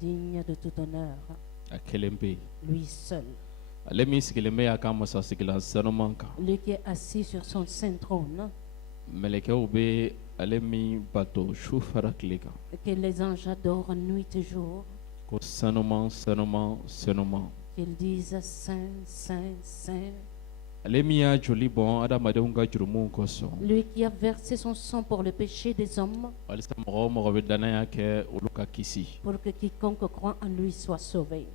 digne de tout honneur, a kelen be yen. lui seul. Ale min sigilen bɛ y'a ka masasigilan sanuman kan. Lui qui est assis sur son saint trône, Mɛlɛkɛw bɛ ale min bato su fara tile kan. et que les anges adorent nuit et jour, Ko sanuman sanuman sanuman. qu'ils disent Saint, Saint, Saint. Ale min y'a joli bɔn adamadenw ka jurumunw kosɔn. Lui qui a versé son sang pour le péché des hommes, Walisa mɔgɔ o mɔgɔ bɛ danaya kɛ olu ka kisi. pour que quiconque croit en lui soit sauvé.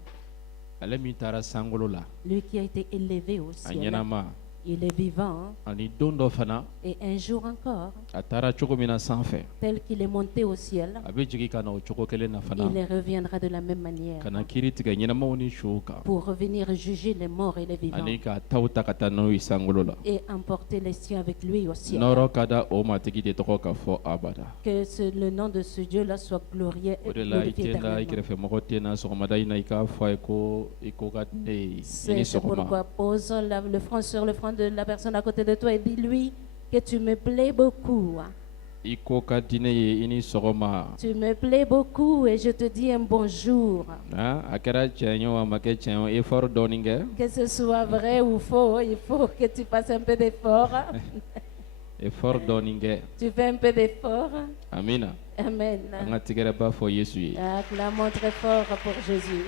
Ale min taara sankolo la. Lui qui a été élevé au A ciel, ɲɛnama il est vivant, ani don dɔ fana et un jour encore, a taara cogo min na sanfɛ. tel qu'il est monté au ciel, A bɛ jigin ka na o cogo kelen na fana. il reviendra de la même manière Ka na kiiri tigɛ ɲɛnamaw ni suw kan. pour revenir juger les morts et les vivants Ani ka taw ta ka taa n'o ye sankolo la. et emporter les siens avec lui au ciel. Nɔrɔ ka da o matigi de tɔgɔ ka fɔ abada. Que le nom de ce Dieu-là soit glorieux O et de la i glorifié tɛ na i éternellement. kɛrɛfɛmɔgɔ tɛ na sɔgɔmada in na i k'a fɔ a ye ko i ko ka di ne ye i ni C'est pourquoi sɔgɔma. pose le front sur le front de la personne à côté de toi et dis-lui que tu me plais beaucoup. I ko ka di ne ye i ni sɔgɔma. Tu me plais beaucoup et je te dis un bonjour. A kɛra tiɲɛ ye o a ma kɛ tiɲɛ ye o effort dɔɔni kɛ. Que ce soit vrai ou faux, il faut que tu fasses un peu d'effort. Effort dɔɔni kɛ. Tu fais un peu d'effort. Amina. Amen. An ka tigɛrɛba fɔ Yesu ye. Acclamons très fort pour Jésus.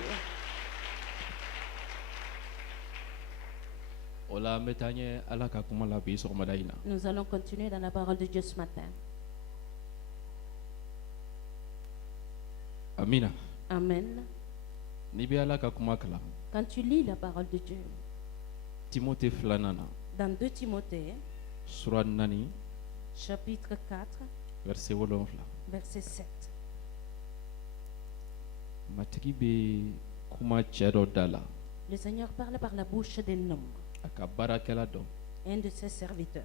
O la an bɛ taa ɲɛ Ala ka kuma la bi sɔgɔmada in na. Nous allons continuer dans la parole de Dieu ce matin. Amina. Amen. N'i bɛ Ala ka kuma kalan. Quand tu lis la parole de Dieu, Timote 2 na dans 2 Timothée, sura 4 chapitre 4, verset 7. verset 7. Matigi bɛ kuma cɛ dɔ da la. Le Seigneur parle par la bouche d'un homme, A ka baarakɛla dɔ. un de ses serviteurs.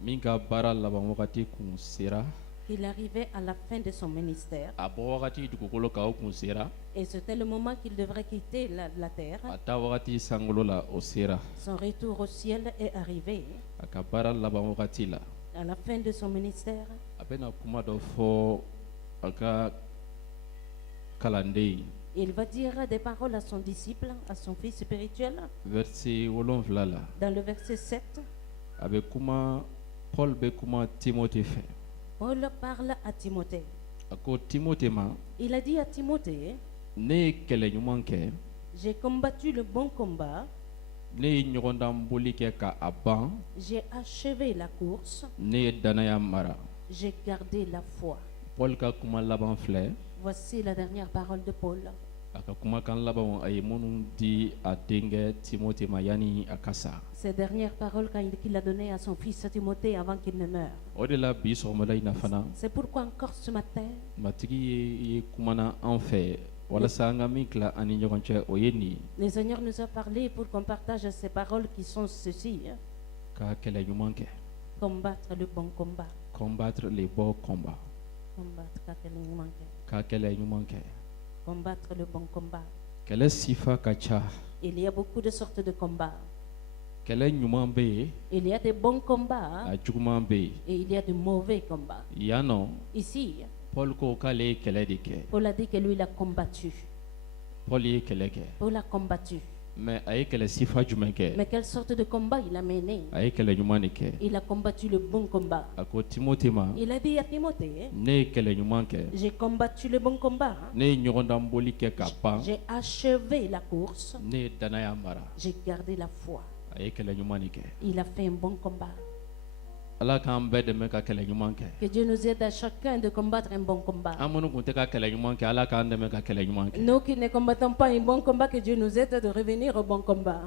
Min ka baara laban wagati kun sera. Il arrivait à la fin de son ministère A bɔ wagati dugukolo kan o kun sera. et c'était le moment qu'il devrait quitter la terre. A taa wagati sankolo la o sera. Son retour au ciel est arrivé. A ka baara laban wagati la. À la fin de son ministère, A bɛna kuma dɔ fɔ a ka kalanden. il va dire des paroles à son disciple, à son fils spirituel. Verset 7 la. Dans le verset 7, A bɛ kuma Paul bɛ kuma Timote fɛ. Paul parle à Timothée. A ko Timote ma. Il a dit à Timothée, Ne ye kɛlɛ ɲuman kɛ. j'ai combattu le bon combat, Ne ye ɲɔgɔndan boli kɛ ka a ban. j'ai achevé la course, Ne ye danaya mara. j'ai gardé la foi. Paul ka kuma laban filɛ. Voici la dernière parole de Paul. A ka kumakan labanw a ye minnu di a denkɛ Timote ma yanni a ka sa. Ces dernières paroles qu'il a données à son fils Timothée avant qu'il ne meure. O de la bi sɔgɔmada in na fana. C'est pourquoi encore ce matin, Matigi ye kumana an fɛ walasa an ka min tila an ni ɲɔgɔn cɛ o ye nin ye. le Seigneur nous a parlé pour qu'on partage ces paroles qui sont ceci. Ka kɛlɛ ɲuman kɛ. Combattre le bon combat. Combattre les bons combats. Combattre Ka kɛlɛ ɲuman kɛ. combattre le bon combat. Kɛlɛ sifa ka ca. Il y a beaucoup de sortes de combats. Kɛlɛ ɲuman bɛ yen. Il y a de bons combats A juguman bɛ yen. et il y a de mauvais combats. Yan nɔ Ici, Paul ko k'ale ye kɛlɛ de kɛ. Paul a dit que lui, il a combattu. Paul ye kɛlɛ kɛ. Paul a combattu. Mais a ye kɛlɛ sifa jumɛn kɛ. Mais quelle sorte de combat il a mené? A ye kɛlɛ ɲuman de kɛ. Il a combattu le bon combat. A ko Timote ma. Il a dit à Timothée, Ne ye kɛlɛ ɲuman kɛ. j'ai combattu le bon combat. Ne ye ɲɔgɔndan boli kɛ ka ban. J'ai achevé la course. Ne ye danaya mara. J'ai gardé la foi. A ye kɛlɛ ɲuman de kɛ. Il a fait un bon combat. Ala k'an bɛɛ dɛmɛ ka kɛlɛ ɲuman kɛ. Que Dieu nous aide à chacun de combattre un bon combat. An minnu kun tɛ ka kɛlɛ ɲuman kɛ Ala k'an dɛmɛ ka kɛlɛ ɲuman kɛ. Nous qui ne combattons pas un bon combat, que Dieu nous aide de revenir au bon combat.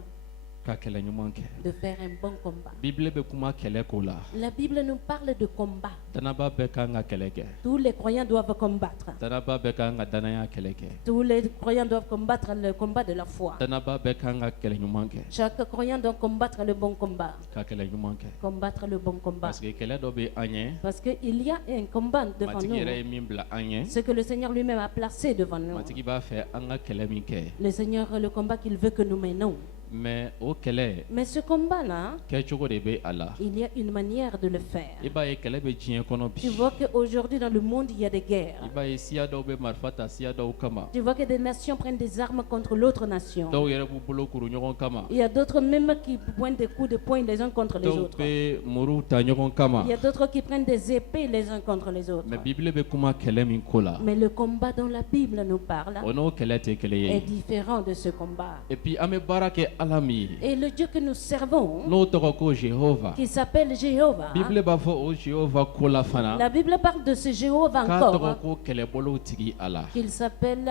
Ka kɛlɛ ɲuman kɛ. De faire un bon combat. Bible bɛ kuma kɛlɛ ko la. La Bible nous parle de combat. Danaba bɛɛ kan ka kɛlɛ kɛ. Tous les croyants doivent combattre. Danaba bɛɛ kan ka danaya kɛlɛ kɛ. Tous les croyants doivent combattre le combat de la foi. Danaba bɛɛ kan ka kɛlɛ ɲuman kɛ. Chaque croyant doit combattre le bon combat. Ka kɛlɛ ɲuman kɛ. Combattre le bon combat. Parce que kɛlɛ dɔ bɛ an ɲɛ. Parce qu'il y a un combat devant Matigi nous. yɛrɛ ye min bila an ɲɛ. Ce que le Seigneur lui-même a placé devant nous. Matigi b'a fɛ an ka kɛlɛ min kɛ. Le Seigneur, le combat qu'il veut que nous menons. mais au kɛlɛ Mais ce combat-là, kɛcogo de bɛ a la. il y a une manière de le faire. I b'a ye kɛlɛ bɛ diɲɛ kɔnɔ bi. Tu vois qu'aujourd'hui dans le monde, il y a des guerres. I b'a ye siya dɔw bɛ marifa ta siya dɔw kama. Tu vois que des nations prennent des armes contre l'autre nation. Dɔw yɛrɛ b'u bolo kuru ɲɔgɔn kama. Il y a d'autres même qui pointent des coups de poing les uns contre les Dɔw autres. bɛ muru ta ɲɔgɔn kama. Il y a d'autres qui prennent des épées les uns contre les autres. Mais Bible bɛ kuma kɛlɛ min ko la. Mais le combat dont la Bible nous parle O n'o kɛlɛ tɛ kelen est ye. différent de ce combat. Et puis an bɛ baara kɛ Ala min ye. Et le Dieu que nous servons, N'o tɔgɔ ko Jehova. qui s'appelle Jéhovah, Bible b'a fɔ o Jehova ko la fana. la Bible parle de ce Jéhovah K'a tɔgɔ encore, ko kɛlɛbolow tigi Ala. qu'il s'appelle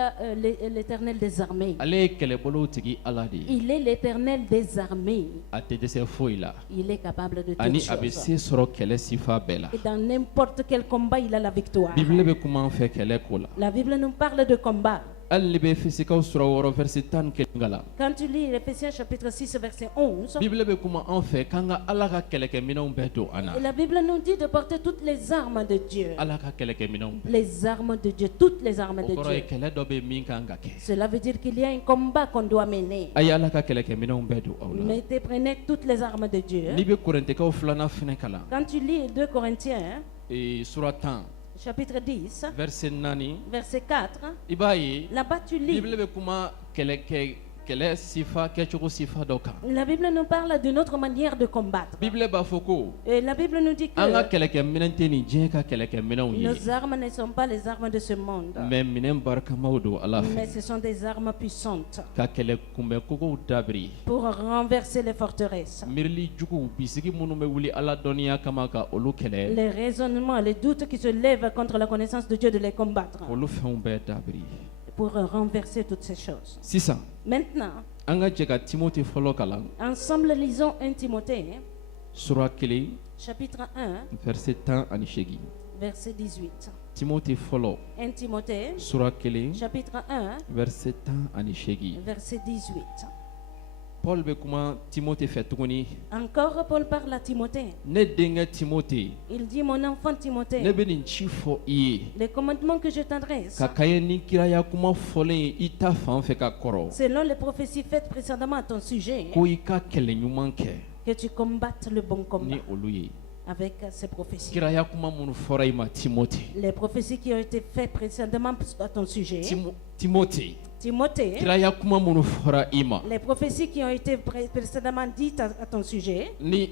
l'Éternel des armées. Ale ye kɛlɛbolow tigi Ala de ye. Il est l'Éternel des armées. A tɛ dɛsɛ foyi la. Il est capable de Ani toutes a bɛ choses. se sɔrɔ kɛlɛ sifa bɛɛ la. Et dans n'importe quel combat, il a la victoire. Bible bɛ kuma an fɛ kɛlɛ ko la. La Bible nous parle de combat. Hali ni bɛ fisikaw sɔrɔ wɔɔrɔ verset 11 la. Quand tu lis Éphésiens chapitre 6, verset 11, Bible bɛ kuma an fɛ k'an ka Ala ka kɛlɛkɛminɛnw bɛɛ don an na. la Bible nous dit de porter toutes les armes de Dieu. Ala ka kɛlɛkɛminɛnw bɛɛ. Les armes de Dieu, toutes les armes O de kɔrɔ ye Dieu. kɛlɛ dɔ bɛ min kan ka kɛ. Cela veut dire qu'il y a un combat qu'on doit mener. A ye Ala ka kɛlɛkɛminɛnw bɛɛ don aw la. Mettez, prenez toutes les armes de Dieu. N'i bɛ Korintikaw 2 fɛnɛ kalan. Quand tu lis 2 Corinthiens, Sura 10 chapitre 10, verset 4 verset 4, i b'a ye là-bas tu lis. Bible bɛ kuma kɛlɛ sifa kɛcogo sifa dɔ kan. La Bible nous parle de notre manière de combattre. Bible b'a fɔ ko Et la Bible nous dit an ka que kɛlɛkɛminɛn tɛ nin diɲɛ ka kɛlɛkɛminɛnw ye. nos armes ne sont pas les armes de ce monde, Mais minɛn barikamaw don Ala mais fɛ. ce sont des armes puissantes Ka kɛlɛ kunbɛncogow dabiri. pour renverser les forteresses. Miirili juguw bisigi minnu bɛ wuli Ala dɔnniya kama ka olu kɛlɛ. Les raisonnements, les doutes qui se lèvent contre la connaissance de Dieu, de les combattre Olu fɛnw bɛɛ dabiri. pour renverser toutes ces choses. Sisan Maintenant, an ka jɛ ka Timote fɔlɔ kalan. ensemble lisons 1 Timothée, Sura 1 chapitre 1, verset 18. verset 18. Timote fɔlɔ 1 Timothée, Sura 1 chapitre 1, verset 18. verset 18. Paul bɛ kuma Timote fɛ tuguni. Encore, Paul parle à Timothée. Ne denkɛ Timote, Il dit, mon enfant ne Timothée, bɛ nin ci fɔ i ye. les commandements que je t'adresse, Ka kɛɲɛ ni kiraya kuma fɔlen ye i ta fan fɛ ka kɔrɔ. selon les prophéties faites précédemment à ton sujet, Ko i ka kɛlɛ ɲuman kɛ que tu combattes le bon combat ni olu ye. avec ces prophéties. Kiraya kuma minnu fɔra i ma Timote. Les prophéties qui ont été faites précédemment à ton sujet, Timote, Timothée, kiraya kuma minnu fɔra i ma. les prophéties qui ont été précédemment dites à ton sujet, Ni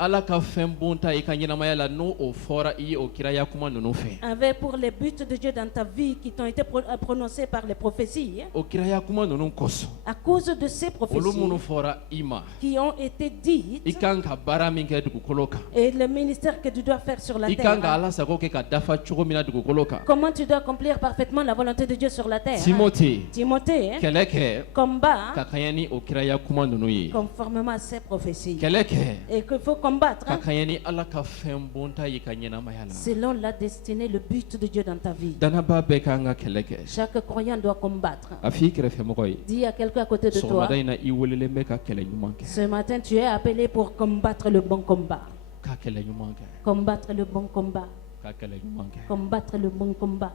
Ala ka fɛn bon ta i ka ɲɛnamaya la n'o o fɔra i ye o kiraya kuma ninnu fɛ. avec pour les buts de Dieu dans ta vie qui t'ont été prononcés par les prophéties, O kiraya kuma ninnu kosɔn à cause de ces olu prophéties minnu fɔra i ma. qui ont été dites, I kan ka baara min kɛ dugukolo kan. et le ministère que tu dois faire sur la I kan ka terre, Ala sago kɛ ka dafa cogo min na dugukolo kan. comment tu dois accomplir parfaitement la volonté de Dieu sur la terre. Timote, Timothée, kɛlɛ kɛ combat ka kaɲɛ ni o kiraya kuma ninnu ye. conformément à ces prophéties. Kɛlɛ kɛ Et qu'il faut combattre ka kaɲɛ ni Ala ka fɛn bon ta ye ka ɲɛnamaya la. selon la destinée, le but de Dieu dans ta vie. Danaba bɛɛ kan ka kɛlɛ kɛ. Chaque croyant doit combattre. A f'i kɛrɛfɛmɔgɔ ye. Dis à quelqu'un à côté de toi, Sɔgɔmada in na i welelen bɛ ka kɛlɛ ɲuman kɛ. ce matin tu es appelé pour combattre le bon combat. Ka kɛlɛ ɲuman kɛ. Combattre le bon combat. Ka kɛlɛ ɲuman kɛ. Combattre le bon combat.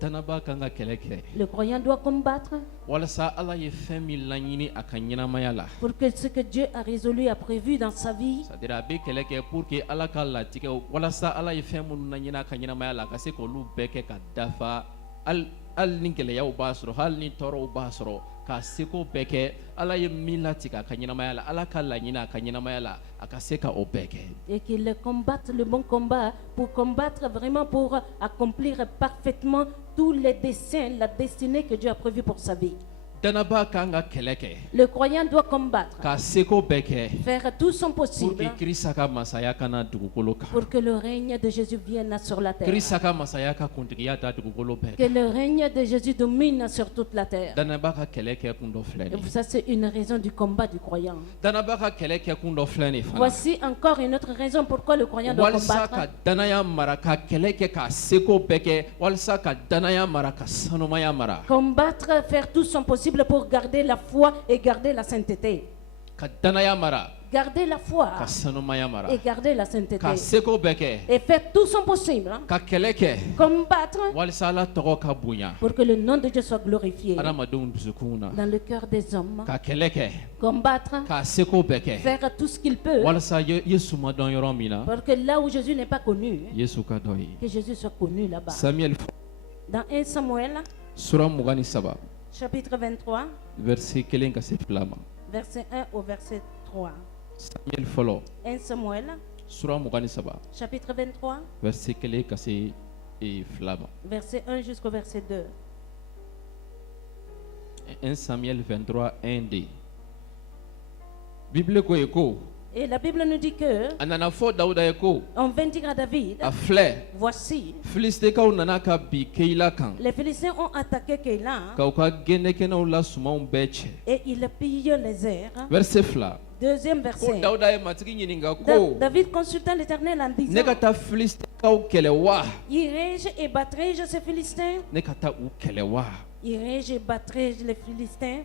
Danaba kan ka kɛlɛ kɛ. Le croyant doit combattre Walasa Ala ye fɛn min laɲini a ka ɲɛnamaya la. pour que ce que Dieu a résolu, a prévu dans sa vie, C'est-à-dire a bɛ kɛlɛ kɛ pour que Ala ka latigɛw walasa Ala ye fɛn minnu laɲini a ka ɲɛnamaya la a ka se k'olu bɛɛ kɛ ka dafa hali ni gɛlɛyaw b'a sɔrɔ hali ni tɔɔrɔw b'a sɔrɔ k'a seko bɛɛ kɛ Ala ye min latigɛ a ka ɲɛnamaya la Ala ka laɲini a ka ɲɛnamaya la a ka se ka o bɛɛ kɛ. et qu'il combatte le bon combat pour combattre vraiment, pour accomplir parfaitement tous les desseins, la destinée que Dieu a prévue pour sa vie. Danaba kan ka kɛlɛ kɛ Le croyant doit combattre, k'a seko bɛɛ kɛ faire tout son pour possible que Kirisa ka masaya kana dugukolo kan. pour que le règne de Jésus vienne sur la terre. Kirisa ka masaya ka kuntigiya da dugukolo bɛɛ Que kan. le règne de Jésus domine sur toute la terre. Danaba ka kɛlɛ kɛ kun dɔ filɛ Et nin ye. ça, c'est une raison du combat du croyant. Danaba ka kɛlɛ kɛ kun dɔ filɛ nin ye fana. Voici encore une autre raison pourquoi le croyant doit Walasa ka combattre. danaya mara ka kɛlɛ kɛ k'a seko bɛɛ kɛ walasa ka danaya mara ka sanumaya mara. Combattre, faire tout son possible pour garder la foi et garder la sainteté. Ka danaya mara Garder la foi ka sanumaya mara et garder la sainteté. ka seko bɛɛ kɛ Et faire tout son possible hein, ka kɛlɛ kɛ combattre walisa ala tɔgɔ ka bonya pour que le nom de Dieu soit glorifié adamadenw dusukun na dans le cœur des hommes. ka kɛlɛ kɛ Combattre, ka seko bɛɛ kɛ faire tout ce qu'il peut walisa yesu ma dɔn yɔrɔ min na pour que là où Jésus n'est pas connu, yesu ka dɔ ye que Jésus soit connu là-bas. samuel Dans 1 Samuel, sura 23 chapitre 23, verset 1 ka se 2 ma verset 1 au verset 3. samuel fɔlɔ 1 Samuel, sura 23 chapitre 23, verset 1 ka se 2 ma verset 1 jusqu'au verset 2. 1 Samuel 23 1 2 bible ko ye ko Et la Bible nous dit que a nana fɔ dawuda ye ko on vint dire à David, a filɛ voici, filistekaw nana ka bi keila kan les Philistins ont attaqué Keïla k'aw ka gɛnɛkɛnɛw la sumanw bɛɛ cɛ et ils pillent les airs. verset 2 Deuxième ko verset. dawuda ye matigi ɲininka ko David consulta l'Éternel en ne disant, ka taa filistekaw kɛlɛ wa irai-je et battrai-je ces Philistins? ne ka taa u kɛlɛ wa Irai-je et battrai-je les Philistins?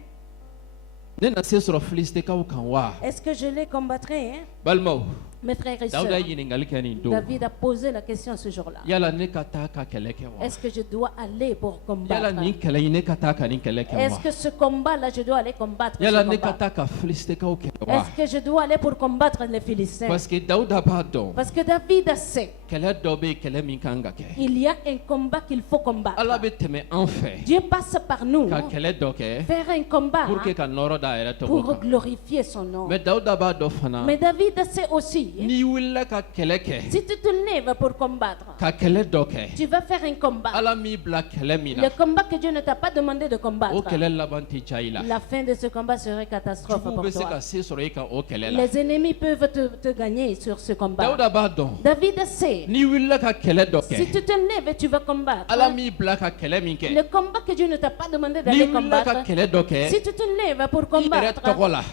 ne na se sɔrɔ filistekaw kan wa Est-ce que je les combattrai hein? balimaw Mes frères et dawuda ye sœurs, ɲininkali kɛ nin don David a posé la question ce jour-là. yala ne ka taa ka kɛlɛ kɛ wa Est-ce que je dois aller pour yala combattre? nin kɛlɛ in ne ka taa ka nin kɛlɛ kɛ Est-ce wa que ce combat-là, je dois aller combattre ce yala ne ka combat? taa ka filistekaw kɛlɛ wa Est-ce que je dois aller pour combattre les Philistins? parce que dawuda b'a dɔn Parce que David sait, kɛlɛ dɔ bɛ yen kɛlɛ min kan ka kɛ il y a un combat qu'il faut combattre. ala bɛ tɛmɛ an fɛ Dieu passe par nous ka kɛlɛ dɔ kɛ faire un combat pour que ka nɔrɔ da a yɛrɛ tɔgɔ pour kan glorifier son nom. mais dawuda b'a dɔn fana Mais David sait aussi, n'i wulila ka kɛlɛ kɛ si tu te lèves pour combattre, ka kɛlɛ dɔ kɛ tu vas faire un combat. ala m'i bila kɛlɛ min Le na combat que Dieu ne t'a pas demandé de o combattre. kɛlɛ laban tɛ diya i la La fin de ce combat serait catastrophe juguw pour bɛ se toi. ka se sɔrɔ i kan o kɛlɛ la Les ennemis peuvent te gagner sur ce combat. dawuda b'a dɔn David sait, n'i wulila ka kɛlɛ dɔ si kɛ tu te lèves et tu vas combattre, ala m'i bila ka kɛlɛ min kɛ le combat que Dieu ne t'a pas demandé n'i d'aller wulila ka combattre, kɛlɛ dɔ kɛ si tu te lèves pour i yɛrɛ combattre, tɔgɔ la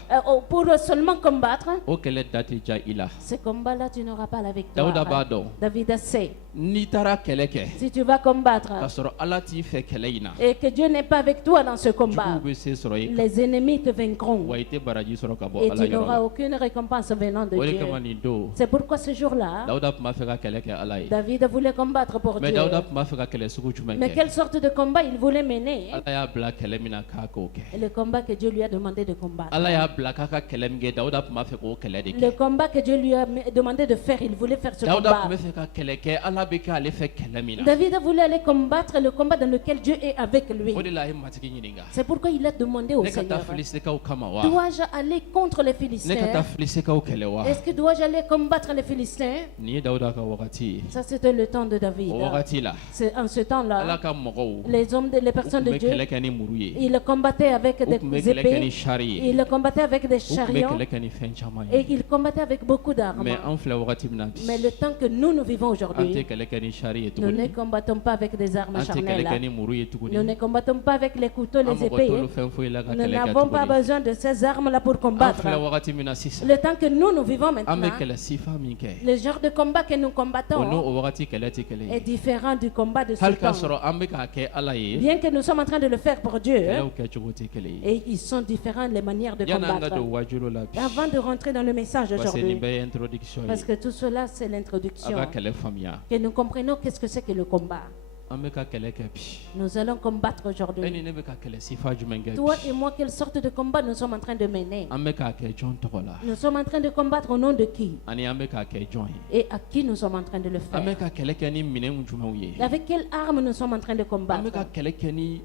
pour seulement combattre, o kɛlɛ da tɛ diya i la ce combat-là, tu n'auras pas la victoire. dawuda b'a dɔn David sait, n'i taara kɛlɛ kɛ si tu vas combattre k'a sɔrɔ ala t'i fɛ kɛlɛ in na et que Dieu n'est pas avec toi dans ce combat, juguw bɛ se sɔrɔ i kan les ennemis te vaincront wa i tɛ baraji sɔrɔ ka bɔ et ala tu yɔrɔ n'auras la aucune récompense venant de o de Dieu. kama nin don C'est pourquoi ce jour-là, dawuda tun b'a fɛ ka kɛlɛ kɛ ala ye David voulait combattre pour mais Dieu. dawuda tun b'a fɛ ka kɛlɛ sugu jumɛn Mais kɛ quelle sorte de combat il voulait mener? ala y'a bila kɛlɛ min na k'a k'o kɛ Le combat que Dieu lui a demandé de combattre. ala y'a bila k'a ka kɛlɛ min kɛ dawuda tun b'a fɛ k'o kɛlɛ de Le kɛ combat que Dieu lui a demandé de faire, il voulait faire ce dawuda combat. tun bɛ fɛ ka kɛlɛ kɛ ala bɛ k'ale fɛ kɛlɛ min na David voulait aller combattre le combat dans lequel Dieu est avec lui. o de la a ye matigi ɲininka C'est pourquoi il a demandé au ne ka taa Seigneur, filistekaw kama wa dois-je aller contre les ne ka taa Philistins? filistekaw kɛlɛ wa Est-ce que dois-je aller combattre les Philistins? nin ye dawuda ka wagati ye Ça, c'était le temps de David. o wagati la C'est en ce ala temps-là, ka mɔgɔw les hommes, les u personnes tun de bɛ Dieu, kɛlɛ kɛ ni muru ye ils combattaient avec u tun bɛ des kɛlɛ kɛ ni épées, sari ye ils combattaient avec des u tun bɛ chariots kɛlɛ kɛ ni fɛn caman et ye ils combattaient avec beaucoup d'armes. mais an filɛ wagati min na bi Mais le temps que nous vivons an tɛ aujourd'hui, kɛlɛ kɛ ni sari ye nous ne tuguni combattons pas avec des armes an tɛ kɛlɛ kɛ charnelles. ni muru ye Nous ne tuguni combattons pas avec les couteaux, an les mɔgɔ épées. t'olu fɛn foyi la ka Nous kɛlɛ kɛ n'avons pas tuguni besoin de ces armes-là pour an combattre. filɛ wagati min na sisan Le temps que nous vivons an bɛ maintenant, kɛlɛ sifa min kɛ le genre de combat que nous o n'o combattons o wagati kɛlɛ tɛ kelen est ye différent du combat de ce hali k'a temps. sɔrɔ an bɛ k'a kɛ ala ye Bien que nous sommes en train de le faire pour Dieu, kɛlɛw kɛcogo tɛ kelen ye et ils sont différents les manières de yanni an ka combattre. don wajulu la bi Avant de rentrer dans le message parce que nin aujourd'hui, bɛɛ ye introduction parce ye que tout cela c'est a l'introduction, ka kɛlɛ faamuya que nous comprenions qu'est-ce que c'est que le combat. an bɛ ka kɛlɛ kɛ bi Nous allons combattre e aujourd'hui. ni ne bɛ ka kɛlɛ sifa jumɛn kɛ Toi bi et moi, quelle sorte de combat nous sommes en train de mener? an bɛ k'a kɛ jɔn tɔgɔ la Nous sommes en train de combattre au nom de qui? ani an bɛ k'a kɛ jɔn ye Et à qui nous sommes en train de le an bɛ faire? ka kɛlɛ kɛ ni minɛnw jumɛnw ye Avec quelle arme nous sommes en train de an bɛ ka combattre? kɛlɛ kɛ ni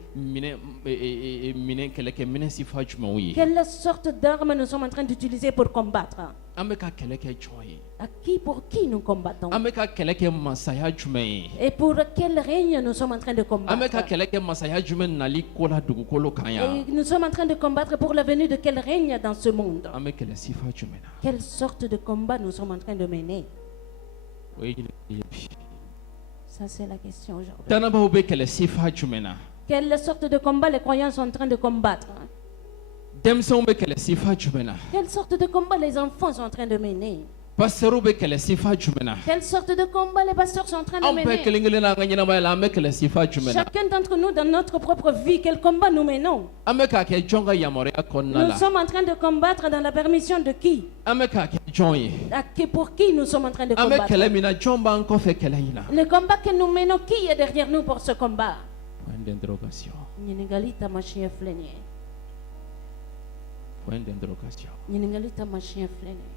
minɛn kɛlɛkɛ minɛn sifa jumɛnw ye Quelle sorte d'armes nous sommes en train d'utiliser pour combattre? an bɛ ka kɛlɛ kɛ jɔn ye À qui, pour qui nous combattons? an bɛ ka kɛlɛ kɛ masaya jumɛn ye Et pour quel règne nous sommes en train de an bɛ combattre? ka kɛlɛ kɛ masaya jumɛn nali ko la dugukolo kan yan Et nous sommes en train de combattre pour la venue de quel règne dans ce monde? an bɛ kɛlɛ sifa jumɛn na Quelle sorte de combat nous sommes en train de mener? o ye ɲininkali ye bi Ça, c'est la question aujourd'hui. dannabaaw bɛ kɛlɛ sifa jumɛn na Quelle sorte de combat les croyants sont en train de combattre? denmisɛnw bɛ kɛlɛ sifa jumɛn na Quelle sorte de combat les enfants sont en train de mener? pasteur bɛ kɛlɛ sifa jumɛn na Quelle sorte de combat les pasteurs sont en train de anw bɛɛ mener? kelen kelen n'an ka ɲɛnamaya la an bɛ kɛlɛ sifa jumɛn na Chacun d'entre nous, dans notre propre vie, quel combat nous menons? an bɛ k'a kɛ jɔn ka yamaruya kɔnɔna Nous la sommes en train de combattre dans la permission de qui? an bɛ k'a kɛ jɔn ye Pour qui nous sommes en train de an bɛ combattre? kɛlɛ min na jɔn b'an kɔfɛ kɛlɛ in na Le combat que nous menons, qui est derrière nous pour ce combat? point d'interrogation Ɲininkali taamasiyɛn filɛ nin ye. point d'interrogation Ɲininkali taamasiyɛn filɛ nin ye.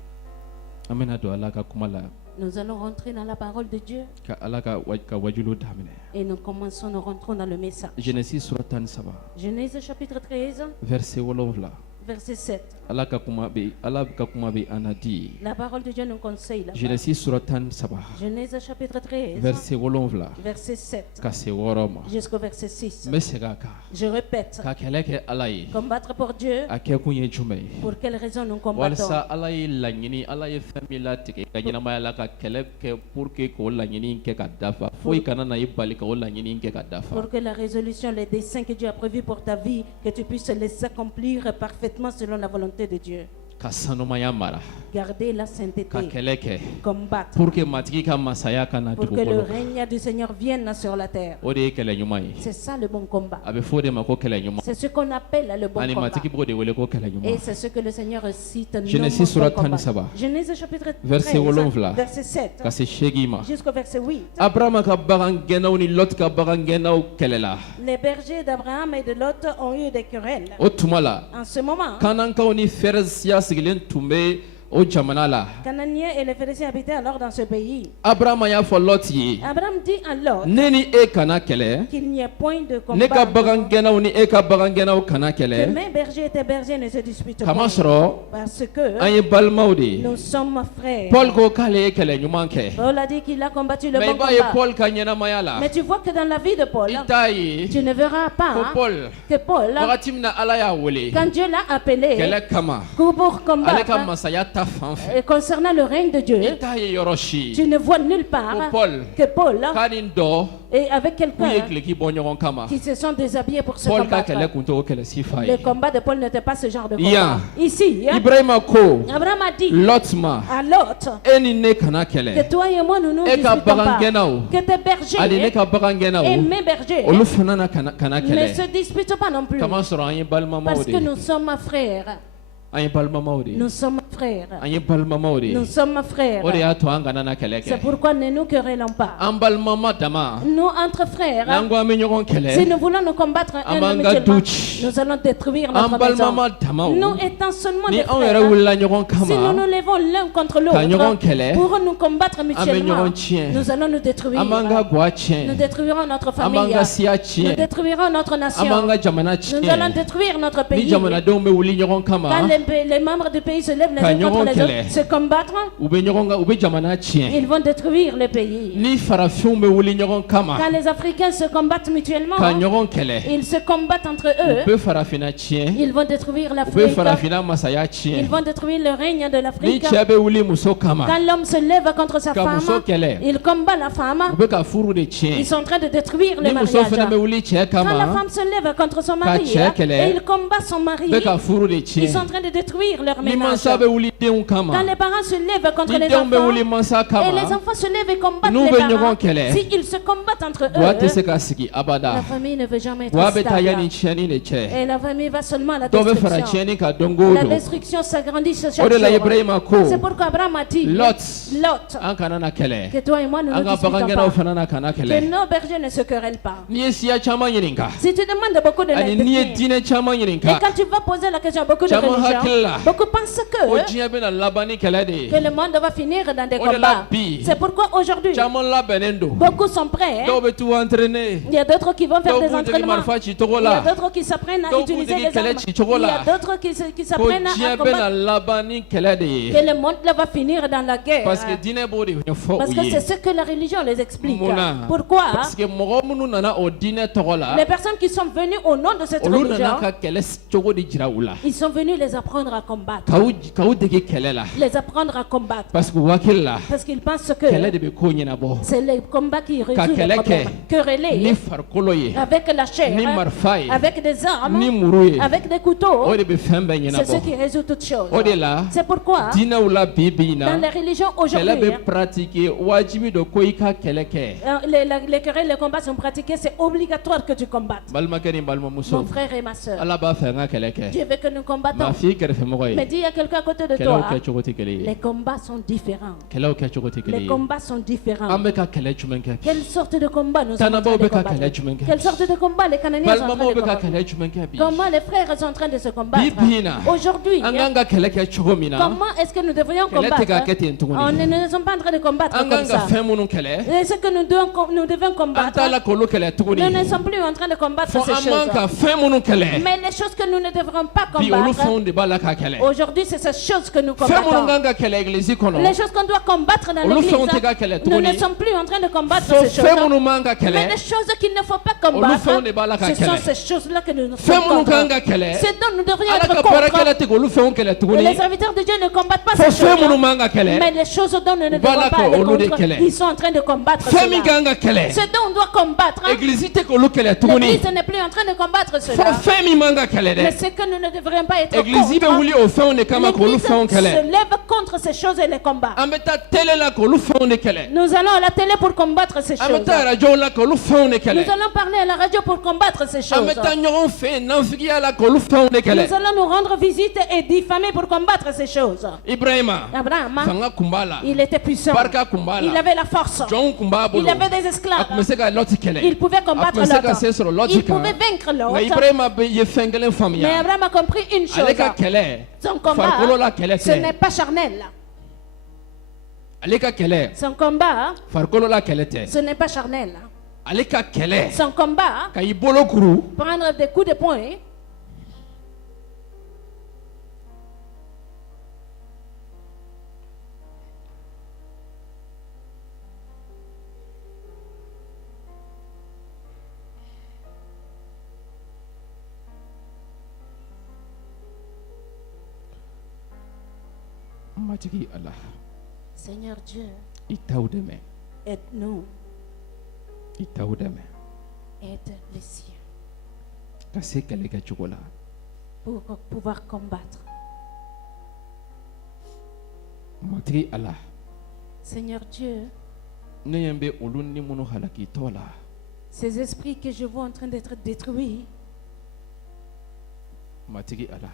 an bɛna don ala ka kuma la Nous allons rentrer dans la parole de Dieu ka ala ka wajulu daminɛ et nous commençons, nous rentrons dans le message. Genèse sura 13 Genèse chapitre 13, verset 7 verset 7. ala ka kuma bɛ an na di La parole de Dieu nous conseille là. Genèse sura 13 Genèse chapitre 13, verset 7 verset 7 ka se 6 ma jusqu'au verset 6. n bɛ segin a kan Je répète, ka kɛlɛ kɛ ala ye combattre pour Dieu, a kɛ kun ye jumɛn ye pour quelle raison nous combattons? walasa ala ye laɲini ala ye fɛn min latigɛ i ka ɲɛnamaya la ka kɛlɛ kɛ pour que k'o laɲini in kɛ ka dafa foyi kana na i bali k'o laɲini in kɛ ka dafa Pour que la résolution, les desseins que Dieu a prévus pour ta vie, que tu puisses les accomplir parfaitement selon la volonté de Dieu. ka sanumaya mara Garder la ka sainteté, kɛlɛ kɛ combattre, pour que matigi ka masaya ka na pour que le dugukolo règne du Seigneur vienne sur la terre. o de ye kɛlɛ ɲuman ye C'est ça le bon combat. a bɛ fɔ o de ma ko kɛlɛ ɲuman C'est ce qu'on appelle le bon ani combat. matigi b'o de wele ko kɛlɛ Et ɲuman c'est ce que le Seigneur cite. Genèse nomme sura bon combat. 13, Genèse chapitre 13, verset 7, verset 7 ka se 8 ma jusqu'au verset 8. abrahama ka bagangɛnnaw ni lot ka bagangɛnnaw kɛlɛla Les bergers d'Abraham et de Lot ont eu des querelles. o tuma la En ce moment, kanankaw ni fɛrɛsiya sigilen tun bɛ o jamana la Canaaniens et les Phéréciens habitaient alors dans ce pays. abrahama y'a fɔ lot ye Abraham dit à Lot ne ni e kana kɛlɛ qu'il n'y ait point de ne ka combat. bagangɛnnaw ni e ka bagangɛnnaw kana Que kɛlɛ mes bergers et tes bergers ne se disputent pas. kamasɔrɔ Parce que an ye balimaw de ye nous sommes frères. paul ko k'ale ye kɛlɛ ɲuman kɛ Paul a dit qu'il a combattu le mais i bon b'a ye combat. paul ka ɲɛnamaya la Mais tu vois que dans la vie de Paul, i t'a ye tu ne verras ko pas paul que Paul, wagati min na ala y'a wele quand Dieu l'a appelé kɛlɛ kama pour ale ka combattre masaya ta fan fɛ et concernant le règne de Dieu, i t'a ye yɔrɔ si tu ne vois nulle ko part paul que Paul k'a ni n dɔ est avec k'u ye quelqu'un gileki bɔ ɲɔgɔn kama qui se sont déshabillés pour se paul ka combattre. kɛlɛ kun t'o kɛlɛ sifa Le ye combat de Paul n'était pas ce genre de Yan. combat. Ici, hein, ibrahima ko Abraham a dit lot ma à Lot e ni ne kana que kɛlɛ toi et moi nous nous e ka disputons pas. bagangɛnnaw Que tes bergers ani ne ka et bagangɛnnaw mes bergers olu fana na kana ne kɛlɛ se disputent pas non plus. kamasɔrɔ an ye balimamaw Parce de que ye nous sommes frères. an ye balimamaw de ye Nous sommes frères. an ye balimamaw de ye Nous sommes frères. o de y'a to an kana na kɛlɛ C'est kɛ pourquoi ne nous querellons pas. an balimama dama Nous, entre frères, n'an ko an bɛ ɲɔgɔn si kɛlɛ nous voulons nous combattre An un b'an ka mutuellement, du ci. nous allons détruire an notre maison. balimama damaw Nous étant seulement ni des anw yɛrɛ frères, wulila ɲɔgɔn si nous kama nous levons l'un contre ka ɲɔgɔn l'autre kɛlɛ pour nous combattre mutuellement, ɲɔgɔn tiɲɛ. nous allons nous détruire. an b'an ka guwa Nous tiɲɛ détruirons notre an b'an famille. ka siya Nous tiɲɛ détruirons notre an b'an nation. ka jamana Nous allons tiɲɛ détruire notre ni pays. jamanadenw bɛ wuli ɲɔgɔn Quand kama les membres du pays se lèvent les Ka uns contre ɲɔgɔn les kɛlɛ. autres, se combattre, u bɛ jamana tiɲɛ ils vont détruire le pays. ni farafinw bɛ wuli ɲɔgɔn kama Quand les Africains se combattent mutuellement, ka ɲɔgɔn kɛlɛ ils se combattent entre u eux, bɛ farafina tiɲɛ ils vont détruire u bɛ l'Afrique, farafina masaya ils tiɲɛ vont détruire le règne de ni l'Afrique. cɛ bɛ wuli muso kama Quand l'homme se lève contre sa ka muso femme, kɛlɛ il combat la femme, u bɛ ka furu de ils tiɲɛ sont en train de détruire le ni muso fana bɛ mariage. wuli cɛ Quand la kama femme se lève contre son mari cɛ kɛlɛ, et il combat son mari, u bɛ ka furu de ils sont en tiɲɛ train de détruire leur ni ménage. mansa bɛ wuli denw kama Quand les parents se lèvent contre ni les denw bɛ enfants, wuli mansa et kama les enfants se lèvent et combattent N'u les bɛ parents, ɲɔgɔn kɛlɛ. s'ils se combattent entre guwa tɛ se eux, ka sigi abada la famille ne veut jamais être guwa bɛ taa ya stable. ni tiɲɛni de cɛ Et la famille va seulement à la dɔw bɛ fara destruction. tiɲɛni kan don o La don destruction s'agrandit chaque o de la jour. ibrahima ko C'est pourquoi Abraham a dit, Lot. Lot, an kana na kɛlɛ que toi et moi nous an ne ka disputons bagangɛnnaw pas. fana na kana Que kɛlɛ nos bergers ne se querellent pas. n'i ye siya caman ɲininka Si tu demandes beaucoup de ani n'i ye l'ethnie, diinɛ caman et ɲininka quand tu vas poser la question à beaucoup de Caman hakili religions, la beaucoup pensent o que diɲɛ bɛna laban ni kɛlɛ de ye que le monde va finir dans des O de la combats. bi. C'est pourquoi aujourd'hui, caman labɛnnen don beaucoup sont prêts. dɔw bɛ t'u entraîner Il y a d'autres qui vont faire dɔw des b'u dege entraînements. marifa ci cogo Il y a la d'autres qui s'apprennent à Dɔw b'u utiliser dege les kɛlɛ armes. ci cogo Il y a la d'autres qui ko s'apprennent à diɲɛ combattre. bɛna laban ni kɛlɛ de ye Que le monde là va finir dans la guerre. parce que diinɛ b'o de ɲɛfɔ Parce u que ye c'est ce que la religion les explique. Munna. Pourquoi? parce que mɔgɔ minnu nana o diinɛ tɔgɔ la Les personnes qui sont venues au nom de cette olu religion, nana ka kɛlɛ cogo de jira u la ils sont venus les apprendre à combattre. k'aw dege kɛlɛ la Les apprendre à combattre. parce que u hakili la Parce qu'ils pensent kɛlɛ que de bɛ ko ɲɛnabɔ c'est le combat qui résout kɛlɛ les kɛ problèmes. Quereller ni farikolo ye avec la chair, ni marifa ye avec des armes, ni muru ye avec des couteaux, o de bɛ fɛn bɛɛ c'est ce qui ɲɛnabɔ résout toutes choses. o de la C'est pourquoi diinɛw la bi bi in Dans na les religions kɛlɛ aujourd'hui, bɛ pratiquer wajibi don ko i ka kɛlɛ kɛ les querelles, les combats sont pratiqués, c'est obligatoire que tu combattes. balimakɛ ni Mon balimamuso frère et ma soeur, ala b'a fɛ an ka kɛlɛ kɛ Dieu veut que nous nka combattons. f'i kɛrɛfɛmɔgɔ Mais ye dis à quelqu'un à côté de kɛlɛw toi, kɛcogo tɛ kelen ye les combats sont différents. kɛlɛw kɛcogo tɛ kelen Les ye combats sont différents. an bɛ ka kɛlɛ jumɛn kɛ bi Quelle sorte de combat nous sommes en train Tanabaw de bɛ ka combattre? kɛlɛ jumɛn kɛ Quelle sorte de combat les Cananéens sont en train balimamaw de bɛ ka combattre? kɛlɛ jumɛn kɛ bi Comment les frères sont en train de se combattre? bi bi in na Aujourd'hui, an kan ka kɛlɛ kɛ cogo min na comment est-ce que nous devrions kɛlɛ tɛ ka combattre? kɛ ten On tuguni ne sommes pas en train de combattre an comme kan ka ça. fɛn minnu kɛlɛ Et ce que nous devons an combattre, t'a la k'olu kɛlɛ tuguni nous ne sommes plus en train de combattre fo ces an man ka choses. fɛn minnu kɛlɛ Mais les choses que nous ne devrons pas bi olu combattre, fɛnw de b'a la ka kɛlɛ aujourd'hui, c'est ces choses que nous fɛn minnu combattons. kan ka kɛlɛ egilizi kɔnɔ Les choses qu'on doit combattre dans olu l'église, fɛnw tɛ ka kɛlɛ nous ne tuguni sommes plus en train de combattre fo ces fɛn choses. minnu man ka Mais kɛlɛ les choses qu'il ne faut pas olu combattre, fɛnw de b'a la ka ce sont kɛlɛ ces choses-là que nous ne fɛn sommes minnu kan contre. ka kɛlɛ C'est dont nous devrions ala être ka contre. baarakɛla tɛ k'olu fɛnw kɛlɛ Et tuguni les serviteurs de Dieu ne combattent pas fo ces fɛn minnu choses-là. man ka kɛlɛ Mais les choses dont nous ne Voilà devons pas aller que olu de contre, kɛlɛ. ils sont en train de combattre fɛn min cela. kan ka kɛlɛ Ce dont on doit combattre, egilizi tɛ k'olu kɛlɛ tuguni l'Église n'est plus en train de combattre fo cela. fɛn min man ka kɛlɛ Mais dɛ c'est que nous ne devrions pas être egilizi bɛ contre. wuli o fɛnw de kama k'olu L'Église fɛnw se kɛlɛ lève contre ces choses et les combats. an bɛ taa tele la k'olu fɛnw de kɛlɛ Nous allons à la télé pour combattre ces an bɛ choses. taa arajow la k'olu fɛnw de kɛlɛ Nous allons parler à la radio pour combattre ces an choses. bɛ taa ɲɔgɔn fɛ yen nanfigiya la k'olu fɛnw de kɛlɛ Nous allons nous rendre visite et diffamer pour combattre ces choses. ibrahima Abraham, fanga kun b'a la il était puissant. barika kun b'a Il la avait la force. jɔnw kun b'a bolo Il avait des a esclaves. tun bɛ se ka lɔti kɛlɛ Il pouvait a combattre tun bɛ se ka se l'autre. sɔrɔ lɔti Il kan pouvait vaincre nka l'autre. ibrahima ye fɛn kelen Mais faamuya Abraham a compris une chose. ale ka kɛlɛ Son farikolo combat, la kɛlɛ ce n'est tɛ pas charnel. ale ka kɛlɛ Son combat, farikolo la kɛlɛ tɛ ce n'est pas charnel. ale ka kɛlɛ Son combat, ka i bolo kuru prendre des coups de poing, matigi ala Seigneur Dieu, i t'aw dɛmɛ aide-nous, i t'aw dɛmɛ aide les siens ka se kɛlɛ kɛcogo la pour pouvoir combattre. matigi ala Seigneur Dieu, ne ɲɛ bɛ olu ni minnu halakitɔ la ces esprits que je vois en train d'être détruits, matigi ala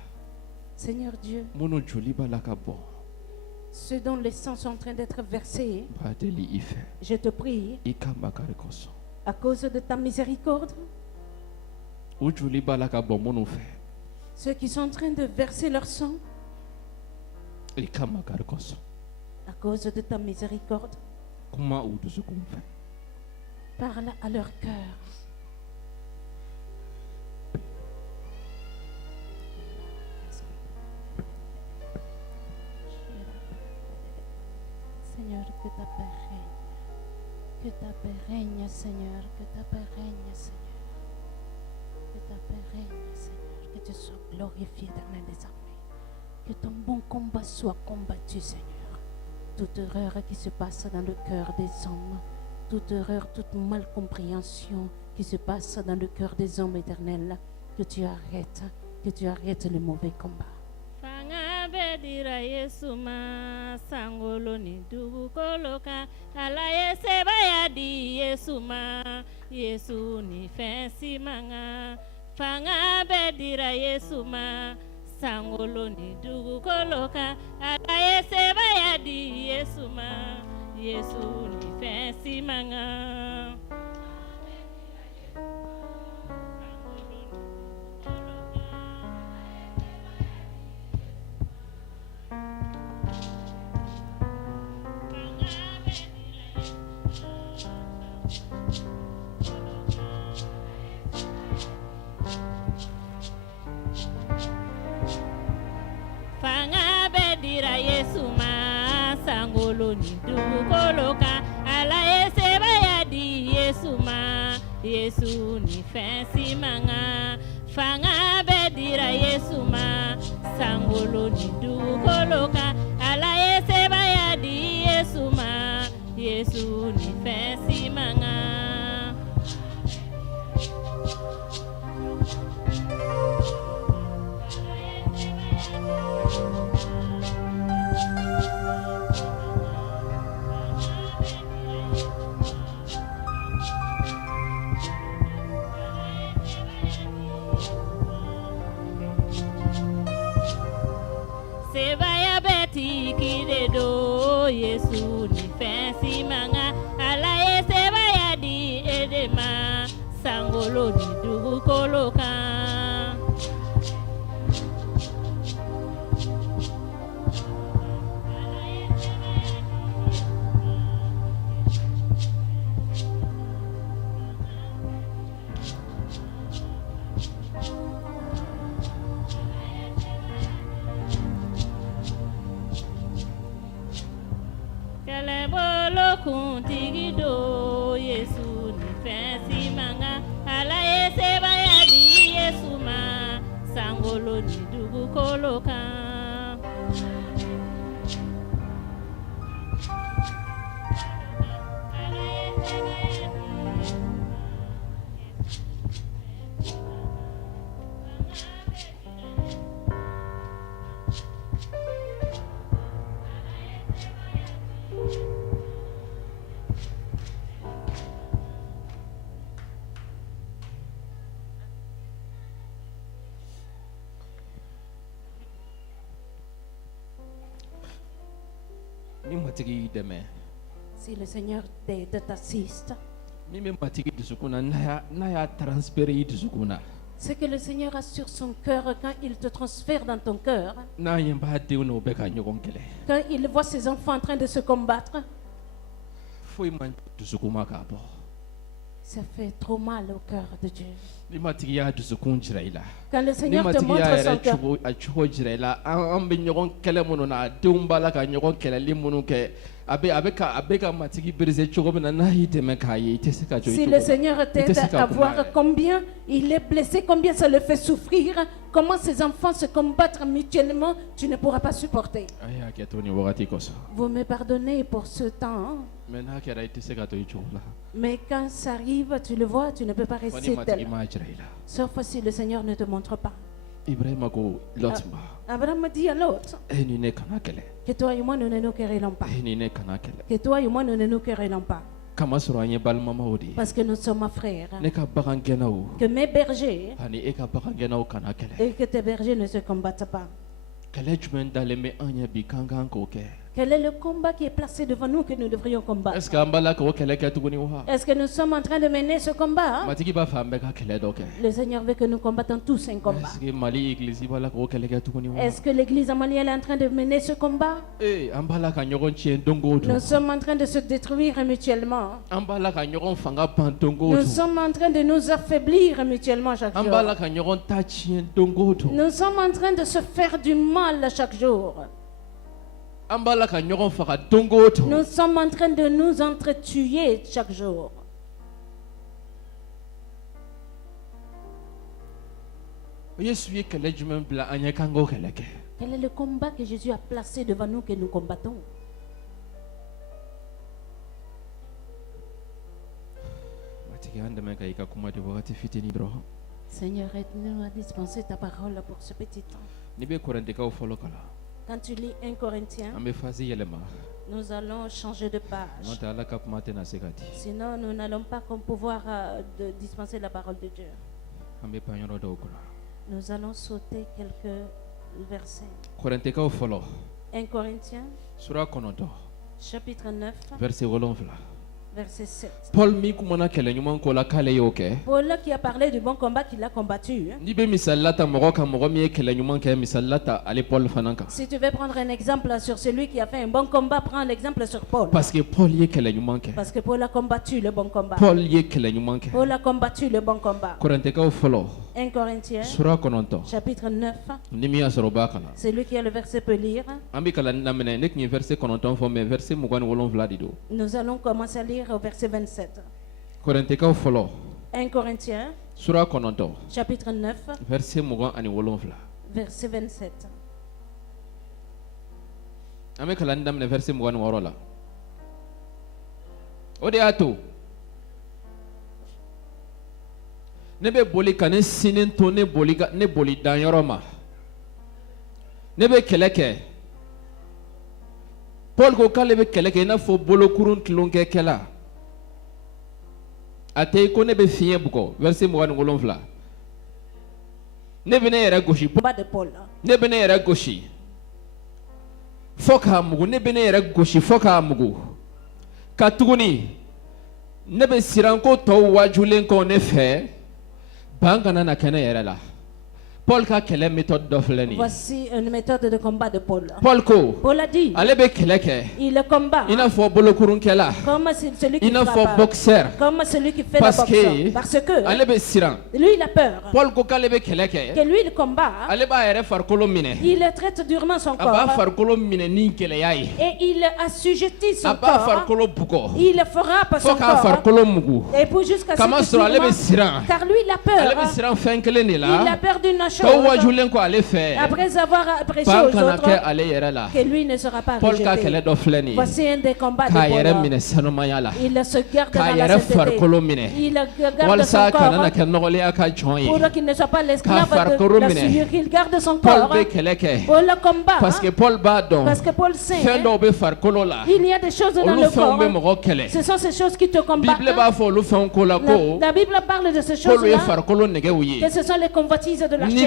Seigneur Dieu, minnu joli b'a la ka bɔ ceux dont les sangs sont en train d'être versés, n b'a deli i fɛ je te prie, i ka makari kosɔn à cause de ta miséricorde, o joli b'a la ka bɔ minnu fɛ ceux qui sont en train de verser leur sang, i ka makari kosɔn à cause de ta miséricorde, kuma u dusukun fɛ parle à leur cœur. Seigneur, que ta paix règne. Que ta paix règne, Seigneur. Que ta paix règne, Seigneur. Que ta paix règne, Seigneur. Que tu sois glorifié, Éternel des armées. Que ton bon combat soit combattu, Seigneur. Toute erreur qui se passe dans le cœur des hommes, toute erreur, toute malcompréhension qui se passe dans le cœur des hommes éternels, que tu arrêtes le mauvais combat. Fanga bedira Yesu ma sangolo ni dugukolo kan ala ye sebaya di Yesu ma Yesu ni fɛnsi manga fanga bedira Yesu ma sangolo ni dugukolo kan ala ye sebaya di Yesu ma Yesu ni fɛnsi manga. Fanga bedira Yesu ma sangolo ni dugukolo kan ala ye sebaya di Yesu ma Yesu ni fɛnsi manga fanga bedira Yesu ma sangolo ni dugukolo kan ala ye sebaya di Yesu ma Yesu ni fɛnsi manga. Yesu ni fensi manga ala yeseba yadi edema sangolo ni dugu koloka. Kuntigido Yesu ni fensi manga ala yeseba yadi Yesu ma sangolo ni dugu koloka. Si le Seigneur t'aide, t'assiste, c'est que le Seigneur a sur son cœur quand il te transfère dans ton cœur, quand il voit ses enfants en train de se combattre, ça fait trop mal au cœur de Dieu. Quand le Seigneur te montre son cœur, si le Seigneur t'aide à voir combien il est blessé, combien ça le fait souffrir, comment ses enfants se combattent mutuellement, tu ne pourras pas supporter. Vous me pardonnez pour ce temps. Mais quand ça arrive, tu le vois, tu ne peux pas rester tel. Sauf si le Seigneur ne te montre pas. Abraham dit à l'autre que toi et moi nous ne nous querellons pas. Que toi et moi nous ne nous querellons pas. Parce que nous sommes frères. Que mes bergers et que tes bergers ne se combattent pas. Quel est le combat qui est placé devant nous que nous devrions combattre? Est-ce que nous sommes en train de mener ce combat? Le Seigneur veut que nous combattons tous un combat. Est-ce que l'église amalienne est en train de mener ce combat? Nous sommes en train de se détruire mutuellement. Nous sommes en train de nous affaiblir mutuellement chaque jour. Nous sommes en train de se faire du mal chaque jour. Nous sommes en train de nous entretuer chaque jour. Quel est le combat que Jésus a placé devant nous que nous combattons? Seigneur, aide-nous à dispenser ta parole pour ce petit temps. Quand tu lis 1 Corinthiens, nous allons changer de page. Sinon, nous n'allons pas pouvoir dispenser la parole de Dieu. Nous allons sauter quelques versets. 1 Corinthiens, chapitre 9, verset 7. Paul qui a parlé du bon combat qu'il a combattu. Si tu veux prendre un exemple sur celui qui a fait un bon combat, prends l'exemple sur Paul. Parce que Paul a combattu le bon combat. Paul a combattu le bon combat. 1 Corinthiens, chapitre 9. C'est lui qui a le verset peut lire. Nous allons commencer à lire au verset 27. 1 Corinthiens, chapitre 9, verset 27. Ne be boli ka ne sinin to ne boli dan yɔrɔ ma ne be kɛlɛ kɛ. Paul ko k'ale be kɛlɛ kɛ i n'a fɔ bolokurun tulonkɛkɛla a tɛ i ko ne be fiɲɛ bugɔ. Verset 27. Ne be ne yɛrɛ gosi. Ne be ne yɛrɛ gosi fo k'a mugu ne bɛ ne yɛrɛ gosi fo k'a mugu ka tuguni ne bɛ siran ko tɔw wajulen kɔ ne fɛ ban kana na kɛ ne yɛrɛ la. Paul ka kɛlɛ méthode dɔ filɛ nin ye. Voici une méthode de combat de Paul. Paul ko Paul a dit, ale bɛ kɛlɛ kɛ il combat i n'a fɔ bolokurunkɛla comme celui qui i n'a fɔ frappe, boxeur comme celui qui fait parce la boxe. Parce que que ale bɛ siran. lui, il a peur. Paul ko k'ale bɛ kɛlɛ kɛ Que lui, il combat. ale b'a yɛrɛ farikolo minɛ Il traite durement son a b'a corps. farikolo minɛ ni gɛlɛya ye Et il assujettit a son b'a corps. farikolo bugɔ Il frappe fo son k'a corps. farikolo mugu Et pour jusqu'à ce kama que sɔrɔ ale bɛ durement- siran car lui, il a ale bɛ peur. siran fɛn kelen de Il la a peur d'une tɔw chose. wajulen kɔ ale fɛ Après avoir prêché ban aux kana kɛ autres, ale yɛrɛ la. que lui ne sera pas Paul ka rejeté. kɛlɛ dɔ filɛ nin ye Voici un des combats de k'a yɛrɛ Paul. minɛ sanumaya la Il se garde k'a dans la yɛrɛ sainteté. farikolo minɛ Il garde walasa son kana na corps kɛ nɔgɔlenya ka jɔn ye. pour qu'il ne soit pas l'esclave K'a farikolo de la minɛ. souillure. Il garde son Paul corps bɛ kɛlɛ kɛ pour le combat. parce que Paul b'a dɔn Parce que Paul sait fɛn dɔw bɛ farikolo la il y a des choses dans olu le fɛnw bɛ corps. mɔgɔ kɛlɛ. Ce sont ces choses qui te combattent. Bible b'a fɔ olu fɛnw ko la ko La Bible parle de ces k'olu ye choses-là, farikolo nɛgɛw ye. que ce sont les convoitises de la N'i chair. bɛ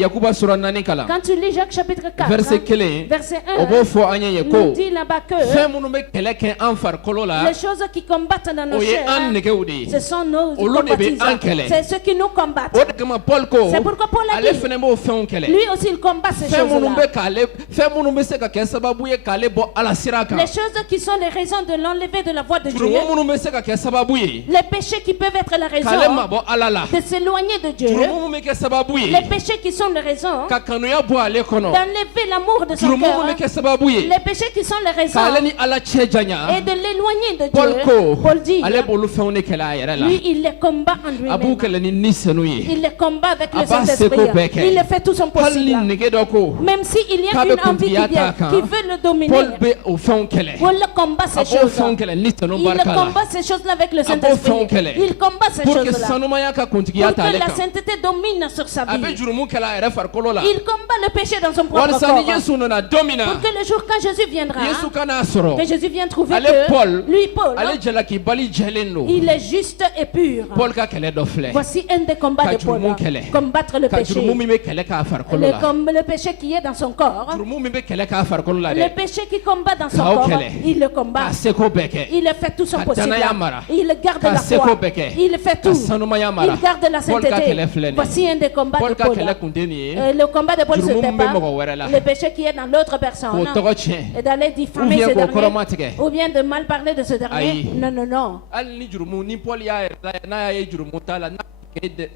Yakuba sura 4 kalan Quand tu lis Jacques chapitre 4, verset 1 verset o 1, b'o fɔ an ye ye nous ko dit là-bas que fɛn minnu bɛ kɛlɛ kɛ an farikolo la les choses qui combattent dans nos o ye chairs, an nɛgɛw de ye. ce sont nos Olu de bɛ convoitises. an kɛlɛ. C'est ceux qui nous combattent. O de kama Paul ko C'est pourquoi Paul a ale dit, fɛnɛ b'o fɛnw kɛlɛ. lui aussi il combat ces Fɛn minnu choses-là. bɛ k'ale fɛn minnu bɛ se ka kɛ sababu ye k'ale bɔ Ala sira kan. Les choses qui sont les raisons de l'enlever de la voie de Dieu. Jurumu minnu bɛ se ka kɛ sababu ye Les péchés qui peuvent être la k'ale raison mabɔ Ala la. de s'éloigner de Dieu. Jurumu min bɛ kɛ sababu ye Les péchés qui sont les raisons ka kanuya bɔ ale kɔnɔ. d'enlever l'amour de son Jurumu cœur. min bɛ kɛ sababu ye Les péchés qui sont les raisons k'ale ni Ala cɛ et janya. de l'éloigner de Paul Dieu. ko Paul dit, ale b'olu fɛnw de kɛlɛ a yɛrɛ la. lui, il les combat en A b'u lui-même. kɛlɛ ni nisɛnu ye. Il les combat avec le A b'a seko Saint-Esprit. bɛɛ kɛ. Il le fait tout son Hali ni possible. nege dɔ ko Même s'il y k'a a bɛ une envie qui kuntigiya vient, t'a kan qui veut le dominer, Paul bɛ o fɛnw kɛlɛ. Paul combat A ces b'o choses. fɛnw kɛlɛ nisɛnu Il barika la. combat ces choses-là avec le A b'o Saint-Esprit. fɛnw kɛlɛ. Il combat ces Pour que choses-là. sanumaya ka Pour kuntigiya que t'ale la kan. sainteté domine sur sa A bɛ vie. jurumu kɛlɛ a yɛrɛ farikolo la. Il combat le péché dans son propre Walasa ni corps. Yesu nana don min na Pour que le jour quand Jésus viendra, Yesu kan'a sɔrɔ que Jésus vient trouver ale que Paul lui, Paul, ale jalakibali jɛlen don. il est juste et pur. Paul ka kɛlɛ dɔ filɛ Voici un des combats Ka de Paul. jurumu kɛlɛ. Combattre le ka péché. jurumu min bɛ kɛlɛ k'a farikolo la. Le péché qui est dans son corps. Jurumu min bɛ kɛlɛ k'a farikolo la Le dɛ péché qui combat dans son K'aw corps, kɛlɛ. il le combat. k'a seko bɛɛ kɛ Il fait tout son Ka possible. danaya mara. Il garde Ka la seko foi. bɛɛ kɛ. Il fait Ka tout. sanumaya mara. Il garde la Paul ka sainteté. kɛlɛ filɛ nin ye. Voici un des combats Paul de ka Paul. kɛlɛ kun tɛ nin ye Le combat de Paul se Jurumu min bɛ débat. mɔgɔ wɛrɛ la Le péché qui est dans l'autre k'o personne. tɔgɔ tiɲɛ Et d'aller ou diffamer bien ce k'o dernier. kɔrɔma tigɛ. Ou bien de mal parler de ce dernier. Ayi. Non, non, non. Hali ni jurumu ni Paul y'a yɛrɛ lajɛ n'a y'a ye jurumu t'a la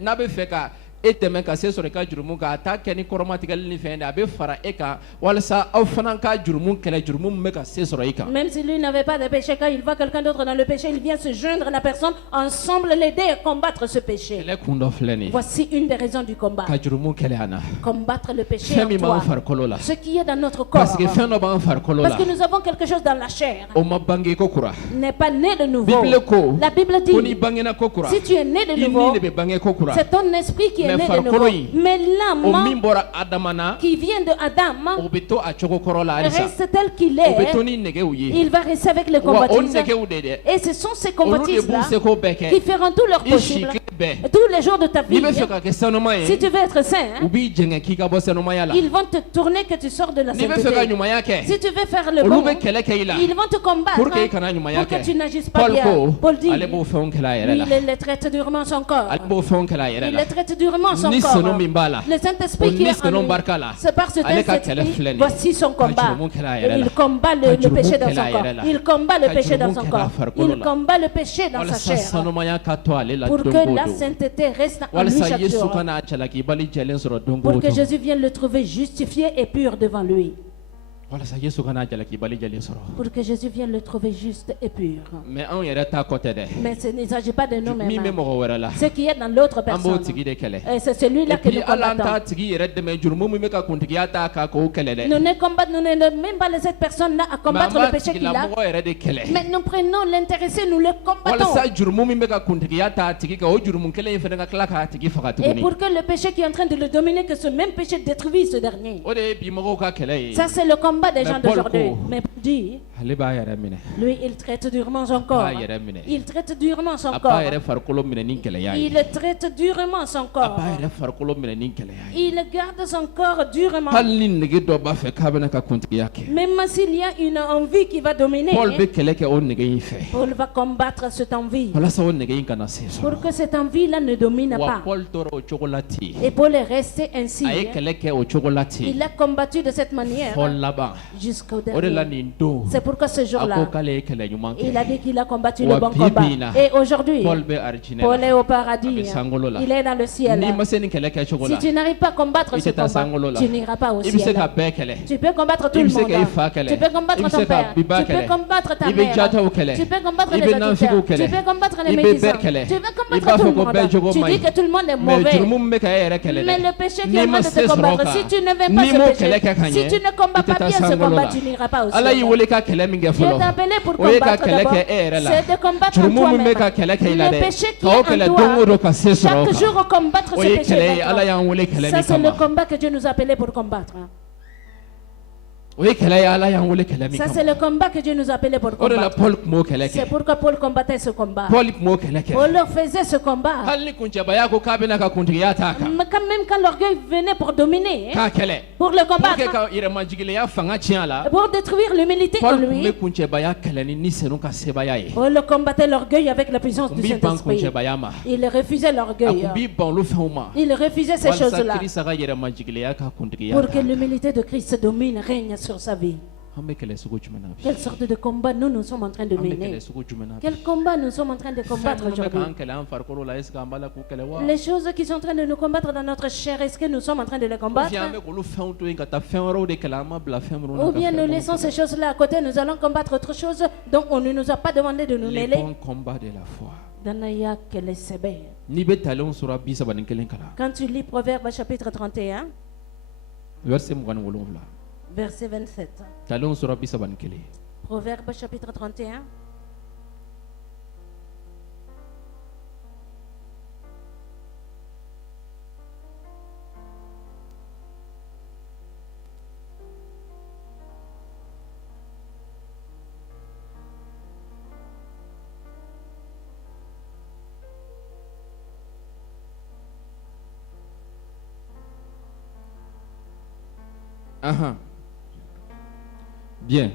n'a bɛ fɛ ka e dɛmɛ ka se sɔrɔ i ka jurumu kan a t'a kɛ ni kɔrɔmatigɛli ni fɛn de a bɛ fara e kan walasa aw fana ka jurumu kɛlɛ jurumu min bɛ ka se sɔrɔ i kan. Même si lui n'avait pas de péché, quand il voit quelqu'un d'autre dans le péché, il vient se joindre à la personne, ensemble l'aider à combattre ce péché. Kɛlɛ kun dɔ filɛ nin ye Voici une des raisons du combat. ka jurumu kɛlɛ an na. Combattre le péché Fɛn en min toi. b'an farikolo la Ce qui est dans notre corps. parce que fɛn dɔ b'an farikolo Parce la que nous avons quelque chose dans la chair. o ma bange ko kura. N'est pas né de nouveau. Bible ko La Bible ko n'i dit, bangena ko kura si tu es né de i ni nouveau, de bɛ bange ko kura. c'est ton esprit qui est Mais né de farikolo nouveau. in, Mais o min l'âme bɔra Adama na qui vient de Adam o bɛ to a cogo kɔrɔ la halisa reste tel qu'il o bɛ to est. ni nɛgɛw ye Il va rester avec les wa o convoitises. nɛgɛw de dɛ Et ce sont ces olu de convoitises-là b'u seko bɛɛ qui kɛ feront tout leur i si possible. tile bɛɛ Tous les jours de ta vie. n'i bɛ fɛ ka kɛ sanuma Si ye tu veux être saint, u b'i jɛngɛ k'i ka bɔ sanumaya la ils vont te tourner que tu sors de la n'i bɛ fɛ ka sainteté. ɲumanya Si kɛ tu veux faire le olu bon, bɛ kɛlɛ kɛ i la ils vont te combattre pour que i kana ɲumanya pour que kɛ tu n'agisses pas Paul bien. ko Paul dit, ale b'o fɛnw kɛlɛ a yɛrɛ lui, la il traite durement son corps. ale b'o fɛnw kɛlɛ a yɛrɛ Il la traite durement son ni corps. senu min b'a la Le o Saint-Esprit qui ni est en senu lui. barika la C'est par ce ale ka kɛlɛ Saint-Esprit, filɛ nin ye voici son ka combat. jurumu kɛlɛ a Et yɛrɛ il la combat ka le jurumu péché dans kɛlɛ son a corps. yɛrɛ la Il combat le ka péché dans jurumu son kɛlɛ a corps. farikolo Il la combat le péché dans sa walasa chair. sanumaya ka to ale la Pour don que o la don sainteté reste en lui walasa chaque Yesu jour. kana jalakibali jɛlen sɔrɔ don o Pour que don Jésus vienne le trouver justifié et pur devant lui. walasa Yesu kana jalakibali jɛlen sɔrɔ Pour que Jésus vienne le trouver juste et pur. mais anw yɛrɛ ta kɔ tɛ dɛ Mais il ne s'agit pas de min bɛ nous-mêmes. mɔgɔ wɛrɛ la Ce qui est dans l'autre an b'o personne. tigi de kɛlɛ Et c'est celui-là et que puis nous ala an t'a combattons. tigi yɛrɛ dɛmɛ jurumu min bɛ ka kuntigiya ta k'a k'o kɛlɛ dɛ Nous ne combattons, nous n'aidons même pas cette personne-là à mais an combattre le b'a péché qu'il a. tigilamɔgɔ yɛrɛ de kɛlɛ Mais nous prenons l'intéressé, nous le combattons. walasa jurumu min bɛ ka kuntigiya ta a tigi kan o jurumu kelen in fana ka tila k'a tigi faga Et tuguni pour que le péché qui est en train de le dominer, que ce même péché détruise ce dernier. o de ye bi mɔgɔw ka kɛlɛ ye Ça, c'est le combat des Mais gens Paul d'aujourd'hui. ko- Mais Paul dit, ale b'a yɛrɛ minɛ Lui, il traite durement son corps. b'a yɛrɛ minɛ Il traite durement son a corps. b'a yɛrɛ farikolo minɛ ni kɛlɛya ye Il traite durement son a corps. b'a yɛrɛ farikolo minɛ ni kɛlɛya ye Il garde son corps durement. hali ni nege dɔ b'a fɛ k'a bɛna ka kuntigiya kɛ Même s'il y a une envie qui va dominer, Paul bɛ kɛlɛ kɛ o nege in fɛ Paul va combattre cette envie walasa o nege in kana se pour sɔrɔ que cette envie-là ne domine wa pas. Paul tora o cogo la ten Et Paul est resté ainsi. a ye kɛlɛ kɛ o cogo la ten Il a combattu de cette manière fɔ laban jusqu'au o de la dernier. nin don C'est pourquoi ce a ko jour-là, k'ale ye kɛlɛ ɲuman il a kɛ dit qu'il a combattu Wa le bon bi combat. bi na, Et aujourd'hui, Paul bɛ arijinɛ Paul est la au paradis. a bɛ sankolo la Il est dans le ciel. n'i ma se nin kɛlɛ kɛcogo Si la tu n'arrives pas à combattre i ce tɛ taa combat, sankolo la tu n'iras pas au i bɛ se ciel. ka bɛɛ kɛlɛ Tu peux combattre tout I le bɛ se monde. ka i fa kɛlɛ Tu peux combattre i bɛ ton se ka père. i ba Tu peux kɛlɛ combattre ta i bɛ mère. jataw kɛlɛ Tu peux combattre i les bɛ nanfigiw auditeurs. kɛlɛ Tu peux combattre i les bɛ bɛɛ médisants. kɛlɛ Tu peux i combattre b'a tout fɔ le ko monde. bɛɛ jogo Tu ma dis ɲi que tout le monde est mais mauvais. jurumu min bɛ ka e yɛrɛ kɛlɛ Mais dɛ le péché qui n'i est en ma train de se te sɔrɔ o combattre, kan si tu ne viens pas n'i ce m'o péché, kɛlɛ kɛ ka si ɲɛ tu ne combats i tɛ pas taa bien ce sankolo combat, la tu n'iras pas au ala y'i ciel. wele ka kɛlɛ min kɛ Dieu fɔlɔ t'a appelé pour o ye ka combattre kɛlɛ d'abord. kɛ e yɛrɛ la C'est de combattre en jurumu min bɛ toi-même. ka kɛlɛ kɛ i la Le dɛ péché qui ka o est kɛlɛ en don o toi, don ka se sɔrɔ o chaque jour kan combattre o ce ye péché. kɛlɛ ye dans ala toi. y'an wele kɛlɛ Ça, min c'est le kama combat que Dieu nous a appelé pour combattre. o ye kɛlɛ ye ala y'an wele kɛlɛ min Ça, c'est kama le combat que Dieu nous a appelé pour o de la combattre. Paul tun b'o kɛlɛ C'est kɛ pourquoi Paul combattait ce combat. Paul tun b'o kɛlɛ kɛ Paul leur faisait ce combat. hali ni kuncɛbaya ko k'a bɛna ka kuntigiya t'a kan Mais quand même, quand l'orgueil venait pour dominer, k'a kɛlɛ pour le pour que combattre, ka yɛrɛmajigilenya fanga tiɲɛ a la pour détruire l'humilité en Paul tun lui, bɛ kuncɛbaya kɛlɛ ni senu ka sebaya ye Paul combattait l'orgueil avec la puissance kun du b'i ban Saint-Esprit. kuncɛbaya ma Il refusait a l'orgueil. kun b'i ban olu fɛnw ma Il refusait ces walasa choses-là kirisa ka yɛrɛmajigilenya ka kuntigiya pour que kan l'humilité de Christ domine, règne sur sa vie. an bɛ kɛlɛ sugu jumɛn na bi Quelle sorte de combat nous sommes en train de an bɛ mener? kɛlɛ sugu jumɛn na bi Quel combat nous sommes en train de fɛn combattre minnu bɛ aujourd'hui? k'an kɛlɛ an farikolo la est ce que an b'a la k'u kɛlɛ wa Les choses qui sont en train de nous combattre dans notre chair, est-ce que nous sommes en train de les combattre? ou bien an bɛ k'olu fɛnw to yen ka taa fɛn wɛrɛw de kɛlɛ an ma bila fɛn minnu na Ou ka bien fɛn nous minnu laissons ces kɛlɛ. choses-là à côté, nous allons combattre autre chose dont on ne nous a pas demandé de nous les mêler. bons combats de la foi Danaya kele sebe. n'i bɛ talenw sɔrɔ 31 kalan Quand tu lis Proverbe chapitre 31, verset 27 verset 27. talenw sɔrɔ 31 Proverbe chapitre 31. Bien.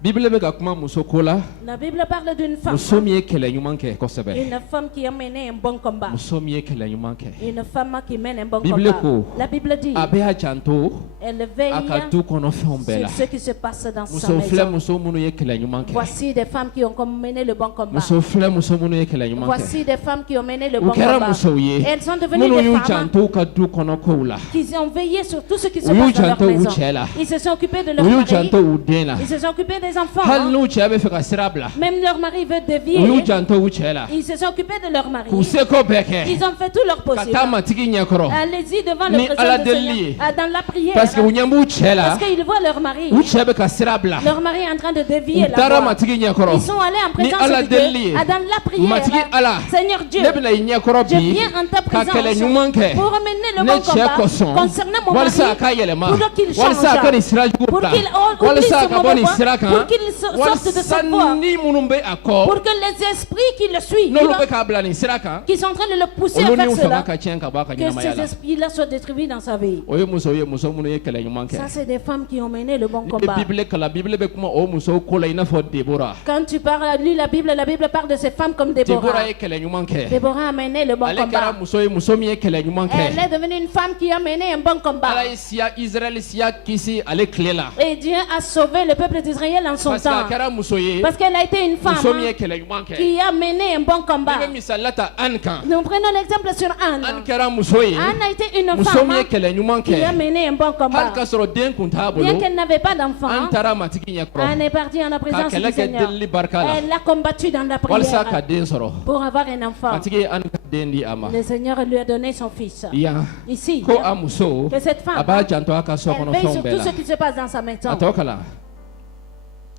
Bible bɛ ka kuma muso ko la. La Bible parle d'une femme. Muso min ye kɛlɛ ɲuman kɛ kosɛbɛ. Une femme qui a mené un bon combat. Muso min ye kɛlɛ ɲuman kɛ. Une femme qui mène un bon Bible combat. ko. La Bible dit, A bɛ a janto elle a ka veille du kɔnɔ fɛnw bɛɛ la. sur ce qui se passe dans sa Muso filɛ maison. muso minnu ye kɛlɛ ɲuman kɛ. Voici des femmes qui ont mené le bon combat. Muso filɛ muso minnu ye kɛlɛ ɲuman kɛ. Voici des femmes qui ont mené le U bon kɛra combat. musow ye. Elles sont devenues Minnu des y'u femmes janto u ka du kɔnɔ kow la. qui ont veillé sur tout ce qui se U y'u passe dans leur janto u maison. cɛ la. Ils se sont occupés de U leur y'u mari. janto u den la. Ils se sont occupés des enfants. Hali n'u cɛ bɛ fɛ ka sira bila. Même leur mari veut U y'u dévier. janto u cɛ la. Ils se sont occupés de leur mari. K'u seko bɛɛ kɛ. Ils ont fait tout leur Ka possible. taa matigi ɲɛkɔrɔ. Allez-y devant le Ni présence Ala du deli ye. Seigneur. Dans la prière. Parce que u ɲɛ b'u cɛ la. Parce qu'ils voient leur mari. U cɛ bɛ ka sira bila. Leur mari est en train de dévier U la taara voie. matigi ɲɛkɔrɔ. Ils sont allés en Ni présence Ala de Dieu. deli ye. Dans la prière. Matigi Ala. Seigneur Dieu. Ne bɛna i ɲɛkɔrɔ Je bi. viens en ta Ka présence kɛlɛ ɲuman kɛ. pour mener le Ne bon cɛ combat kosɔn. concernant mon mari, Walasa a ka yɛlɛma. pour qu'il change, Walasa a ka nin sira jugu pour bila. qu'il oublie Walasa ce a ka bɔ nin mauvais sira voie, kan. pour qu'il sorte de Walasa cette voie, ni minnu bɛ a kɔ. pour que les esprits qui le suivent, N'olu bɛ k'a bila nin sira kan. qui sont en train de le pousser Olu à faire ni cela, fanga ka tiɲɛ ka bɔ a ka que ɲɛnamaya ces la. esprits-là soient détruits dans sa vie. O ye musow ye muso minnu ye kɛlɛ ɲuman Ça, kɛ. c'est des femmes qui ont mené le bon Ni combat. ye Bible kalan Bible bɛ kuma o musow ko la i n'a fɔ Debora. Quand tu lis la Bible parle de ces femmes comme Déborah. Debora ye kɛlɛ ɲuman kɛ. Déborah a mené le bon Ale combat. kɛra muso ye muso min ye kɛlɛ ɲuman Elle kɛ. est devenue une femme qui a mené un bon combat. Ala ye siya Israël siya kisi ale tile la. Et Dieu a sauvé le peuple d'Israël en son Parce que a temps. kɛra muso ye. Parce qu'elle a été une femme Muso min ye kɛlɛ ɲuman kɛ. qui a mené un bon combat. I bɛ misaliya ta Anne kan. Nous prenons l'exemple sur Anne. Anne kɛra muso ye. Anne a été une Muso femme min ye kɛlɛ ɲuman qui a kɛ. mené un bon combat. Hali k'a sɔrɔ den kun t'a bolo. Bien qu'elle n'avait pas d'enfant, An taara matigi ɲɛkɔrɔ. Anne est partie en la Ka présence kɛlɛ du kɛ Seigneur. delili barika la. Elle a combattu dans la Walasa ka prière den sɔrɔ. pour avoir un enfant. Matigi ye Anne ka den di a ma. Le Seigneur lui a donné son fils. Yan. Ici, Ko a muso. que cette A femme, b'a janto a ka so elle kɔnɔ veille fɛnw sur bɛɛ tout la. ce qui se passe dans sa maison. A tɔ kalan.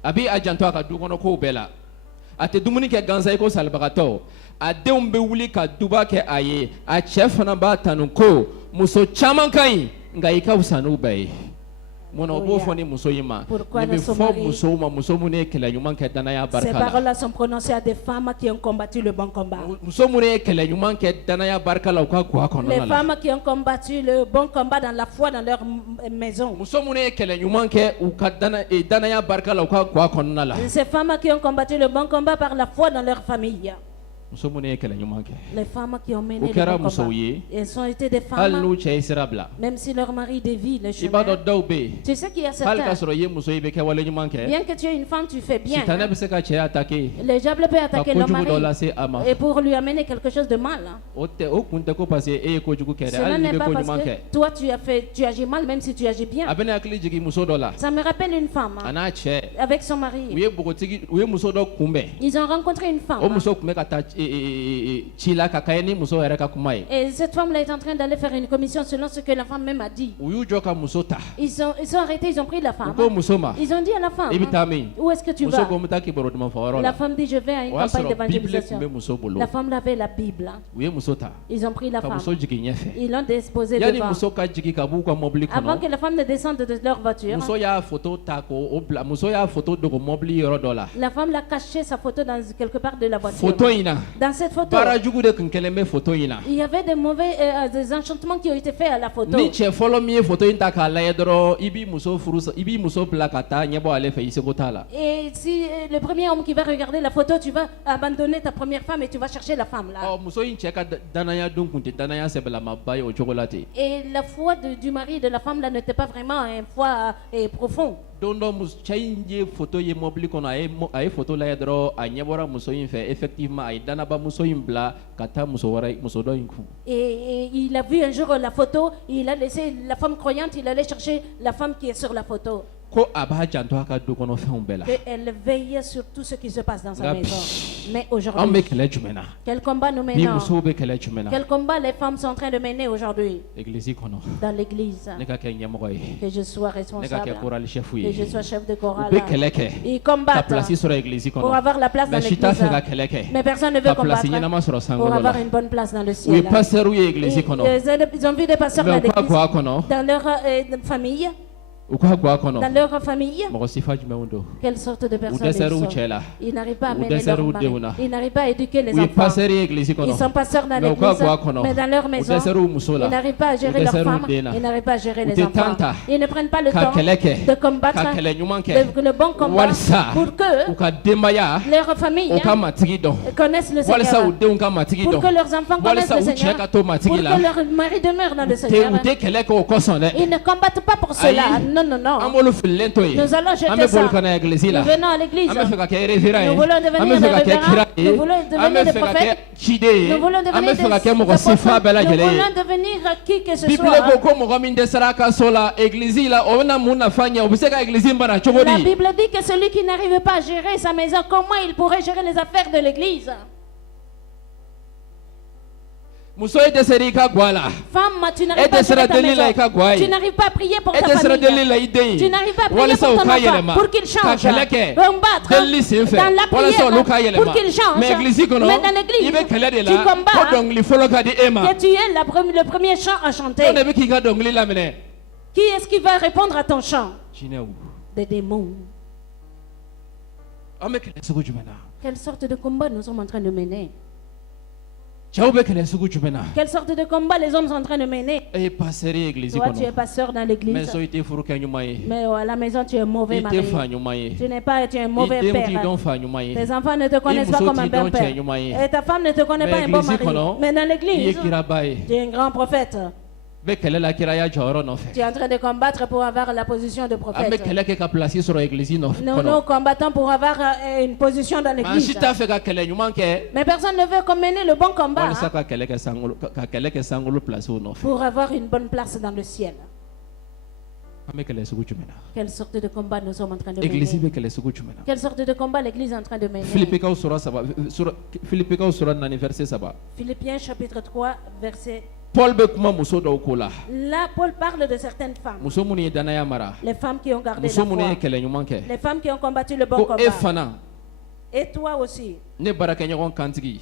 A bɛ a janto a ka du kɔnɔ kow bɛɛ la. A tɛ dumuni kɛ gansan i ko salibagatɔ. A denw bɛ wuli ka duba kɛ a ye. A cɛ fana b'a tanu ko muso caman ka ɲi nka i ka fisa n'u bɛɛ ye. Mun o b'o fɔ ni muso in ma Pourquoi nin bɛ nos fɔ maris- musow ma muso minnu ye kɛlɛ ɲuman kɛ danaya Ces barika la paroles-là sont prononcées à des femmes qui ont combattu le bon combat. muso minnu ye kɛlɛ ɲuman kɛ danaya barika la u ka guwa Les kɔnɔna la femmes qui ont combattu le bon combat dans la foi dans leur maison. muso minnu ye kɛlɛ ɲuman kɛ u ka danaya barika la u ka guwa kɔnɔna la Ces femmes qui ont combattu le bon combat par la foi dans leur famille. muso minnu ye kɛlɛ ɲuman kɛ Les femmes qui ont mené o le kɛra bon musow combat. ye Elles ont été des hali femmes, n'u cɛ ye sira bila même si leur mari dévie le i b'a chemin. dɔn dɔw bɛ yen Tu sais qu'il y a hali k'a certains, sɔrɔ i ye muso ye i bɛ kɛ wale ɲuman kɛ bien que tu es une femme, tu fais bien. sitanɛ bɛ se ka cɛ attaquer Le diable peut ka attaquer le kojugu dɔ mari lase a ma et pour lui amener quelque chose de mal. o kun tɛ ko parce que e ye kojugu kɛ dɛ Cela hali n'i n'est bɛ pas ko parce ɲuman que kɛ toi tu agis mal, même si tu agis a bien. bɛ ne hakili jigin muso dɔ la Ça me rappelle une femme a n'a cɛ avec son u mari. ye npogotigi u ye muso dɔ kunbɛn Ils ont rencontré une femme. o muso tun bɛ ka taa ci la ka kɛɲɛ ni muso yɛrɛ ka kuma ye Et cette femme-là est en train d'aller faire une commission selon ce que la femme même a dit. u y'u jɔ ka muso ta Ils sont arrêtés, ils ont pris la u femme. ko muso ma Ils ont dit à la femme, i bɛ taa min où est-ce que tu muso vas? ko n bɛ taa kibaru duman fɔ yɔrɔ La la femme dit, je vais à une o y'a campagne sɔrɔ bibile tun d'évangélisation. bɛ muso bolo La femme avait la Bible. u ye muso ta Ils ont pris la ka femme. muso jigin ɲɛfɛ Ils l'ont déposée yanni devant. muso ka jigin ka b'u ka mɔbili Avant kɔnɔ que la femme ne descende de leur voiture, muso y'a photo ta k'o bila muso y'a photo dogo mɔbili yɔrɔ dɔ la la femme l'a caché sa photo dans quelque part de la voiture. photo in na Dans cette photo, baara jugu de tun kɛlen bɛ photo in na il y avait des mauvais des enchantements qui ont été faits à la photo. ni cɛ fɔlɔ min ye photo in ta k'a lajɛ dɔrɔn i b'i muso furu i b'i muso bila ka taa ɲɛbɔ ale fɛ i seko t'a la Et si le premier homme qui va regarder la photo, tu vas abandonner ta première femme et tu vas chercher la femme là. ɔ muso in cɛ ka danaya dun kun tɛ danaya sɛbɛlamaba ye o cogo la ten Et la foi du mari et de la femme là n'était pas vraiment une foi profonde. don dɔ cɛ in ye photo ye mɔbili kɔnɔ a ye photo lajɛ dɔrɔn a ɲɛ bɔra muso in fɛ effectivement a ye danaba muso in bila ka taa muso dɔ in kun Et il a vu un jour la photo, il a laissé la femme croyante, il allait chercher la femme qui est sur la photo. ko a b'a janto a ka du kɔnɔ fɛnw bɛɛ la Qu'elle veille sur tout ce qui se passe dans sa Nga maison. Mais an bɛ aujourd'hui, kɛlɛ jumɛn na quel combat nous bi menons? musow bɛ kɛlɛ jumɛn na Quel combat les femmes sont en train de mener aujourd'hui église kɔnɔ dans l'église? ne ka kɛ ɲɛmɔgɔ ye Que je sois ne ka responsable, kɛ chorale chef que ye je sois chef de u chorale. bɛ kɛlɛ kɛ Ils ka combattent place sɔrɔ église pour kɔnɔ avoir la place dans mais si t'a l'église. fɛ ka kɛlɛ kɛ Mais personne ne veut ka place combattre ɲɛnama sɔrɔ pour sankolo la avoir une bonne place dans le u ye ciel. pasitɛriw ye église kɔnɔ Ils ont vu des pasteurs dans mais u ka l'église, guwa kɔnɔ dans leur famille, u ka guwa dans kɔnɔ leur famille. mɔgɔ sifa jumɛnw don Quelle sorte de u personnes ils dɛsɛr'u sont? cɛ la Ils n'arrivent pas à Ou mener dɛsɛr'u leur mari. denw na. Ils n'arrivent pas à éduquer les u ye enfants. pasitɛri ye église Ils kɔnɔ sont pasteurs dans mais u ka l'église, guwa kɔnɔ mais dans leur u maison, dɛsɛr'u muso ils la n'arrivent pas à u gérer leurs dɛsɛr'u femmes, den na ils n'arrivent pas à gérer u les tɛ enfants. temps ta Ils ne prennent pas le ka temps kɛlɛ kɛ de combattre ka kɛlɛ ɲuman kɛ le bon combat walisa pour que u ka denbaya leur famille u ka matigi dɔn connaissent le walisa u Seigneur, denw ka matigi pour dɔn que leurs enfants connaissent walisa le u cɛ Seigneur, ka to pour matigi que la leur mari demeure dans le u Seigneur. tɛ kɛlɛ kɛ o kɔsɔn dɛ Ils ne combattent pas pour cela. Aïe. Non, non, an non. b'olu fililen to yen Nous allons an jeter bɛ ça. boli ka na église la Nous venons à l'église. an bɛ fɛ ka kɛ révérend ye Nous voulons an devenir bɛ fɛ des ka kɛ révérends. kira ye Nous voulons an devenir bɛ des fɛ ka kɛ prophètes. ciden ye Nous voulons an devenir bɛ fɛ ka kɛ mɔgɔ des sifa bɛɛ Nous lajɛlen ye voulons devenir qui que ce bibile soit. ko ko mɔgɔ min dɛsɛra a ka so la église la o bɛna mun nafa ɲɛ o bɛ se ka église bana cogo La di Bible dit que celui qui n'arrive pas à gérer sa maison, comment il pourrait gérer les affaires de l'église? muso ye dɛsɛra i ka guwa la Femme, tu e n'arrives pas à gérer dɛsɛra ta deli la i maison. ka guwa Tu ye n'arrives pas à prier pour e ta dɛsɛra deli famille. la i den Tu ye n'arrives pas à prier walisa pour u ton ka enfant yɛlɛma pour qu'il ka change. kɛlɛ kɛ Combattre delili sen fɛ dans la walasa olu ka prière pour yɛlɛma qu'il change. mais église kɔnɔ Mais dans i l'église, bɛ kɛlɛ de tu la combats ko dɔnkili fɔlɔ ka di e ma que tu es le premier chant à chanter. jɔn de bɛ k'i ka dɔnkili laminɛ Qui est-ce qui va répondre à ton chant? jinɛw Des démons. an bɛ kɛlɛ sugu jumɛn na Quelle sorte de combat nous sommes en train de mener? cɛw bɛ kɛlɛ sugu jumɛn na Quelle sorte de combat les hommes sont en train de mener? e ye pasɛri ye église Toi, tu es kɔnɔ pasteur dans mais l'église, so i tɛ furu kɛ ɲuman ye mais à la maison, tu es un mauvais i tɛ mari. fa ɲuman ye Tu n'es pas, tu es un i mauvais denw t'i père. dɔn fa ɲuman ye Tes enfants ne te connaissent pas muso comme un t'i bon dɔn père. cɛ ɲuman ye Et ta femme ne te connaît mais pas un bon église mari. kɔnɔ Mais dans i ye l'église, kiraba ye tu es un grand prophète. bɛ kɛlɛ la kiraya jɔyɔrɔ nɔfɛ Tu es en train de combattre pour avoir la position de an bɛ prophète. kɛlɛ kɛ ka pilasi sɔrɔ église Nous kɔnɔ combattons pour avoir une position dans maa l'église. si t'a fɛ ka kɛlɛ ɲuman kɛ Mais personne ne veut comme mener le bon combat walisa ka kɛlɛ kɛ sankolo pilasiw nɔfɛ pour avoir une bonne place dans le ciel. an bɛ kɛlɛ sugu jumɛn na Quelle sorte de combat nous sommes en train de église mener? bɛ kɛlɛ sugu jumɛn na Quelle sorte de combat l'église est en train de mener? filipikaw sura 4 verset 3 Philippiens chapitre 3, verset. paul bɛ kuma muso dɔw ko la Là, Paul parle de certaines femmes. muso minnu ye danaya mara Les femmes qui ont gardé muso la minnu ye foi. kɛlɛ ɲuman kɛ Les femmes qui ont combattu le bon ko e combat. fana Et toi aussi, ne baarakɛɲɔgɔn kantigi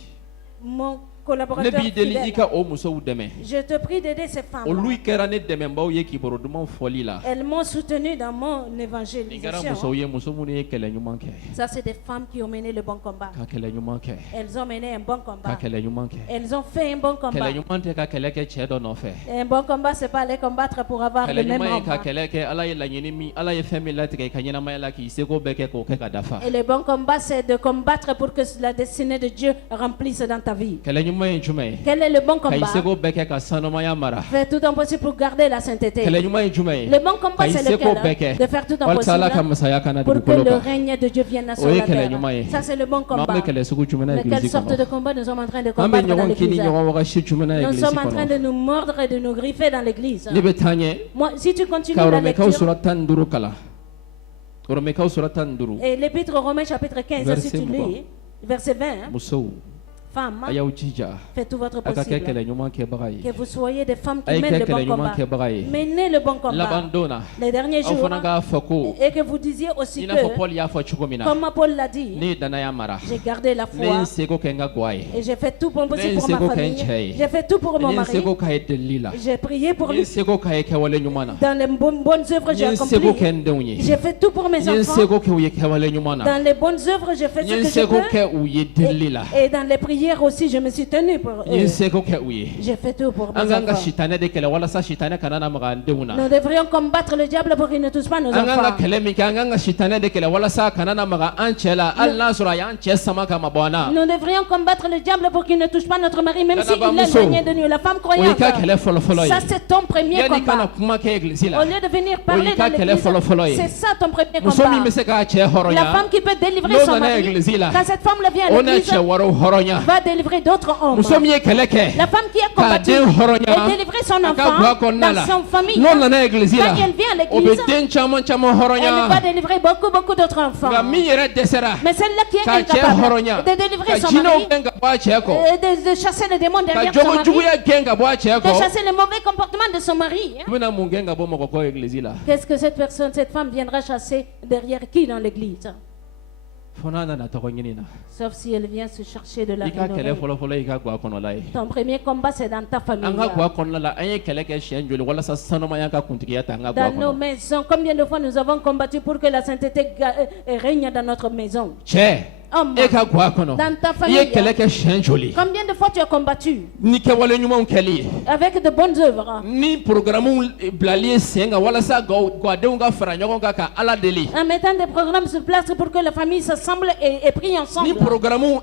mon ne b'i deli i fidèles. ka o musow dɛmɛ Je te prie d'aider ces femmes. olu kɛra ne dɛmɛbaw ye kibaro dumanw fɔli la Elles m'ont soutenu dans mon nin kɛra évangélisation. musow ye muso minnu ye kɛlɛ ɲuman kɛ Ça, c'est des femmes qui ont mené le bon combat. ka kɛlɛ ɲuman kɛ Elles ont mené un bon ka combat. kɛlɛ ɲuman kɛ Elles ont fait un bon combat. kɛlɛ ɲuman tɛ ka kɛlɛ kɛ cɛ dɔ nɔfɛ Un bon combat, c'est pas aller combattre pour avoir kɛlɛ le même ɲuman ye ka homme. kɛlɛ kɛ ala ye laɲini min ala ye fɛn min latigɛ i ka ɲɛnamaya la k'i seko bɛɛ kɛ k'o kɛ ka dafa Et le bon combat, c'est de combattre pour que la destinée de Dieu remplisse dans ta vie. kɛlɛ ɲuman ye jumɛn ye Quel est le bon ka i combat? seko bɛɛ kɛ ka sanumaya mara Faire tout en possible pour garder la sainteté. kɛlɛ ɲuman ye jumɛn ye Le bon ka combat, i c'est seko bɛɛ lequel? kɛ De faire tout en walasa ala ka possible masaya kana pour que dugukolo le kan règne de Dieu vienne sur o ye la kɛlɛ ɲuman terre. ye Ça, c'est le bon mais an combat. bɛ kɛlɛ sugu jumɛn na Mais quelle église sorte de kɔnɔ combat nous sommes en train de an bɛ combattre dans ɲɔgɔn kini l'église? ɲɔgɔn wagasi jumɛn na Nous église sommes en train de kɔnɔ nous mordre et de nous griffer dans l'église. ne bɛ taa ɲɛ Moi, si tu continues ka la rɔmɛkaw lecture, sura 15 kalan rɔmɛkaw sura 15 et l'épître aux Romains chapitre 15, si Verset tu lis, verset 20, hein, musow femmes, a y'aw jija faites tout votre a ka kɛ possible. kɛlɛ ɲuman kɛbaga ye Que vous soyez des femmes a qui ye mènent kɛ le kɛlɛ bon ɲuman combat. kɛbaga ye Menez le bon combat. laban don na Les derniers aw jours, fana k'a fɔ ko et que vous disiez aussi i n'a fɔ que, paul y'a fɔ cogo min na comme Paul l'a dit, ne ye danaya mara j'ai gardé la ne ye n foi seko kɛ n ka gwa ye et j'ai fait tout pour possible Ne pour ma seko kɛ n famille. cɛ ye. J'ai fait tout pour n mon ye n mari. seko k'a ye delili la J'ai prié pour n ye n lui. seko k'a ye kɛwale ɲuman na Dans les bonnes œuvres, n j'ai ye n seko kɛ accompli. n denw ye J'ai fait tout pour mes n ye n enfants. seko kɛ u ye kɛwale ɲuman na Dans les bonnes œuvres, j'ai fait n ce ye n que je seko peux. kɛ u ye delili la Et dans les prières aussi, je me suis tenu pour n ye n eux. seko kɛ u ye J'ai fait tout pour an mes k'an ka enfants. sitanɛ de kɛlɛ walasa sitanɛ kana na maga an denw na Nous devrions combattre le diable pour qu'il ne touche pas nos an k'an ka enfants. kɛlɛ min kɛ an k'an ka sitanɛ de kɛlɛ walasa a kana na maga an cɛ la hali n'a sɔrɔ a y'an cɛ sama ka ma bɔ an na Nous devrions combattre le diable pour qu'il ne touche pas notre mari, même Dada s'il est Bamuso. éloigné de nous. La femme o y'i croyante, ka kɛlɛ fɔlɔfɔlɔ ye ça c'est ton premier yanni i kana combat. kuma kɛ egilizi la Au lieu de venir o parler y'i ka dans kɛlɛ l'église, fɔlɔfɔlɔ ye c'est ça ton premier muso min bɛ combat. se k'a cɛ La hɔrɔnya femme qui peut délivrer n'o son nana mari, egilizi la quand cette femme le vient à o n'a l'église, cɛ wɛrɛw hɔrɔnya va délivrer d'autres hommes. muso min ye kɛlɛ kɛ La femme qui a k'a combattu den hɔrɔnya et délivré son a ka bɔ a enfant kɔnɔna la dans son famille, n'o nana egilizi la quand elle vient à o bɛ l'église, den caman caman elle va hɔrɔnya délivrer beaucoup d'autres enfants. nka min yɛrɛ dɛsɛra Mais celle-là qui est k'a cɛ incapable hɔrɔnya de délivrer ka son jinɛw mari, gɛn ka bɔ a cɛ kɔ de chasser les démons ka derrière son jogo mari, juguya gɛn ka bɔ a cɛ de kɔ chasser les mauvais comportements de son mari. i bɛna mun gɛn ka bɔ mɔgɔ kɔ egilizi la Qu'est-ce que cette personne, cette femme viendra chasser derrière qui dans l'église? fo n'a nana tɔgɔ ɲini na Sauf si elle vient se chercher de la i ka kɛlɛ renommée. fɔlɔfɔlɔ y'i ka gwa kɔnɔla ye Ton premier combat, c'est dans ta famille. an ka gwa kɔnɔna la an ye kɛlɛ kɛ siɲɛ joli walasa sanumaya ka kuntigiya ta an ka gwa Dans nos kɔnɔ maisons, combien de fois nous avons combattu pour que la sainteté règne dans notre maison? cɛ Homme, e ka gwa kɔnɔ dans ta i famille, ye kɛlɛ kɛ siɲɛ joli combien de fois tu as combattu ni kɛwale ɲumanw kɛli ye avec de bonnes œuvres, ni programme bilali ye sen kan walasa gwadenw ka fara ɲɔgɔn kan ka ala deli en mettant des programmes sur place pour que la famille s'assemble et prie ensemble, ni programme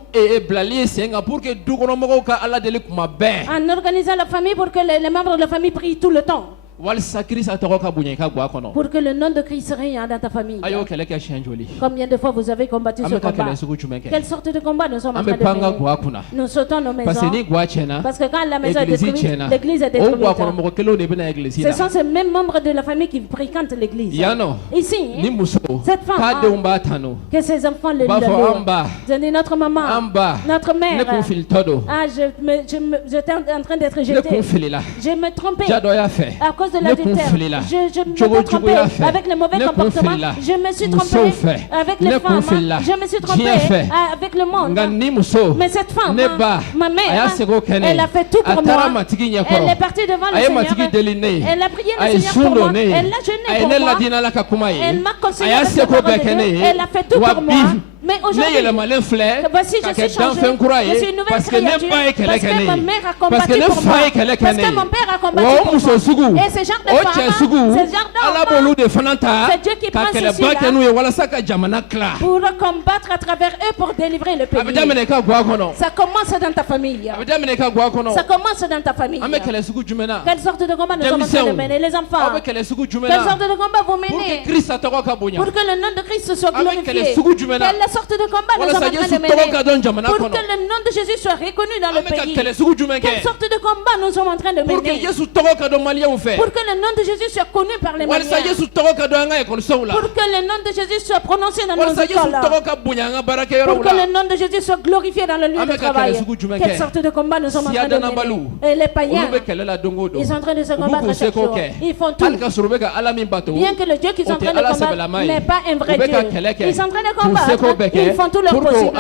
bilali ye sen kan pour que dukɔnɔmɔgɔw ka ala deli kuma bɛɛ en organisant la famille pour que les membres de la famille prient tout le temps, walisa kirisa tɔgɔ ka bonya i ka gwa kɔnɔ pour que le nom de Christ règne dans ta famille. a y'o kɛlɛ kɛ siɲɛ joli Combien de fois vous avez combattu an ce bɛ ka combat? kɛlɛ sugu jumɛn kɛ Quelle sorte de combat nous sommes en an train bɛ de pan an ka mener? gwa kunna Nous sautons nos parce que maisons. ni gwa tiɲɛna Parce que quand la maison est église détruite, tiɲɛna l'église est o détruite. gwa kɔnɔmɔgɔ kelenw de bɛna église Ce la sont ces mêmes membres de la famille qui fréquentent l'église. yan nɔ Ici, ni muso cette femme, k'a denw b'a tanu que ses enfants le b'a fɔ louent. an ba Je dis notre maman, an ba notre ne mère. kun filitɔ don Ah, j'étais en train d'être ne kun jetée. filila Je me trompais ja dɔ y'a fɛ à cause de ne kun l'adultère. filila Je me jogo suis trompée juguya fɛ avec les mauvais ne kun comportements. filila Je me suis musow trompée fɛ avec ne les kun femmes. filila Je me suis trompée diɲɛ fɛ avec le monde. nka ni muso Mais cette femme, ne ba ma a mère, y'a seko kɛ ne elle a fait tout a pour taara moi. matigi Elle ɲɛkɔrɔ est partie devant le a ye matigi Seigneur. deli ne ye Elle a prié a le ye Seigneur sun pour don moi. ne ye Elle l'a a jeûné ye pour ne moi. ladi n'ala ka kuma ye Elle m'a a conseillé y'a avec la seko parole bɛɛ de kɛ ne Dieu. ye Elle a fait tout wa pour bi moi. Mais ne aujourd'hui, yɛlɛmalen filɛ voici, ka je suis kɛ changée. danfɛn kura Je ye suis une nouvelle parce que ne créature. ba ye kɛlɛ Parce kɛ que ne ma ye mère a parce combattu que ne pour fa moi. ye kɛlɛ kɛ Parce ne que ye mon père a wa combattu o pour muso moi. sugu Et ce genre de o femmes, cɛ sugu ce genre ala d'hommes, b'olu de fana ta c'est Dieu qui ka prend kɛlɛba ceci-là kɛ n'u ye walasa ka jamana tila pour combattre à travers eux pour délivrer le a bɛ pays. daminɛ i ka gwa kɔnɔ Ça commence dans ta famille. a bɛ daminɛ i ka gwa kɔnɔ Ça commence dans ta famille. an bɛ kɛlɛ sugu jumɛn na Quelle sorte de combat nous sommes en train de denmisɛnw mener? Les aw enfants. bɛ kɛlɛ sugu jumɛn Quelle na sorte de combat vous pour que menez? Krista tɔgɔ ka bonya Pour que le nom de Christ soit Avec glorifié. les sugu jumɛn na? Quelle sorte de combat nous sommes walasa en train Yesu de mener? tɔgɔ ka dɔn jamana Pour kɔnɔ que le nom de Jésus soit reconnu dans an le bɛ ka pays. kɛlɛ sugu jumɛn Quelle kɛ sorte de combat nous sommes en train de pour que mener? Yesu tɔgɔ ka dɔn maliyɛnw fɛ Pour que le nom de Jésus soit connu par les walasa Maliens. Yesu tɔgɔ ka dɔn an ka ekɔlisow la Pour que le nom de Jésus soit prononcé dans nos walasa Yesu écoles. tɔgɔ ka bonya an ka baarakɛyɔrɔw Pour que la le nom de Jésus soit glorifié dans le lieu An de bɛ ka travail. kɛlɛ sugu jumɛn Quelle kɛ? sorte de combat nous sommes en train de Siyadanabaliw, mener? Et les païens, olu bɛ kɛlɛ la don o don ils sont en train de se u b'u combattre k'u chaque seko jour. kɛ Ils font tout. hali ka sɔrɔ u bɛ ka ala min bato Bien que le Dieu qu'ils sont o en tɛ train de ala combattre sɛbɛlama ye n'est pas un vrai u bɛ ka Dieu. kɛlɛ kɛ Ils sont en train de k'u seko combattre, Ils font tout leur possible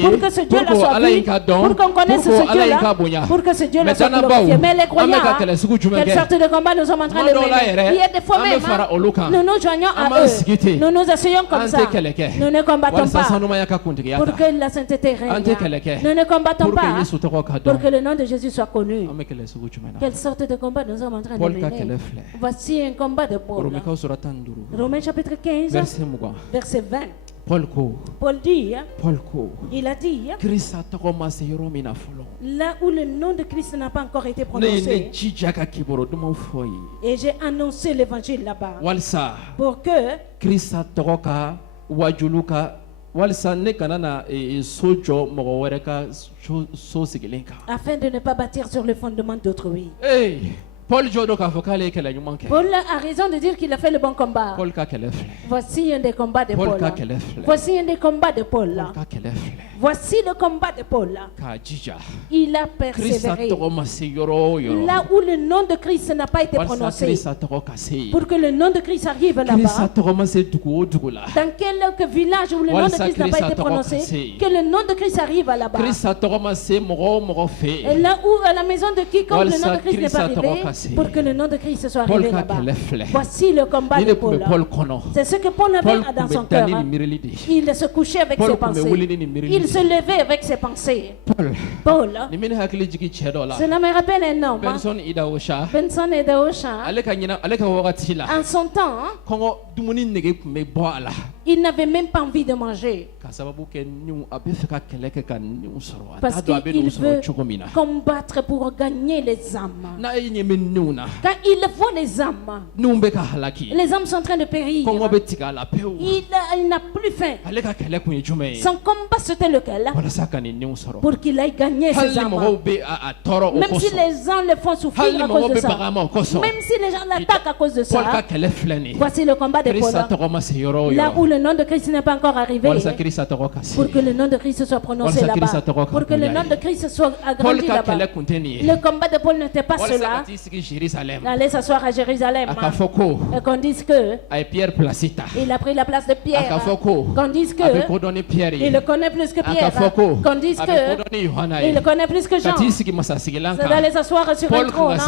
pour que ce Dieu-là soit vu, pour qu'on connaisse ce Dieu-là, pour que ce Dieu-là soit glorifié. Mais les croyants, quelle sorte de combat nous sommes en train de mener? Il y a des fois même, nous nous joignons à eux, nous nous asseyons comme ça, nous ne combattons pas pour que la sainteté règne, nous ne combattons pas pour que le nom de Jésus soit connu. Quelle sorte de combat nous sommes en train de mener? Voici un combat de Paul. Romains chapitre 15, verset 20. Paul dit, il a dit, là où le nom de Christ n'a pas encore été prononcé, et j'ai annoncé l'évangile là-bas, pour que afin de ne pas bâtir sur le fondement d'autrui. Paul a raison de dire qu'il a fait le bon combat. Voici un des combats de Paul. Voici un des combats de Paul. Voici le combat de Paul. Il a persévéré. Là où le nom de Christ n'a pas été prononcé, pour que le nom de Christ arrive là-bas. Dans quel village où le nom de Christ n'a pas été prononcé, que le nom de Christ arrive là-bas. Et là où à la maison de quiconque le nom de Christ n'est pas arrivé, pour que le nom de Christ soit arrivé là-bas. Voici le combat de Paul. C'est ce que Paul avait dans son cœur. Il se couchait avec ses pensées. Il se levait avec ses pensées. Paul. Cela me rappelle un homme. Benson Idaosha. En son temps, il n'avait même pas envie de manger. Parce qu'il veut combattre pour gagner les âmes. Quand il voit les âmes sont en train de périr. Il n'a plus faim. Son combat c'était lequel? Pour qu'il aille gagner ses âmes. Même si les gens le font souffrir à cause de ça. Même si les gens l'attaquent à cause de ça. Voici le combat de Paul. Là où le nom de Christ n'est pas encore arrivé. Pour que le nom de Christ soit prononcé là-bas. Pour que le nom de Christ soit agrandi là-bas. Le combat de Paul n'était pas cela. Aller s'asseoir à Jérusalem. Et qu'on dise que il a pris la place de Pierre. Qu'on dise que il le connaît plus que Pierre. Qu'on dise que il le connaît plus que Jean. C'est d'aller s'asseoir sur un trône.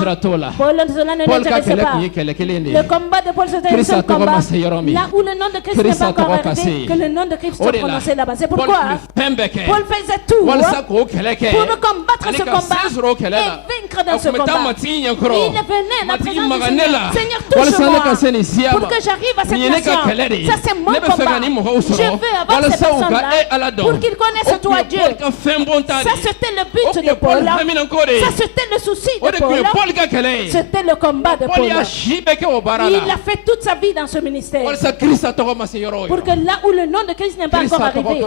Paul, cela ne l'intéressait pas. Le combat de Paul c'était un seul combat. Là où le nom de Christ n'est pas encore arrivé, que le nom de Christ soit prononcé là-bas. C'est pourquoi Paul faisait tout pour combattre ce combat et vaincre dans ce combat. Il venait à la présence du Seigneur. Seigneur, touche-moi pour que j'arrive à cette nation. Ça c'est mon combat. Je veux avoir ces personnes-là pour qu'ils connaissent toi Dieu. Ça c'était le but de Paul. Ça c'était le souci de Paul. C'était le combat de Paul. Il a fait toute sa vie dans ce ministère. Pour que là où le nom de Christ n'est pas encore arrivé,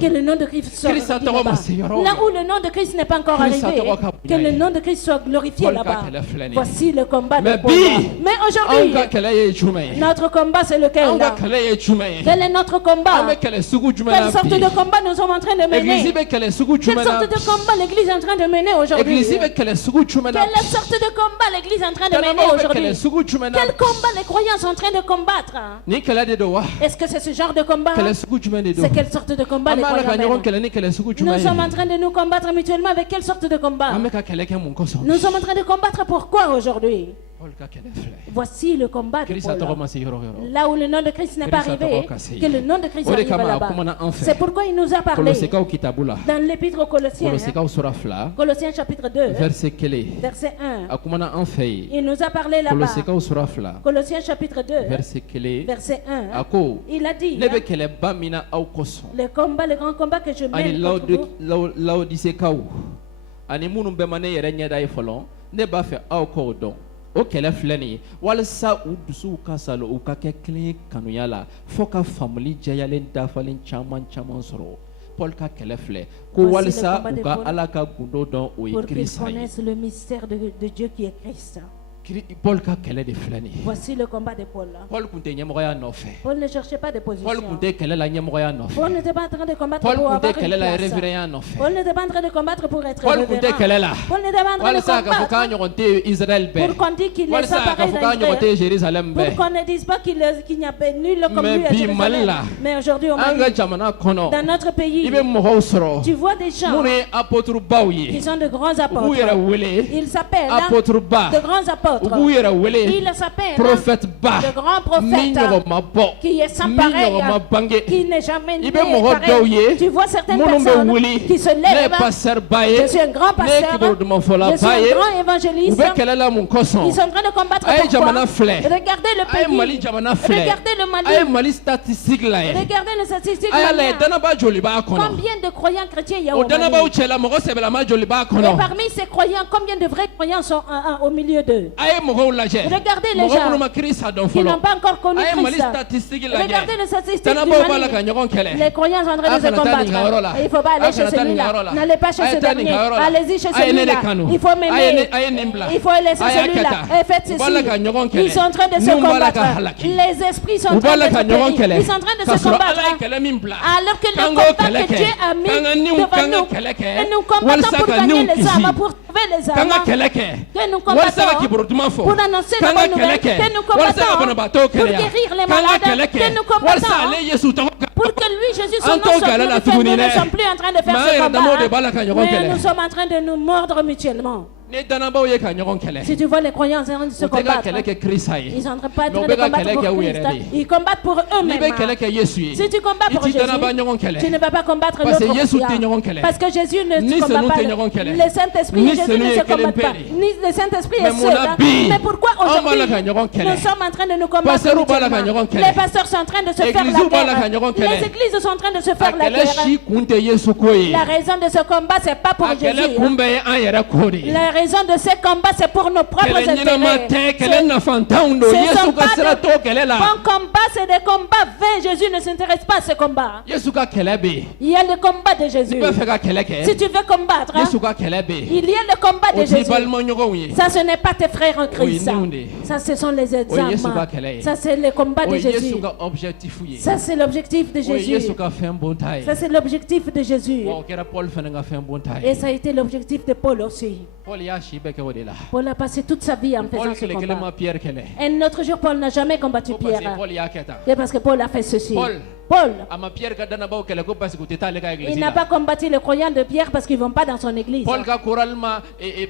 que le nom de Christ soit glorifié là-bas. Là où le nom de Christ n'est pas encore arrivé, que le nom de Christ soit glorifié là-bas. Voici le combat de Paul. Mais aujourd'hui, notre combat c'est lequel? Quel est notre combat? Quelle sorte de combat nous sommes en train de mener? Quelle sorte de combat l'Église est en train de mener aujourd'hui? Quelle sorte de combat l'Église est en train de mener aujourd'hui? Quel combat les croyants sont en train de combattre? Est-ce que c'est ce genre de combat? C'est quelle sorte de combat les croyants mènent? Nous sommes en train de nous combattre mutuellement avec quelle sorte de combat? Nous sommes en train de combattre pourquoi aujourd'hui? Voici le combat de Paul. Là où le nom de Christ n'est pas arrivé, que le nom de Christ arrive là-bas. C'est pourquoi il nous a parlé dans l'épître aux Colossiens, Colossiens chapitre 2, verset 1. Il nous a parlé là-bas, Colossiens chapitre 2, verset 1. Il a dit, le combat, le grand combat que je mène contre vous. O kɛlɛ filɛ nin ye walasa u dusuw ka salo u ka kɛ kelen kanuya la fo ka faamuli jɛyalen dafalen caman sɔrɔ Paul ka kɛlɛ filɛ ko walasa u ka Ala ka gundo dɔn o ye Kirista ye. Pour qu'ils connaissent le mystère de Dieu qui est Christ. Paul ka kɛlɛ de filɛ nin ye. Voici le combat de Paul. Paul kun tɛ ɲɛmɔgɔya nɔfɛ. Paul ne cherchait pas de position. Paul kun tɛ kɛlɛ la ɲɛmɔgɔya nɔfɛ. Paul n'était pas en train de combattre Paul pour kun avoir tɛ kɛlɛ la une place. révérend nɔfɛ. Paul n'était pas en train de combattre pour être Paul kun tɛ révérend. kɛlɛ la. Paul n'était pas en train de walisa k'a fɔ k'a combattre ɲɔgɔn tɛ Israël bɛɛ. pour qu'on dise qu'il est walisa k'a séparé fɔ k'a ɲɔgɔn tɛ d'Israël. Jérusalem Pour bɛɛ. qu'on ne dise pas qu'il n'y a pas nul comme Mais lui à bi Mali Jérusalem. la, Mais aujourd'hui au an Mali, ka jamana kɔnɔ dans notre pays, i bɛ mɔgɔw sɔrɔ tu vois des gens minnu ye apôtres ye qui sont de grands u b'u yɛrɛ apôtres. wele Ils s'appellent apôtres ba de grands u apôtres. b'u yɛrɛ wele Ils s'appellent prophète ba de grands min prophètes ɲɔgɔn ma bɔ qui est sans min pareil, ɲɔgɔn ma bange qui n'est jamais né i bɛ mɔgɔ dɔw ye pareil. Tu vois certaines minnu bɛ personnes wuli qui se ne ye lèvent. pasteur ba ye Je suis un grand ne ye pasteur. kibarudumanfɔla Je suis ba ye un grand u évangéliste. bɛ kɛlɛ la mun kosɔn Ils sont en train de combattre a ye pourquoi? jamana filɛ Regardez le a ye pays. Mali jamana filɛ Regardez le Mali. a ye Mali statistique lajɛ Regardez les statistiques a y'a lajɛ maliennes. danaba joli b'a kɔnɔ Combien de croyants chrétiens il y a o au danabaw Mali? cɛla mɔgɔ sɛbɛlama joli b'a Et kɔnɔ parmi ces croyants, combien de vrais croyants sont au milieu d'eux? a ye mɔgɔw lajɛ Regardez les mɔgɔ gens minnu ma Kirista dɔn qui n'ont fɔlɔ pas encore connu a ye Mali Christ. statistique Regardez les lajɛ statistiques du danabaw b'a la ka Mali. ɲɔgɔn kɛlɛ Les croyants sont en train a de se kana taa nin combattre. ka yɔrɔ la Et il ne faut pas a aller chez kana taa nin ka celui-là. yɔrɔ la N'allez pas chez a ce ye taa nin dernier. ka yɔrɔ la Allez-y chez a ye ne de celui-là. kanu Il faut a ye m'aimer. nin bila Il faut laisser a y'a kɛ celui-là. tan Et faites u b'a la ka ceci. ɲɔgɔn Ils sont en train de se kɛlɛ n'u b'a la combattre. ka halaki Les esprits sont en u train b'a la de ka se ɲɔgɔn périr. kɛlɛ Ils sont en train de k'a se sɔrɔ combattre. Ala ye kɛlɛ min bila Alors que le k'an k'o combat kɛlɛ que kɛ Dieu a mis k'an ka niw devant k'an nous, ka kɛlɛ kɛ et nous combattons walasa pour ka gagner niw les âmes, kisi pour sauver les k'an ka âmes, kɛlɛ kɛ que nous walasa ka combattons kibaruduman fɔ pour annoncer la k'an ka bonne kɛlɛ nouvelle, kɛ que nous walasa ka combattons banabaatɔw pour kɛlɛya guérir les k'an ka malades, kɛlɛ que nous kɛ walasa combattons ale Yesu tɔgɔ ka pour que lui, Jésus, son An nom t'o soit kɛlɛ la glorifié. Nous tuguni ne dɛ. sommes plus en train de faire Mais an ce yɛrɛ damaw de b'a combat. la ka ɲɔgɔn Mais kɛlɛ nous sommes en train de nous mordre mutuellement. ni danabaw ye ka ɲɔgɔn kɛlɛ Si tu vois les croyants en train de se u tɛ ka combattre, kɛlɛ kɛ Kirista ye ils sont en train pas en Mais train u de bɛ ka combattre kɛlɛ pour kɛ u Christ. yɛrɛ de ye. Ils combattent pour n'i eux-mêmes. bɛ kɛlɛ kɛ Yesu ye Si tu combats i pour ti Jésus, danaba ɲɔgɔn tu kɛlɛ ne vas pas combattre Parce que l'autre Yesu croyant. tɛ ɲɔgɔn kɛlɛ. Parce que Jésus ne Ni se combat sanu pas. tɛ ɲɔgɔn kɛlɛ. Le Saint-Esprit Ni et Jésus sanu ne ye se kelen combattent pas. pe de. Ni le Saint-Esprit Mais est mun seul. na bi Mais pourquoi anw b'a la aujourd'hui ka ɲɔgɔn kɛlɛ nous sommes en train de nous combattre Pasteurs b'a la ka mutuellement. ɲɔgɔn kɛlɛ. Les pasteurs sont en train de se faire Églises b'a la la ka ɲɔgɔn guerre. kɛlɛ. Les églises sont en train de se a faire la kɛlɛ guerre. si kun tɛ Yesu ko ye La raison de ce combat, c'est pas pour a kɛlɛ Jésus. kun bɛ ye an yɛrɛ ko de ye La raison de ce combat, c'est pour nos propres kɛlɛ ɲɛnama intérêts. tɛ kɛlɛ Ce nafantanw don ce Yesu sont ka pas sira des t'o kɛlɛ la bons combats, c'est des combats vains. Jésus ne s'intéresse pas à ce combat. Yesu ka kɛlɛ bɛ yen Il y a le combat de Jésus. i bɛ fɛ ka kɛlɛ Si kɛ tu veux combattre, Yesu ka kɛlɛ bɛ yen il y a le combat o de t'i Jésus. balimaɲɔgɔnw ye Ça, ce n'est pas tes frères en Christ. O ye de. Ça, ce sont les O ye Yesu examens. ka kɛlɛ ye Ça, c'est le combat o de ye Jésus. Yesu ka objectif ye Ça, c'est l'objectif de o ye Jésus. Yesu ka fɛn bonta ye Ça, c'est l'objectif de Jésus. wa o kɛra Paul fana ka fɛn bonta Et ye ça a été l'objectif de Paul aussi. Paul y'a si bɛɛ kɛ o de la Paul a passé toute sa vie en Paul faisant ce tile kelen ma combat. Pierre kɛlɛ Et notre jour, Paul n'a jamais combattu ko parce que Pierre. Paul y'a kɛ tan C'est parce que Paul a fait ceci. Paul. Paul, a ma Pierre ka danabaw kɛlɛ ko parce que u tɛ taa ale ka il église n'a la pas combattu les croyants de Pierre parce qu'ils ne vont pas dans son église. Paul ka chorale ma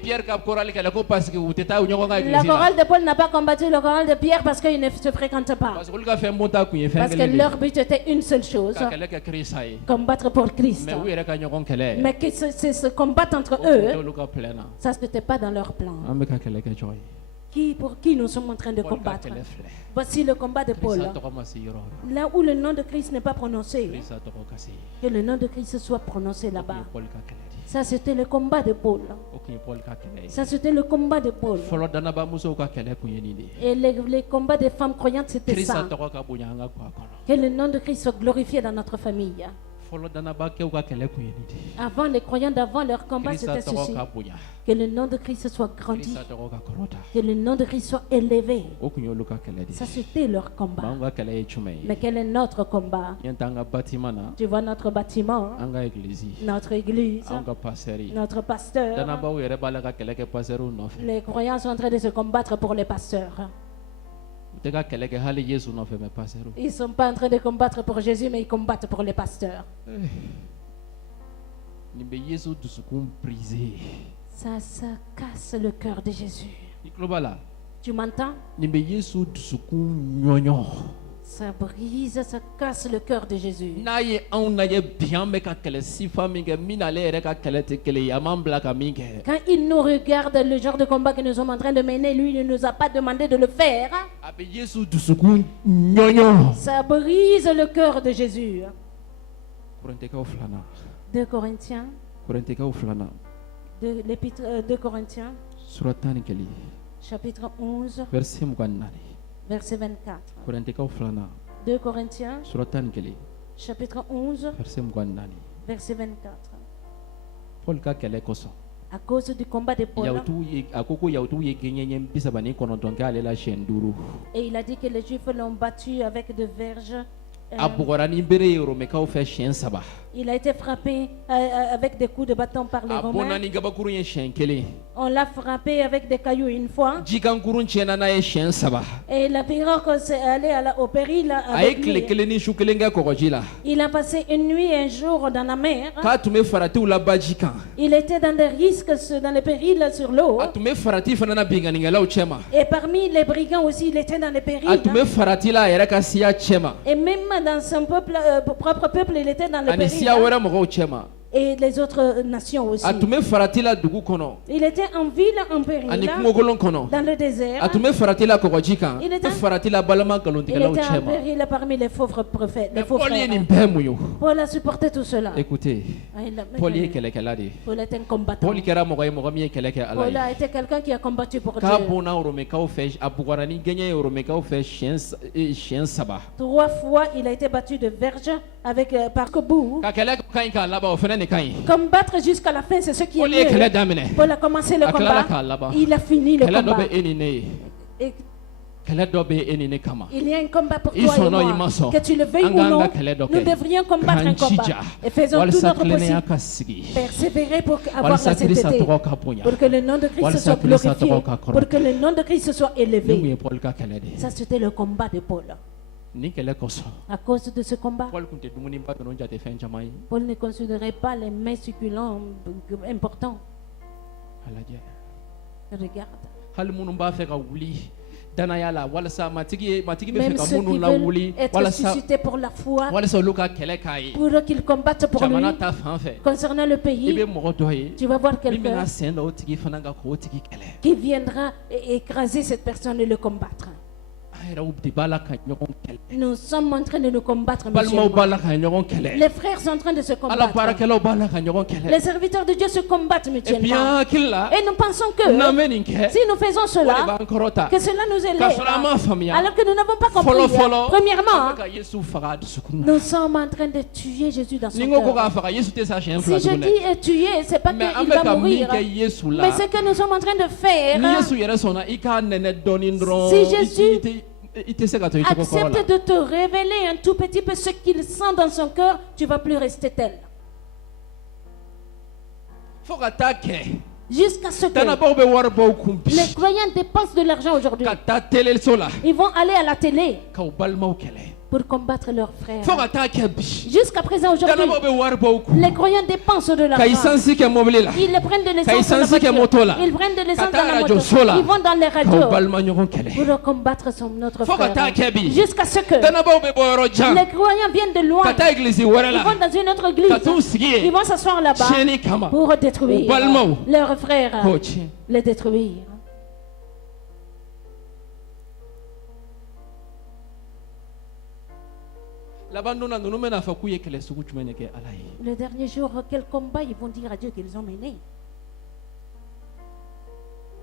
Pierre ka chorale kɛlɛ ko parce que u tɛ taa ɲɔgɔn ka La église la chorale de Paul n'a pas combattu le chorale de Pierre parce qu'ils ne se fréquentent pas. parce que olu ka fɛn bonta kun ye fɛn Parce que kelen de leur but était une seule chose, ka kɛlɛ kɛ Kirista ye combattre pour Christ. mais u yɛrɛ ka ɲɔgɔn kɛlɛ Mais que se combattre entre o tun eux, t'olu ka plan na ça, ce n'était pas dans leur plan. an bɛ ka kɛlɛ kɛ jɔn ye Pour qui nous sommes en train de Paul ka combattre? kɛlɛ filɛ Voici le combat de Paul. Kirista tɔgɔ ma se yɔrɔ o yɔrɔ Là où le nom de Christ n'est pas prononcé, Kirista tɔgɔ ka se yen que le nom de Christ soit prononcé o tun ye là-bas. Paul ka kɛlɛ de ye Ça, c'était le combat de Paul. o tun ye Paul ka kɛlɛ ye Ça, c'était le combat de Paul. fɔlɔ danabamusow ka kɛlɛ kun ye nin de ye Et les combats des femmes croyantes, c'était Kirista ça. tɔgɔ ka bonya an ka guwa kɔnɔ Que le nom de Christ soit glorifié dans notre famille. fɔlɔ danabakɛw ka kɛlɛ kun ye nin de ye Avant, les croyants d'avant, leur combat, Kirista c'était tɔgɔ ceci. ka bonya Que le nom de Christ soit grandi. Kirista tɔgɔ ka kɔrɔta Que le nom de Christ soit élevé. o kun y'olu ka kɛlɛ de Ça, ye c'était leur combat. anw ka kɛlɛ ye jumɛn Mais ye quel est notre combat? ɲɛ tɛ an ka bâtiment na Tu vois notre bâtiment, an ka église notre église, anw ka pasteur ye notre pasteur. danabaw yɛrɛ b'a la ka kɛlɛ kɛ pasteurw nɔfɛ Les croyants sont en train de se combattre pour les pasteurs. u tɛ ka kɛlɛ kɛ hali Yesu nɔfɛ mais pasteurw Ils ne sont pas en train de combattre pour Jésus, mais ils combattent pour les pasteurs. nin bɛ Yesu dusukun brisé Ça casse le cœur de Jésus. i tulo b'a la Tu m'entends? nin bɛ Yesu dusukun ɲɔɲɔ Ça brise, ça casse le cœur de Jésus. n'a ye anw lajɛ bi an bɛ ka kɛlɛ sifa min kɛ min n'ale yɛrɛ ka kɛlɛ tɛ kelen ye a m'an bila ka min kɛ Quand il nous regarde, le genre de combat que nous sommes en train de mener, lui, il ne nous a pas demandé de le faire. a bɛ Yesu dusukun ɲɔɲɔ Ça brise le cœur de Jésus. Korintikaw 2 2 Corinthiens, Korintikaw 2 l'épître 2 Corinthiens, sura 11 chapitre 11, verset 24 verset 24. Korintikaw 2 2 Corinthiens, sura 11 chapitre 11, verset 24 verset 24. Paul ka kɛlɛ kosɔn À cause du combat de Paul. a ko ko yahudiw ye gɛɲɛɲɛ 39 kɛ ale la siɲɛ 5. Et il a dit que les Juifs l'ont battu avec de verges. A bugɔra ni bere ye Romɛkaw fɛ siɲɛ 3. Il a été frappé avec des coups de bâton par les A bɔnna Romains. ni gabakurun ye siɲɛ 1. On l'a frappé avec des cailloux une fois. Jikankurun tiɲɛna n'a ye siɲɛ 3. Et la pirogue s'est allée au péril A ye avec tile lui. 1 ni su 1 kɛ kɔgɔji la. Il a passé une nuit et un jour dans la mer. K'a tun bɛ faratiw la baji kan. Il était dans des risques, dans les périls sur l'eau. A tun bɛ farati fana na binganikɛlaw cɛma. Et parmi les brigands aussi, il était dans les périls. A tun bɛ farati la a yɛrɛ ka siya cɛma. Et même dans son peuple, propre peuple, il était dans les Ani périls. siya wɛrɛ mɔgɔw cɛma. Et les autres nations aussi. A tun bɛ farati la dugu kɔnɔ. Il était en ville, en péril, Ani kungokolon kɔnɔ. dans le désert. A tun bɛ farati la kɔgɔji kan. Il était- Ko farati la balima Il nkalontigɛlaw était en cɛma. péril parmi les faux prophètes. Les Mais faux Paul ye frères. nin bɛɛ muɲu. Paul a supporté tout cela. Écoutez, Ah, Paul ye kɛlɛkɛla de ye. Paul était un combattant. Paul kɛra mɔgɔ ye mɔgɔ min ye kɛlɛ kɛ Ala Paul ye. a été quelqu'un qui a combattu pour K'a Dieu. bɔnna Romɛkaw fɛ a bugɔra ni gɛɲɛ ye Romɛkaw fɛ siɲɛ 3. 3 fois, il a été battu de verge avec par bout. Ka kɛlɛ ka ɲi k'a laban o fɛnɛ de ka ɲi. Combattre jusqu'à la fin, c'est ce qui est Paul ye kɛlɛ mieux. daminɛ. Paul a commencé le A tilala combat. k'a laban. Il a fini le Kɛlɛ dɔ combat. bɛ e ni ne ye. Et Kɛlɛ dɔ bɛ e ni ne kama. il y a un combat pour I toi et sɔnna i ma moi. sɔn. Que tu le veuilles An ou k'an non, ka kɛlɛ dɔ nous kɛ. devrions combattre un K'an combat. jija. Et faisons tout Walasa notre tilennenya possible. ka sigi. Persévérer pour avoir la Walasa Kirista sainteté. tɔgɔ ka bonya. Pour que le nom de Christ Walasa soit Kirista glorifié. tɔgɔ ka kɔrɔ. Pour que le nom de Christ soit Nin kun élevé. ye Paul ka kɛlɛ de ye. Ça, c'était le combat de Paul. Nin kɛlɛ kosɔn. À cause de ce combat, Paul tun tɛ dumuniba dɔrɔn jate fɛn caman ye. Paul ne considérait pas les mets succulents importants. A lajɛ. Regarde. Hali minnu b'a fɛ ka wuli danaya la walasa matigi bɛ fɛ Même ka ceux minnu qui lawuli veulent être walasa suscités pour la foi, olu ka kɛlɛ k'a ye. pour qu'ils combattent pour lui, Jamana ta fan fɛ. concernant le I pays, bɛ mɔgɔ dɔ ye. tu vas voir Min bɛna quelqu'un sen da o tigi fana kan k'o tigi kɛlɛ. qui viendra écraser cette personne et le combattre. An yɛrɛw de b'a la ka ɲɔgɔn kɛlɛ. Nous sommes en train de nous combattre, monsieur. Balimaw b'a la ka ɲɔgɔn kɛlɛ. Les frères sont en train de se Ala combattre. baarakɛlaw b'a la ka ɲɔgɔn kɛlɛ. Les serviteurs de Dieu se combattent Et puis mutuellement. an hakili la Et nous pensons que n'an bɛ nin kɛ si nous faisons o de cela, b'an kɔrɔta. que cela nous K'a sɔrɔ an m'a élève. faamuya. Alors que nous n'avons pas compris. Fɔlɔ-fɔlɔ an Premièrement, bɛ ka Yesu faga a dusukun na. nous sommes en train de tuer Jésus dans son Ni n ko ko cœur. k'a faga Yesu tɛ sa siɲɛ Si fila je tugun dis dɛ. tuer, c'est pas Mais an qu'il bɛ va ka min mourir. kɛ Yesu la. Mais ce que nous sommes en train de faire, Ni Yesu yɛrɛ sɔnna i k'a nɛnɛ dɔɔni dɔrɔn. Si Jésus I tɛ se ka to i tɔgɔ kɔrɔ la. accepte de te révéler un tout petit peu ce qu'il sent dans son cœur, tu vas plus rester tel. Fo ka taa kɛ. Jusqu'à ce que Danabaw bɛ wari bɔ u kun bi. les croyants dépensent de l'argent aujourd'hui. Ka taa teleso la. Ils vont aller à la télé K'aw balimaw kɛlɛ. pour combattre leurs frères. Fo ka taa kɛ bi. Jusqu'à présent, aujourd'hui, Danabaw bɛ wari bɔ u kun. les croyants dépensent de Ka l'argent. isansi kɛ mobili la. Ils prennent de Ka l'essence dans la isansi kɛ moto la. voiture. Ils prennent de l'essence Ka dans taa la moto. radio so la. Ils vont dans les K'aw radios balima ɲɔgɔn kɛlɛ. pour combattre notre Fo ka taa frère. kɛ bi. Jusqu'à ce que Danabaw bɛ bɔ yɔrɔ jan. les croyants viennent de loin. Ka taa église wɛrɛ Ils la. vont dans une autre église. Ka t'u sigi Ils yen. vont s'asseoir là-bas Tiɲɛni kama. pour détruire Balimaw. leurs frères. K'o tiɲɛ. Les détruire. Laban don na ninnu bɛna fɔ k'u ye kɛlɛ sugu jumɛn de kɛ Ala ye. Le dernier jour, quel combat ils vont dire à Dieu qu'ils ont mené.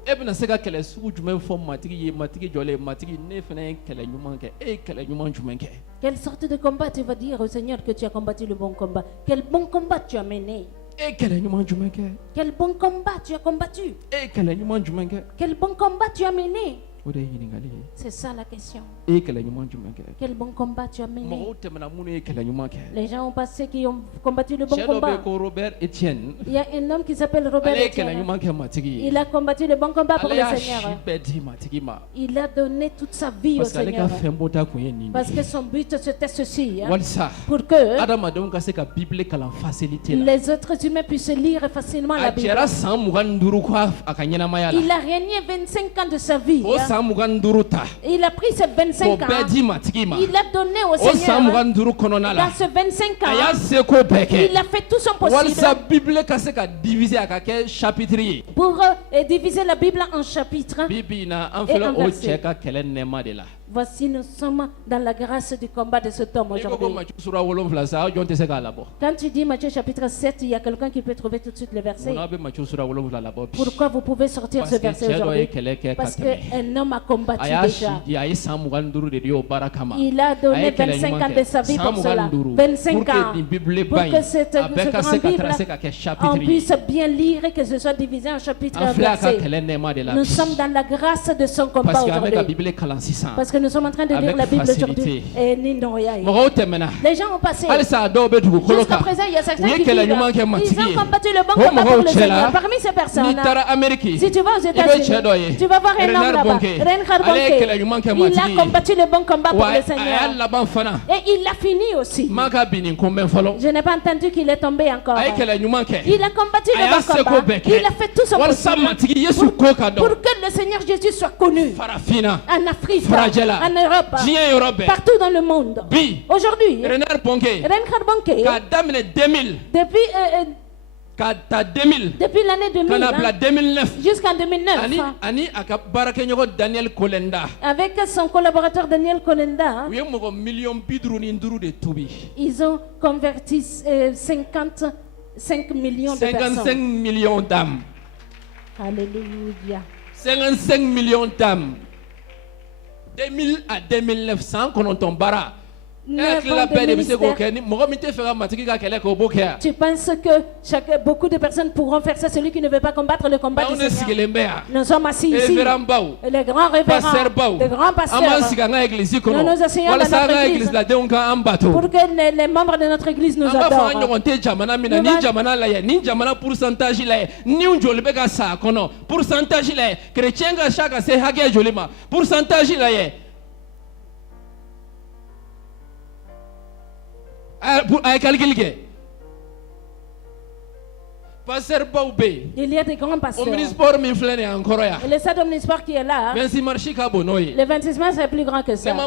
E bɛna se ka kɛlɛ sugu jumɛn fɔ matigi ye matigi jɔlen matigi ne fana ye kɛlɛ ɲuman kɛ e ye kɛlɛ ɲuman jumɛn kɛ. Quelle sorte de combat tu vas dire au Seigneur que tu as combattu le bon combat? Quel bon combat tu as mené? E ye kɛlɛ ɲuman jumɛn kɛ. Quel bon combat tu as combattu? E ye kɛlɛ ɲuman jumɛn kɛ. Quel bon combat tu as mené? O de ye ɲininkali ye. C'est ça la question. E ye kɛlɛ ɲuman jumɛn kɛ. Quel bon combat tu as mené? Mɔgɔw tɛmɛna minnu ye kɛlɛ ɲuman kɛ. Les gens ont passé qui ont combattu le bon Cɛ dɔ bɛ combat. yen ko Robert Etienne. Il y a un homme qui s'appelle Robert Ale ye kɛlɛ Etienne. ɲuman kɛ matigi ye. Il a combattu le bon combat pour Ale le y'a si Seigneur. bɛɛ di matigi ma. Il a donné toute sa vie au Parce qu'ale ka Seigneur. fɛn bɔda kun ye nin de Parce que ye. son but c'était ceci. Hein, Walisa pour que adamadenw ka se ka Bible kalan facilité la. les autres humains puissent lire facilement la A Bible. jɛra san 25 kɔ a ka ɲɛnamaya la. Il a régné 25 ans de sa vie. O Hein. san 25 ta. Il a pris ces K'o 25 bɛɛ ans. di matigi ma. Il a donné au O san Seigneur. Hein. 25 kɔnɔna la. Dans ces 25 A y'a ans, seko bɛɛ kɛ. il a fait tout son Walisa possible Bible ka se ka diviser a ka kɛ chapitre ye. pour diviser la Bible en chapitres. Bi bi in na an Et filɛ un o verset. cɛ ka kɛlɛ nɛɛma de la. Voici, nous sommes dans la grâce du combat de cet homme aujourd'hui. Quand tu dis Matthieu chapitre 7, il y a quelqu'un qui peut trouver tout de suite le verset. Pourquoi vous pouvez sortir ce verset aujourd'hui? Parce qu'un homme a combattu déjà. Il a donné 25 ans de sa vie pour cela. 25 ans. Pour que cette grande Bible, on puisse bien lire et que ce soit divisé en chapitres et versets. Nous sommes dans la grâce de son combat aujourd'hui. Parce que nous sommes en train de lire la Bible aujourd'hui. Et les gens ont passé. Jusqu'à présent, il y a certains qui vivent. Ils ont combattu le bon combat pour le Seigneur. Parmi ces personnes, si tu vas aux États-Unis, tu vas voir un homme là-bas, Reinhard Bonnke. Il a combattu le bon combat pour le Seigneur. Et il l'a fini aussi. Je n'ai pas entendu qu'il est tombé encore. Il a combattu le bon combat. Il a fait tout son possible pour que le Seigneur Jésus soit connu en Afrique, en Europe, partout dans le monde. Aujourd'hui, Reinhard Bonnke, depuis l'année 2000 jusqu'en 2009, avec son collaborateur Daniel Kolenda, ils ont converti 55 millions de personnes. 55 millions d'âmes. Alléluia. 55 millions d'âmes. 2000 à 2900 qu'on entend bara. Tu penses que beaucoup de personnes pourront faire ça? Celui qui ne veut pas combattre le combat du Seigneur. Nous sommes assis ici. Les grands révérends, les grands pasteurs. Nous nous asseyons dans notre église pour que les membres de notre église nous adorent. Il y a des grands pasteurs. Et le stade omnisport qui est là, le 26 mars c'est plus grand que ça. Je n'ai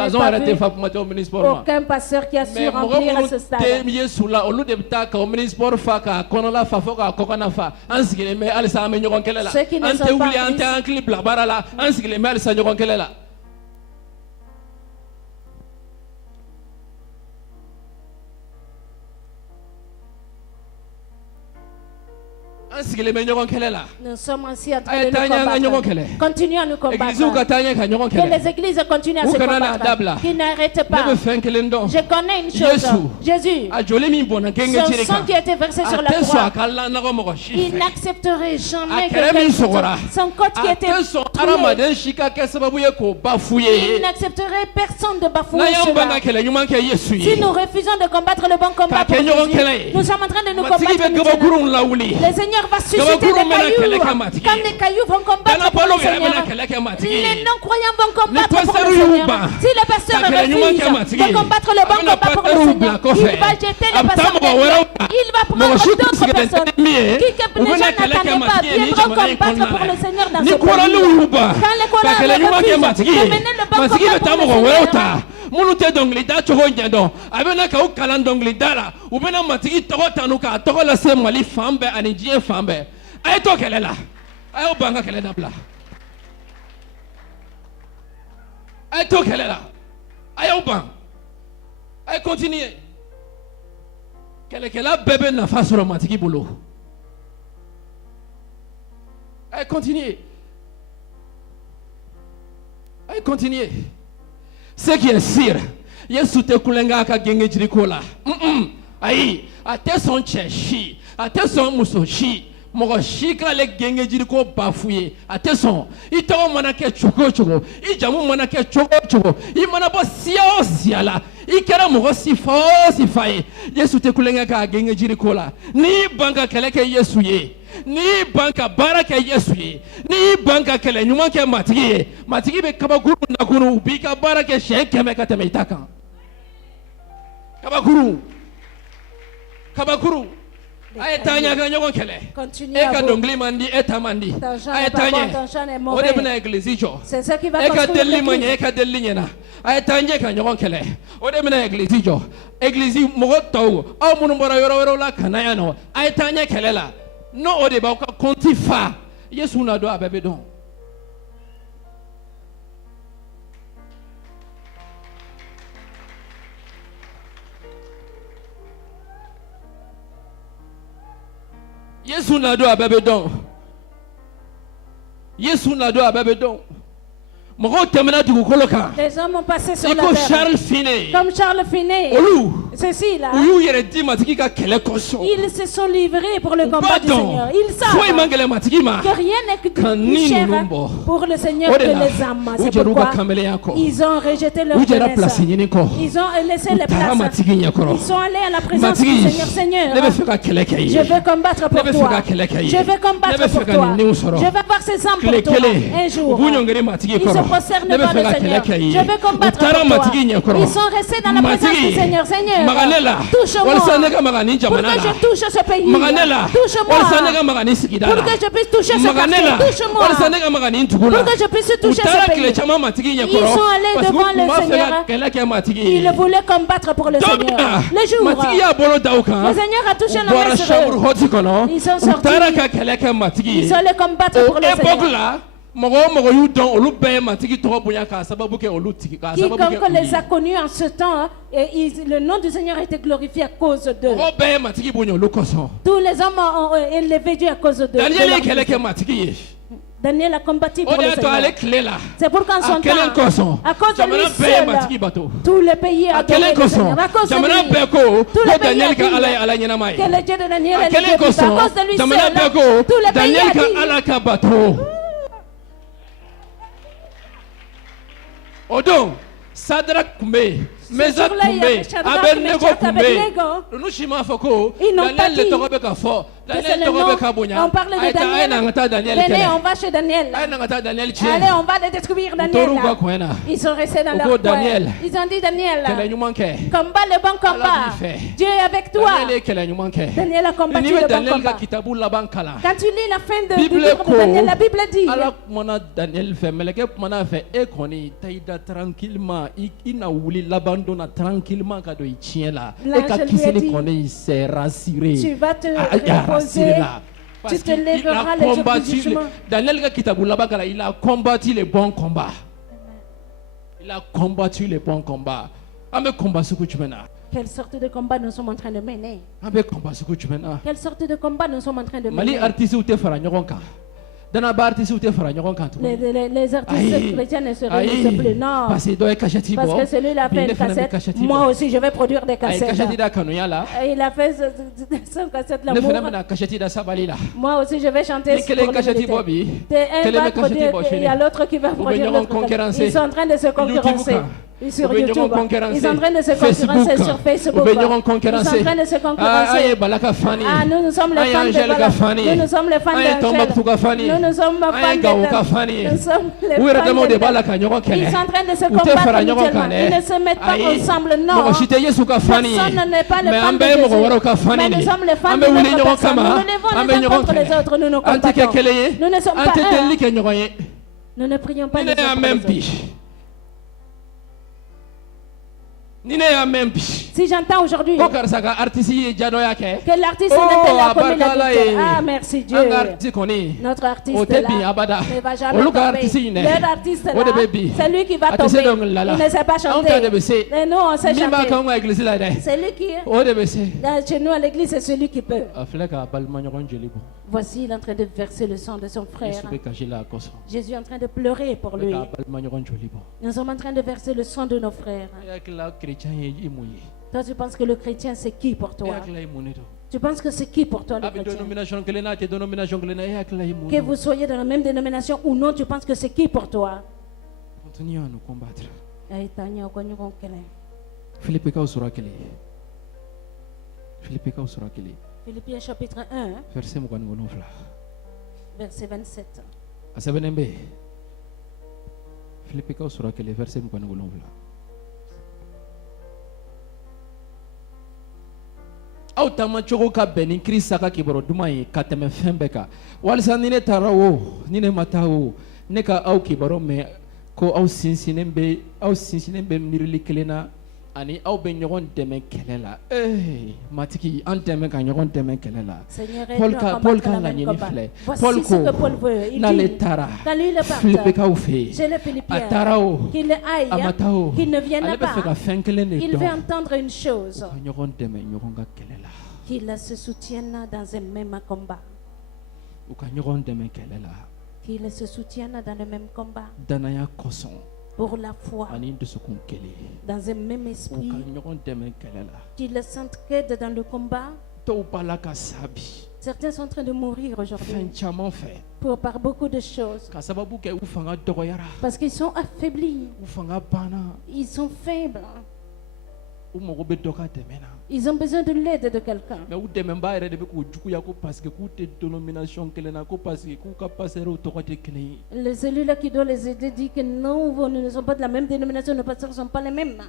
pas vu aucun pasteur qui a su remplir ce stade. Ceux qui ne sont pas nous sommes assis en train de nous combattre. Continuons à nous combattre. Que les églises continuent à se combattre. Qu'ils n'arrêtent pas. Je connais une chose. Jésus, son sang qui a été versé sur la croix, il n'accepterait jamais que son côte qui a été troué. Il n'accepterait personne de bafouer cela. Si nous refusons de combattre le bon combat pour Jésus, nous sommes en train de nous combattre maintenant. Le Seigneur va susciter des cailloux. Quand les cailloux vont combattre pour le Seigneur, les non-croyants vont combattre pour le Seigneur. Si le pasteur refuse de combattre le bon combat pour le Seigneur, il va jeter le pasteur derrière. Il va prendre d'autres personnes qui les gens n'attendaient pas viendront combattre pour le Seigneur dans ce pays. Quand les croyants refusent de mener le bon combat pour le Seigneur, Munute dongli da chogo nyando abena ka ukala dongli dala ubena matigi togo tanuka togo la se mali fambe ani jie fambe ay to kelela ay obanga kelela bla ay to kelela ay obang ay continuer kela bebe na fasoro matigi bolo ay continuer ay continuer. Ce qui est sûr, Yesu te kulenga ka genge jirikola. Ayi, ate son cheshi, ate son musoshi, mogo shika le genge jiriko bafuye. Ate son, ito manake choko choko, ijamu manake choko choko, imanabo siya siala, ikera mogo sifa sifaye. Yesu te kulenga ka genge jirikola. Ni banka keleke Yesu ye. Ni banka baraka Yesu ye ni banka kele nyuma ke matigi be kabaguru na guru bika baraka sheke me kateme itaka kabaguru Ayetanya ka nyoko kele. Continue à Eka vous. dongli mandi eta mandi. Ton champ n'est pas bon, ton champ est mauvais. Ode bena église jo. C'est ce qui va Eka construire deli manya l'église. eka deli nyena. Ayetanya ka nyoko kele. Ode bena église jo. Église mogo taw. Aw munu bora yoro la kanaya no. Ayetanya kele la. No ode ba ko konti fa. Yesu na do abebe don. Yesu na do abebe don. Yesu na do abebe don. Mogo temena dugukolo kan. Les hommes ont passé sur la Iko terre. Charles Finney. Comme Charles Finney. Olu. Ceci là. Uyu yere di matiki ka kele koso. Ils se sont livrés pour le combat du Seigneur. Ils Foi savent mangele matiki ma. que rien n'est que Kan plus ni cher numbo. pour le Seigneur que Odela. les âmes. C'est Ujeruga pourquoi kamele yako. ils ont rejeté leur Ujera jeunesse. place nyini ko. Ils ont laissé les Utara places. matiki nyakoro. Ils sont allés à la présence du Matiki. Seigneur. Seigneur, Nebe feka kele kai. je veux combattre pour Nebe toi. feka kele kai. Je veux combattre Nebe pour feka toi. ni usoro. Je veux voir ces âmes Kele pour toi. kele. Un jour, Ubunyongere matiki ils se koro. prosternent Nebe devant le feka Seigneur. kele kai. Je veux combattre Utara pour toi. matiki nyakoro. Ils sont restés dans la présence du Seigneur. Seigneur, Maganela. touche-moi. Walsanega magani Pour que jamanala. je touche ce pays. Maganela. Touche-moi. Walsanega magani sikidala. Pour que je puisse toucher ce Maganela. quartier. Touche-moi. Walsanega magani ntugula. Pour que je puisse toucher Utara ce kile pays. chama matiki nyakoro. Ils sont allés devant le Seigneur. Kele ke matiki. Ils voulaient combattre pour le Seigneur. Le jour, matiki ya bolo dauka. le Seigneur a touché nos Bora mains sur shamuru eux. hoti kono. Ils sont sortis. Utara ka kele ke matiki. Ils sont allés combattre pour le époque Seigneur. là mogo yu don olu bɛɛ matigi tɔgɔ bonya k'a sababu kɛ olu tigi k'a sababu kɛ Quiconque u les ye. a connus en ce temps, le nom du Seigneur a été glorifié à cause d'eux. Mɔgɔ bɛɛ matigi bonya olu kosɔn. Tous les hommes ont élevé Dieu à cause d'eux. Daniel ye kɛlɛ kɛ matigi ye. Daniel a combattu O pour de le y'a to ale Seigneur. tile la. C'est pourquoi en A son kelen temps, kosɔn. à cause de lui Jamana bɛɛ ye matigi seul, bato. tout le pays a A adoré kelen le Seigneur. kosɔn. À cause de Jamana lui, bɛɛ ko tout le ko pays Daniel a ka dit ala ye ala ɲɛnama ye. que le Dieu de Daniel A est le Dieu kelen puissant. À cause de kosɔn lui jamana seul, bɛɛ ko tout le pays Daniel a ka dit. ala ka bato. O don Sadrak kun bɛ yen. Mesa jour-là, il y kun bɛ avait yen. Shadrach, Abednego Meshach, kun bɛ yen. Abednego. Olu si m'a fɔ ko Ils n'ont pas Daniel le dit tɔgɔ bɛ ka fɔ. c'est Daniel le tɔgɔ nom. bɛ ka bonya. On parle de A ye taa a ye na an ka taa Daniel Venez, kɛlɛ. on va chez Daniel. A ye na an ka taa Daniel Allez, tiɲɛ. on va les détruire, U Daniel. tor'u ka coin na. Ils sont restés dans Au leur cours coin. Daniel. Ils ont dit, Daniel, Kɛlɛ ɲuman kɛ. combat le bon combat. Allah b'i fɛ. Dieu est avec toi. Daniel ye kɛlɛ ɲuman kɛ. Daniel a combattu N'i le bɛ bon Daniel ka combat. kitabu laban kalan. Quand tu lis la fin du Bible livre ko de Daniel, la Bible dit, Ala kumana Daniel fɛ mɛlɛkɛ kumana a fɛ e kɔni ta i da tranquillement i na wuli laban dɔ na tranquillement ka don i tiɲɛ la e ka L'ange lui a kisili dit, kɔni c'est rassuré tu vas te a rassuré reposer, la tu parce te lèveras les jours du jugement. Daniel ka kitabu laban kalan il a combattu les bons combats il a combattu les bons combats an bɛ combat sugu jumɛn na Quelle sorte de combat nous sommes en train de mener? an bɛ combat sugu jumɛn na Quelle sorte de combat nous sommes en train de Mali mener? artistes tɛ fara ɲɔgɔn kan danaba artistes tɛ fara ɲɔgɔn kan tuguni Les artistes chrétiens ne se réunissent plus. Non. parce que dɔ ye cachette Parce bɔ que celui-là a bi fait ne une fana bɛ cassette. cachette Moi bɔ aussi, je vais produire des a ye cassettes. cachette da kanuya la Il a fait son cassette ne fana l'amour. bɛna cachette da sabali la Moi aussi, je vais chanter ni kelen pour cachette l'humanité. bɔ bi Un kelen va bɛ cachette produire, bɔ il y a sini l'autre qui va bɛ produire ɲɔgɔn l'autre. concurrencer. Ils sont en train de se concurrencer. YouTube Sur u bɛ YouTube. ɲɔgɔn concurrencer Ils sont en train de se concurrencer sur Facebook. u bɛ ɲɔgɔn Ils sont concurrencer en train de se an ye concurrencer. bala ka fani Ah, nous sommes les an ye fans de Angèle Bala. ka fani Nous sommes les fans an ye Tombouctou ka fani Nous sommes an fans ye Gao ka de fani Nous sommes les u yɛrɛ fans damaw de de b'a la ka ɲɔgɔn Ils kɛlɛ sont en train de se u tɛ fara combattre ɲɔgɔn mutuellement. kan dɛ Ils ne se mettent pas ayi ensemble, non. mɔgɔ si tɛ Yesu ka fani ye Personne n'est pas le mais fan an de bɛɛ ye mɔgɔ Jésus. wɛrɛw ka fani Mais de nous sommes les fans an de bɛ wuli notre ɲɔgɔn personne. kama Nous nous levons an les bɛ uns ɲɔgɔn contre les kɛlɛ autres. Nous nous an tɛ kɛ combattons. kelen ye Nous ne sommes an pas tɛ un. delili kɛ ɲɔgɔn ye Nous ne prions pas ni les ne uns y'a pour mɛn les bi autres. ni ne y'a mɛn bi Si j'entends aujourd'hui ko karisa ka artiste ye jadɔya kɛ que l'artiste Oh, n'était là comme il abarika a Ala dit. ye. Ah, merci Dieu. an ka artiste kɔni Notre artiste o tɛ là bin abada ne va jamais olu ka tomber. artiste ɲinɛ Leur artiste là, o de bɛ bin c'est lui qui va a tɛ se tomber. dɔnkili la la Il ne sait pas anw chanter. ta de bɛ se Et nous, on sait min b'a chanter. k'anw ka église la dɛ C'est lui qui est. o de bɛ se Là, chez nous à l'église, c'est celui qui peut. a filɛ ka balimaɲɔgɔn joli bɔ Voici, il est en train de verser le sang de son frère. Yesu bɛ kasi la a kosɔn Jésus est en train de pleurer pour a bɛ lui. ka balimaɲɔgɔn joli bɔ Nous sommes en train de verser le sang de nos frères. e hakilila chrétien ye i mun ye Toi, tu penses que le chrétien, c'est qui pour e toi? hakilila i mun de don Tu penses que c'est qui pour toi, le a bɛ chrétien? dénomination kelen n'a tɛ dénomination kelen na e hakilila i mun Que don vous soyez dans la même dénomination ou non, tu penses que c'est qui pour toi? continue à nous combattre Eh, Tanya, okonyuko kele. Philippe kaw sura kelen Philippe kaw sura kelen Philippiens chapitre 1, verset 27 verset 27. a sɛbɛnnen bɛ Philippe kaw sura kelen verset 27 aw taamacogo ka bɛn ni kirisa ka kibaru duman ye ka tɛmɛ fɛn bɛɛ kan walisa ni ne taara o ni ne ma taa o ne ka aw kibaru mɛn ko aw sinsinnen bɛ miirili kelen na ani aw bɛ ɲɔgɔn dɛmɛ kɛlɛ la matigi an dɛmɛ ka ɲɔgɔn dɛmɛ kɛlɛ la Paul ka laɲini filɛ Paul ko n'ale taara Filipikaw fɛ yen a taara o a ma taa o ale bɛ fɛ ka fɛn kelen de dɔn ka ɲɔgɔn dɛmɛ ɲɔgɔn ka kɛlɛ la Qu'ils se soutiennent dans un même combat. u ka ɲɔgɔn dɛmɛ kɛlɛ la Qu'ils se soutiennent dans le même combat. danaya kosɔn Pour la foi. ani dusukun kelen Dans un même u esprit. ka ɲɔgɔn dɛmɛ kɛlɛ la Qu'ils s'entraident dans le combat. dɔw b'a la ka sa bi Certains sont en train de mourir aujourd'hui. fɛn caman fɛ Par beaucoup de choses. ka sababu kɛ u fanga dɔgɔyara Parce qu'ils sont affaiblis. u fanga banna Ils sont faibles. u mago bɛ dɔ ka dɛmɛ na Ils ont besoin de l'aide de quelqu'un. mais u dɛmɛbaa yɛrɛ de bɛ k'u juguya ko parce que k'u tɛ dénomination kelen na ko parce que k'u ka passerew tɔgɔ tɛ kelen ye Celui-là qui doit les aider dit que non, vous ne sont pas de la même dénomination, nos pasteurs ne sont pas les mêmes.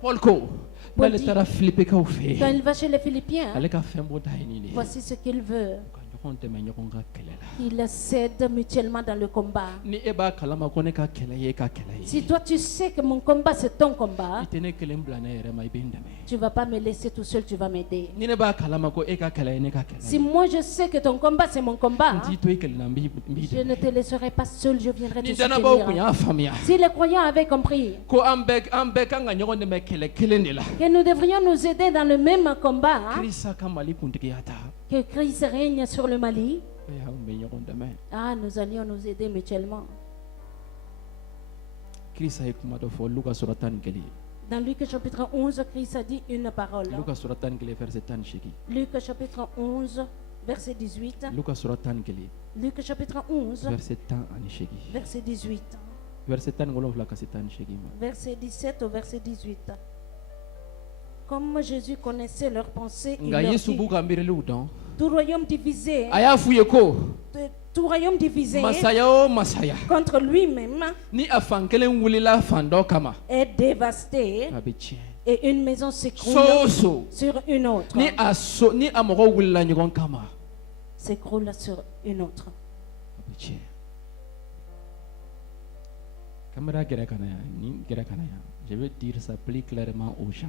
Paul ko Paul n'ale dit, taara Filipikaw fɛ Quand yen il va chez les Philippiens, ale ka fɛn bɔ da ye nin de ye voici ce qu'il veut. u ka ɲɔgɔn dɛmɛ ɲɔgɔn ka kɛlɛ la Ils s'aident mutuellement dans le combat. ni e b'a kalama ko ne ka kɛlɛ ye e ka kɛlɛ Si ye toi tu sais que mon combat c'est ton combat, i tɛ ne kelen bila ne yɛrɛ ma i bɛ n dɛmɛ tu ne vas pas me laisser tout seul, tu vas m'aider. ni ne b'a kalama ko e ka kɛlɛ ye ne ka kɛlɛ Si ye moi je sais que ton combat c'est mon n combat, t'i to i kelen na n b'i je ne dɛmɛ te laisserai pas seul, je viendrai te ni danabaw kun soutenir. y'a faamuya Si les croyants avaient compris ko an bɛɛ kan ka ɲɔgɔn dɛmɛ kɛlɛ kelen de la que nous devrions nous aider dans le même combat, kirisa ka mali kuntigiya ta que Christ règne sur le Mali, e y'anw bɛ ɲɔgɔn dɛmɛ nous allions nous aider mutuellement. kirisa ye kuma dɔ fɔ luka sura 11 Dans Luc chapitre 11, Christ a dit une parole. luka sura 11 verset 18 Luc chapitre 11, verset 18. luka sura 11 Luc chapitre 11, verset 18 verset 18. verset 17 ka se 18 ma Verset 17 au verset 18. Comme Jésus connaissait leurs pensées, il nga leur yesu dit, b'u ka miiriliw dɔn tout royaume divisé, a y'a f'u ye ko tout royaume divisé masaya o masaya contre lui-même ni a fan kelen wulila fan dɔ kama est dévasté a bɛ tiɲɛ et une maison s'écroule so o so sur une autre. ni a mɔgɔw wulila ɲɔgɔn kama S'écroule sur une autre. a bɛ tiɲɛ caméra gɛrɛ ka na yan nin gɛrɛ ka na yan je vais dire ça plus clairement aux gens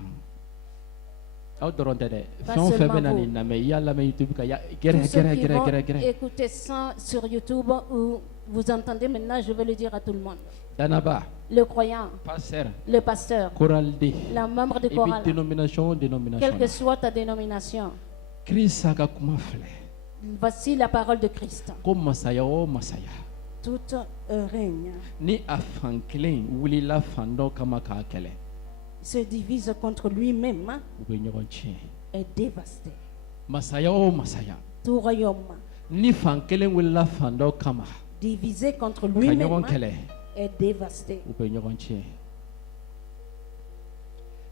aw dɔrɔn tɛ dɛ Pas fɛn o fɛn bɛ seulement na vous. nin lamɛn i y'a lamɛn YouTube kan Tous gɛrɛ ceux gɛrɛ qui gɛrɛ vont gɛrɛ gɛrɛ écouter ça sur YouTube ou vous entendez maintenant, je vais le dire à tout le monde. danaba Le croyant, pasteur le pasteur, koralide la membre de i bɛ chorale, dénomination o dénomination quelle que na soit ta dénomination, Kirisa ka kuma filɛ voici la parole de Christ. ko masaya o masaya Tout règne ni a fan kelen wulila fan dɔ kama k'a kɛlɛ se divise contre lui-même u bɛ ɲɔgɔn tiɲɛ est dévasté. masaya o masaya Tout royaume ni fan kelen wulila fan dɔ kama divisé contre ka lui-même ɲɔgɔn kɛlɛ est dévasté. u bɛ ɲɔgɔn tiɲɛ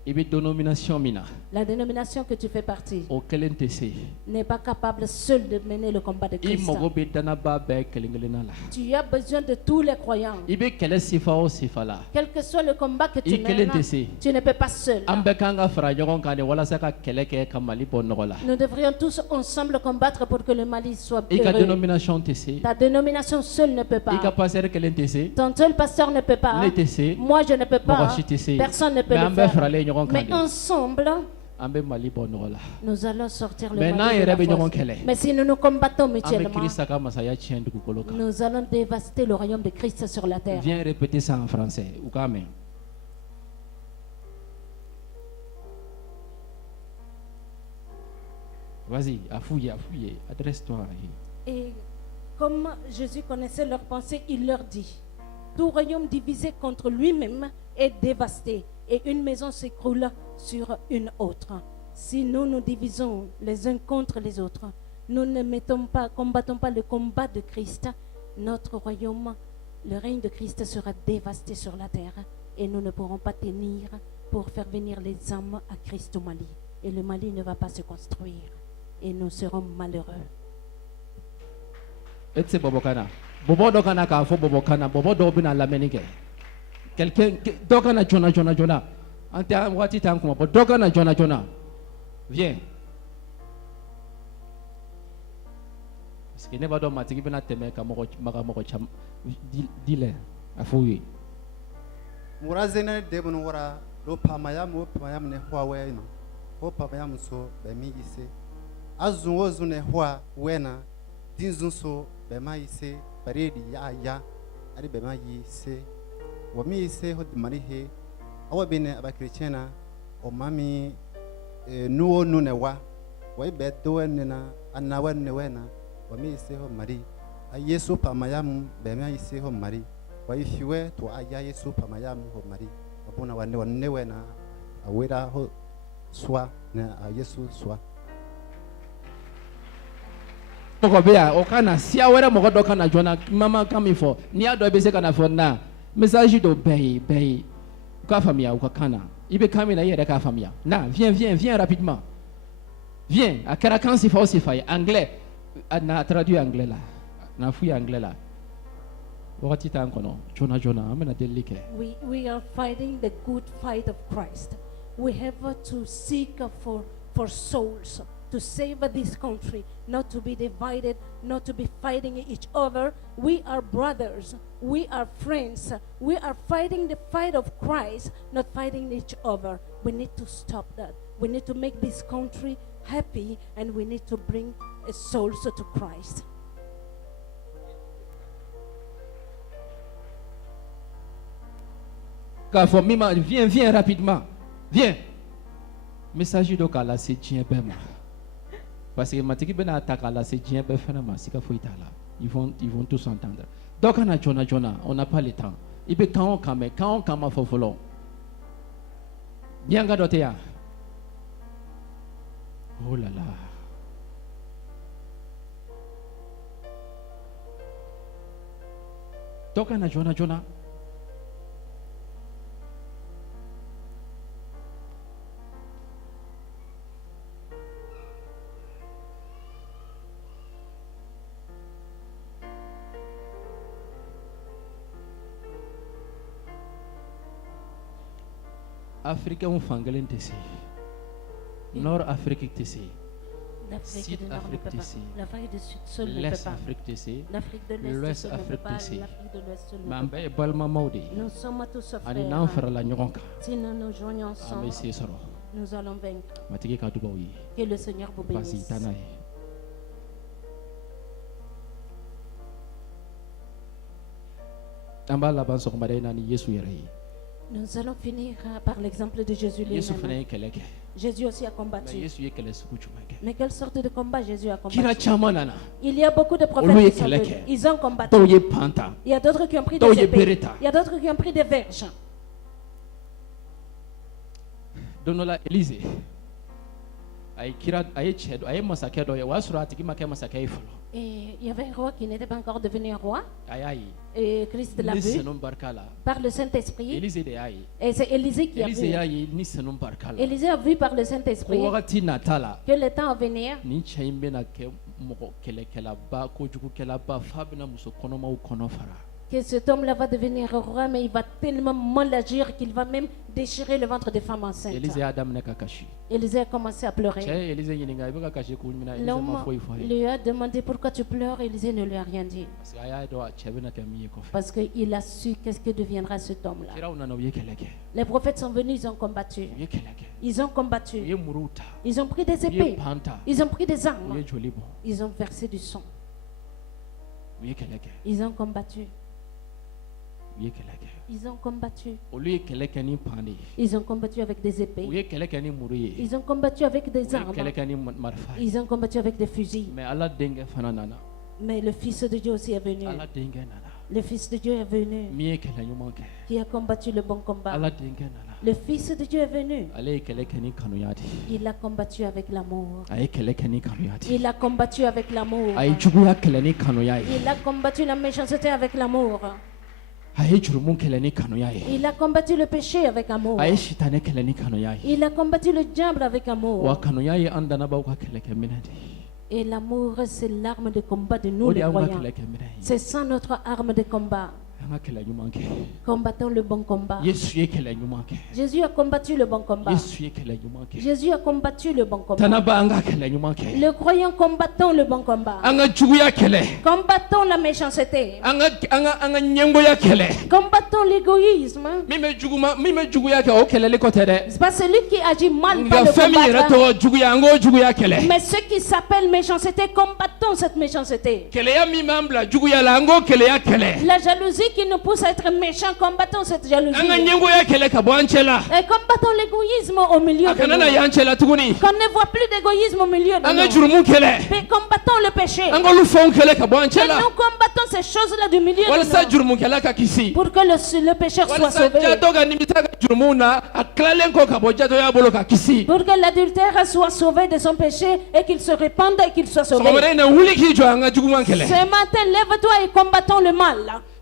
i bɛ dénomination min na La dénomination que tu fais partie o kelen tɛ se n'est pas capable seule de mener le combat de i Christ. mago bɛ danaba bɛɛ kelen kelenna la Tu as besoin de tous les croyants. i bɛ kɛlɛ sifa o sifa la Quel que soit le combat que tu i kelen mènes, tɛ se tu ne peux pas seul. an bɛɛ kan ka fara ɲɔgɔn kan de walasa ka kɛlɛ kɛ ka mali bɔ nɔgɔ la Nous devrions tous ensemble combattre pour que le Mali soit i ka heureux. dénomination tɛ se Ta dénomination seule ne peut i ka pas. pasteur kelen tɛ se Ton seul pasteur ne peut pas. ne tɛ se Moi, je ne peux pas. mɔgɔ si tɛ se Personne ne peut mais le an bɛɛ faire. faralen ɲɔgɔn Mais kan de ensemble, an bɛ mali bɔ nɔgɔ la nous allons sortir le mais n'an Mali de yɛrɛ la bɛ ɲɔgɔn force. kɛlɛ Mais si nous nous combattons an bɛ mutuellement, kirisa ka masaya tiɲɛ dugukolo kan nous allons dévaster le royaume de Christ sur la terre. viens répéter ça en français u k'a mɛn vas-y a f'u ye adresse-toi à eux. Et comme Jésus connaissait leurs pensées, il leur dit, tout royaume divisé contre lui-même est dévasté et une maison s'écroule sur une autre. Si nous nous divisons les uns contre les autres, nous ne combattons pas le combat de Christ, notre royaume, le règne de Christ sera dévasté sur la terre et nous ne pourrons pas tenir pour faire venir les âmes à Christ au Mali. Et le Mali ne va pas se construire et nous serons malheureux. e tɛ se bɔbɔ kan na bɔbɔ dɔ kana k'a fɔ bɔbɔ kan na bɔbɔ dɔw bɛna lamɛnni kɛ quelqu'un dɔ kana joona joona joona an tɛ waati t'an kuma bɔ dɔ ka na joona joona viens parce que ne b'a dɔn matigi bɛna tɛmɛ ka mɔgɔ caman di lɛ a fɔ u ye murazene debun wara lo pamayam ne hwa wena ho pamayam so be mi ise azun ozun ne hwa wena dinzun so be ma ise baredi ya ari be ma ise wo mi ise ho mari he awo bene aba kristiana o mami nuo nu ne wa wo be do ne na anawa ne wena wo mi ise ho mari a yesu pamayam be ma ise ho mari wa ifiwe to aya yesu pamayam ho mari abuna wanne wena awera ho swa na yesu swa mɔgɔ bɛ yan o ka na siya wɛrɛ mɔgɔ dɔ ka na joona mama kan min fɔ n'i y'a dɔn i bɛ se ka na fɔ na message dɔ bɛɛ ye u k'a faamuya u ka kan na i bɛ kan min na i yɛrɛ k'a faamuya na viens rapidement viens a kɛra kan sifa o sifa ye anglais na traduit anglais la na f'u ye anglais la wagati t'an kɔnɔ joona an bɛna delili kɛ. We are fighting the good fight of Christ. We have to seek for souls to save this country, not to be divided, not to be fighting each other. We are brothers, we are friends, we are fighting the fight of Christ, not fighting each other. We need to stop that. We need to make this country happy, and we need to bring souls to Christ. K'a fɔ min ma viens rapidement viens message dɔ k'a lase diɲɛ bɛɛ ma parce que matigi bɛna ta k'a lase diɲɛ bɛɛ fana ma siga foyi t'a la ils vont tous entendre dɔ ka na joona on n'a pas le temps i bɛ kan o kan mɛn kan o kan ma fɔ fɔlɔ miyanka dɔ tɛ yan oh là là dɔ ka na joona Africains fan kelen tɛ se Nord Afrique tɛ se Sud Afrique tɛ se l'Est Afrique tɛ se l'Ouest Afrique tɛ se mais an bɛɛ ye balimamaw de ye ani n'an farala ɲɔgɔn kan an bɛ se sɔrɔ matigi ka dugawu ye basi t'a n'a ye. An b'a laban sɔgɔmada in na ni Yesu yɛrɛ ye. Nous allons finir par l'exemple de Jésus lui-même. Jésus aussi a combattu. Mais quelle sorte de combat Jésus a combattu? Il y a beaucoup de prophètes qui sont venus. Ils ont combattu. Il y a d'autres qui ont pris des épées. Il y a d'autres qui ont pris des verges. Donne-la Élisée. Et il y avait un roi qui n'était pas encore devenu un roi. Et Christ l'a vu par le Saint-Esprit. Et c'est Élisée qui a vu. Élisée a vu par le Saint-Esprit que le temps à venir, que cet homme-là va devenir roi, mais il va tellement mal agir qu'il va même déchirer le ventre des femmes enceintes. Élisée a commencé à pleurer. L'homme lui a demandé pourquoi tu pleures. Élisée ne lui a rien dit. Parce qu'il a su qu'est-ce que deviendra cet homme-là. Les prophètes sont venus, ils ont combattu. Ils ont combattu. Ils ont pris des épées. Ils ont pris des armes. Ils ont versé du sang. Ils ont combattu. Ils ont combattu. Ils ont combattu avec des épées. Ils ont combattu avec des armes. Ils ont combattu avec des fusils. Mais le Fils de Dieu aussi est venu. Le Fils de Dieu est venu. Qui a combattu le bon combat. Le Fils de Dieu est venu. Il a combattu avec l'amour. Il a combattu avec l'amour. Il a combattu la méchanceté avec l'amour. Il a combattu le péché avec amour. Il a combattu le diable avec amour. Et l'amour, c'est l'arme de combat de nous les croyants. C'est ça notre arme de combat. an ka kɛlɛ ɲuman kɛ Combattons le bon combat. yesu ye kɛlɛ ɲuman kɛ Jésus a combattu le bon combat. yesu ye kɛlɛ ɲuman kɛ Jésus a combattu le bon combat. tanaba an ka kɛlɛ ɲuman kɛ Le croyant combattant le bon combat. an ka juguya kɛlɛ Combattons la méchanceté. an ka ɲɛngoya kɛlɛ Combattons l'égoïsme. min bɛ juguya kɛ o kɛlɛli kɔ tɛ dɛ C'est pas celui qui agit mal nka par le fɛn min yɛrɛ combat. tɔgɔ juguya an k'o juguya kɛlɛ Mais ce qui s'appelle méchanceté, combattons cette méchanceté. kɛlɛya min b'an bila juguya la an k'o kɛlɛya kɛlɛ La jalousie qui nous pousse à être méchants, combattons cette jalousie. an ka ɲɛngoya kɛlɛ ka bɔ an cɛ la Et combattons l'égoïsme au milieu a de kana na nous. y'an cɛ la tuguni Qu'on ne voit plus d'égoïsme au milieu de an ka nous. jurumu kɛlɛ Et combattons le péché. an k'olu fɛnw kɛlɛ ka bɔ an cɛ Et la nous combattons ces choses-là du milieu walasa de nous. jurumukɛla ka kisi Pour que le pécheur soit walasa sauvé. jatɔ ka nimisa ka jurumuw na a tilalen kɔ ka bɔ jatɔya bolo ka kisi Pour que l'adultère soit sauvé de son péché et qu'il se répande et qu'il soit sauvé. sɔgɔmada in na wuli k'i jɔ an ka juguman kɛlɛ Ce matin, lève-toi et combattons le mal.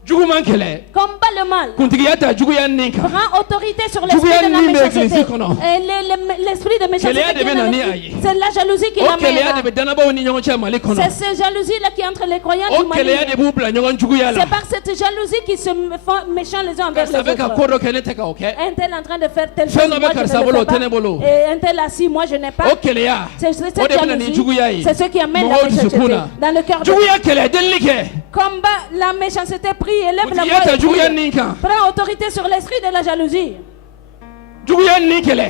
juguman kɛlɛ Combat le mal. kuntigiya ta juguya nin kan Prends autorité sur l'esprit Juguya de la ni bɛ méchanceté. église kɔnɔ. Et l'esprit de méchanceté Kɛlɛya de qui est bɛ dans na ni l'esprit. a ye. C'est la jalousie qui o kɛlɛya de l'amène. bɛ danabaw ni ɲɔgɔn cɛ mali kɔnɔ C'est cette jalousie-là qui est entre les croyants o du Mali. kɛlɛya de b'u bila ɲɔgɔn juguya la C'est par cette jalousie qu'ils se font méchants les uns envers karisa bɛ les ka autres. ko dɔ kɛ ne tɛ ka o kɛ Un tel est en train de faire telle Fɛn chose, dɔ bɛ moi je karisa ne bolo, le o fais tɛ ne bolo. pas. Et un tel assis, moi je n'ai pas. o kɛlɛya C'est cette o de bɛ na ni juguya jalousie. ye C'est ce qui amène la mɔgɔw dusukun méchanceté na dans le cœur de juguya kɛlɛ delili kɛ combat la méchanceté, prie, élève la kuntigiya ta voix et juguya prie. nin kan Prends autorité sur l'esprit de la jalousie. juguya nin kɛlɛ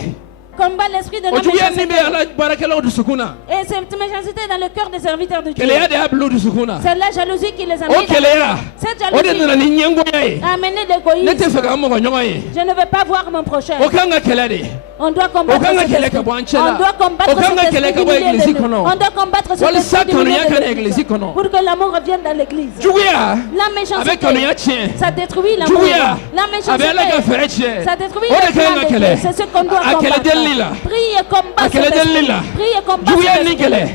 Combat l'esprit de o la juguya nin méchanceté. bɛ ala baarakɛlaw dusukun na Et cette méchanceté est dans le cœur des serviteurs de Dieu. kɛlɛya de y'a bila o dusukun na C'est la jalousie qui les o amène. kɛlɛya Cette o de nana jalousie ni ɲɛngoya ye a amené ne tɛ l'égoïsme. fɛ k'an mɔgɔ ɲɔgɔn ye Je ne veux pas voir mon prochain. o kan ka kɛlɛ de On doit o combattre kan ka cet kɛlɛ esprit. ka bɔ an cɛ On la doit combattre o kan cet ka esprit kɛlɛ du ka bɔ milieu de egilisi nous. kɔnɔ On doit combattre cet walisa esprit du milieu kanuya ka na de egilisi l'église. kɔnɔ Pour que l'amour revienne dans l'église. juguya La a bɛ méchanceté, kanuya tiɲɛ ça détruit l'amour. juguya La a bɛ ala ka méchanceté, fɛɛrɛ tiɲɛ ça détruit o de le kan plan ka de Dieu. kɛlɛ C'est ce qu'on doit a kɛlɛ delili la combattre. Prie et combat a kɛlɛ cet delili esprit. la Prie et combat juguya cet nin esprit. kɛlɛ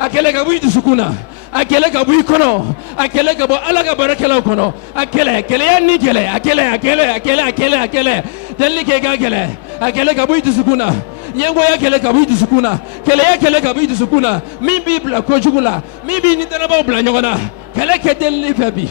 a kɛlɛ ka bɔ i dusukun na a kɛlɛ ka bɔ i kɔnɔ a kɛlɛ ka bɔ ala ka baarakɛlaw kɔnɔ a kɛlɛ kɛlɛya nin kɛlɛ a kɛlɛ delili kɛ i ka kɛlɛ a kɛlɛ ka bɔ i dusukun na ɲɛngoya kɛlɛ ka bɔ i dusukun na kɛlɛya kɛlɛ ka bɔ i dusukun na min b'i bila kojugu la min b'i ni danabaw bila ɲɔgɔn na kɛlɛ kɛ delili fɛ bi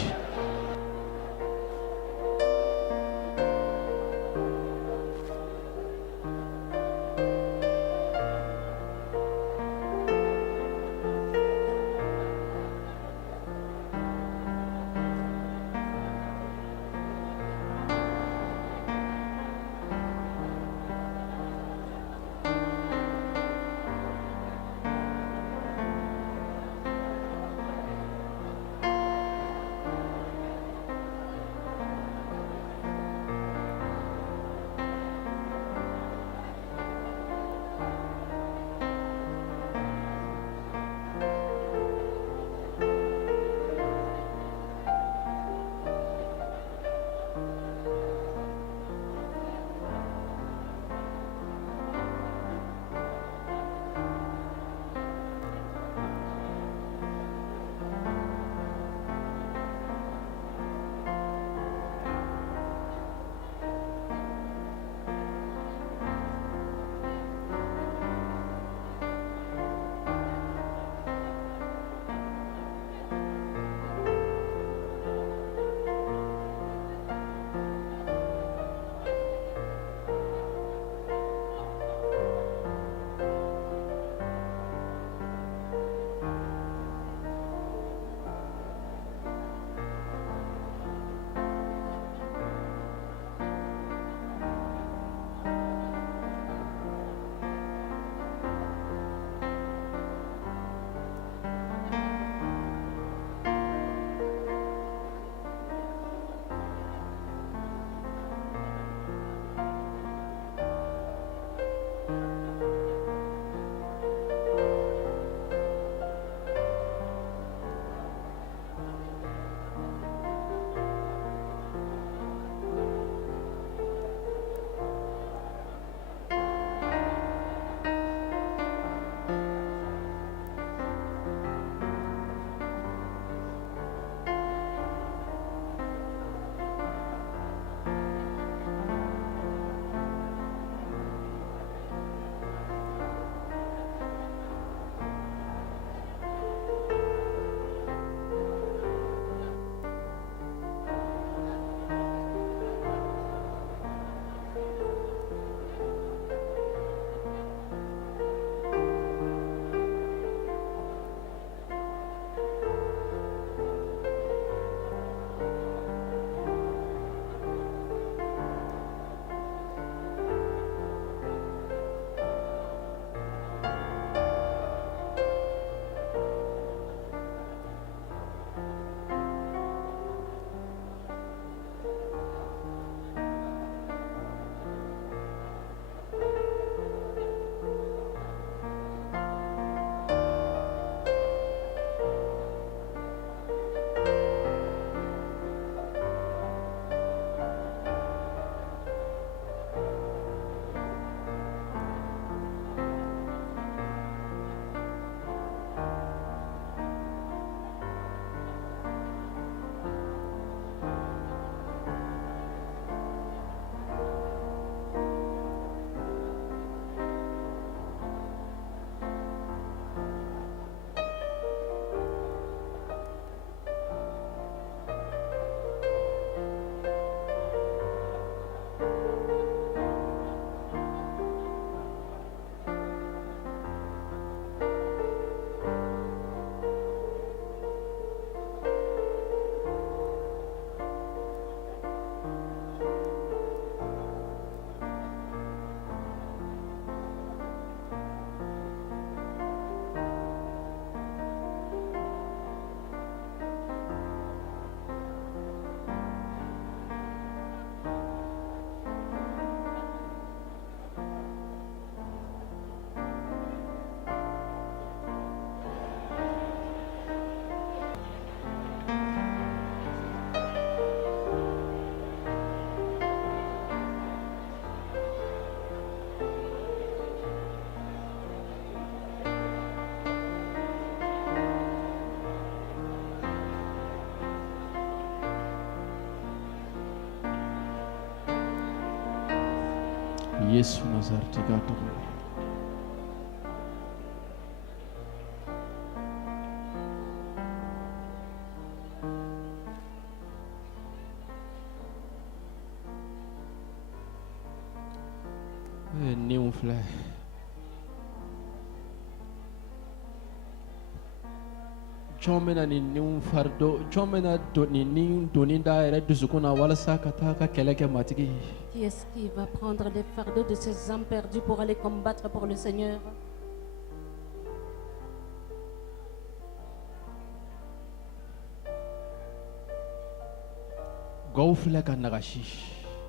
Yesu Nazareti ka tɔgɔ la. Niw filɛ. Jɔn bɛna nin niw fari dɔ, jɔn bɛna nin ni donni da yɛrɛ dusukun na walasa ka taa ka kɛlɛ kɛ matigi ye. Qui est-ce qui va prendre les fardeaux de ces âmes perdues pour aller combattre pour le Seigneur? Gɔw filɛ ka nagasi.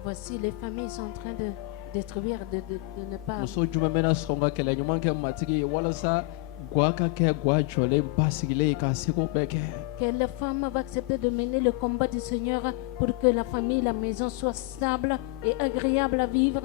Voici les familles sont en train de détruire, de ne pas. Muso jumɛn bɛna sɔn ka kɛlɛ ɲuman kɛ matigi ye walasa gwa ka kɛ gwa jɔlen basigilen ye ka se k'o bɛɛ kɛ. Quelle femme va accepter de mener le combat du Seigneur pour que la famille, la maison soit stable et agréable à vivre?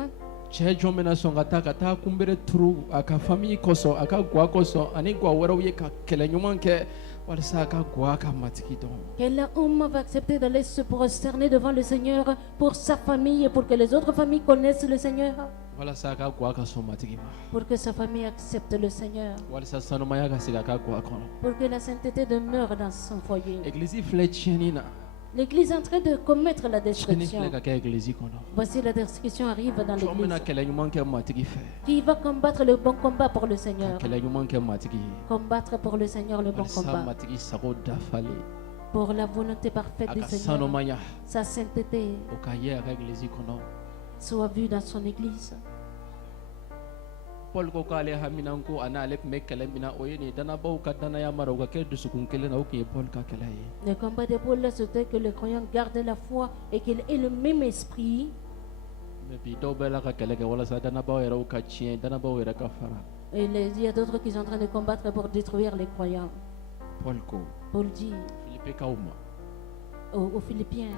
Cɛ jɔn bɛna sɔn ka taa kunbere turu a ka famille kosɔn a ka gwa kosɔn ani gwa wɛrɛw ye ka kɛlɛ ɲuman kɛ walasa a ka gwa ka matigi dɔn. Quel homme va accepter d'aller se prosterner devant le Seigneur pour sa famille et pour que les autres familles connaissent le Seigneur? Walasa a ka gwa ka sɔn matigi ma. Pour que sa famille accepte le Seigneur. Walasa sanumaya ka segin a ka gwa kɔnɔ. Pour que la sainteté demeure dans son foyer. Église filɛ tiɲɛni na. L'église est en train de commettre la Tiɲɛni destruction. filɛ ka kɛ église kɔnɔ. Voici la destruction arrive dans Jɔn bɛna l'église. kɛlɛ ɲuman kɛ matigi fɛ. Qui va combattre le bon combat pour le Seigneur? Kɛlɛ ɲuman kɛ matigi ye. Combattre pour le Seigneur le bon Walasa combat. matigi sago dafalen. Pour la volonté parfaite A du ka Seigneur. sanumaya. Sa sainteté O ka ye a ka église kɔnɔ. soit vue dans son église. Paul ko k'ale haminan ko ani ale tun bɛ kɛlɛ min na o ye nin danabaw ka danaya mara o ka kɛ dusukun kelen na o tun ye Paul ka kɛlɛ ye. Le combat de Paul, c'était que le croyant garde la foi et qu'il ait le même esprit. Mais bi dɔw bɛ la ka kɛlɛ kɛ walasa danabaw yɛrɛw ka tiɲɛ danabaw yɛrɛ ka fara. Et il y a d'autres qui sont en train de combattre pour détruire les croyants. Paul ko Paul dit Filipikaw ma aux Philippiens,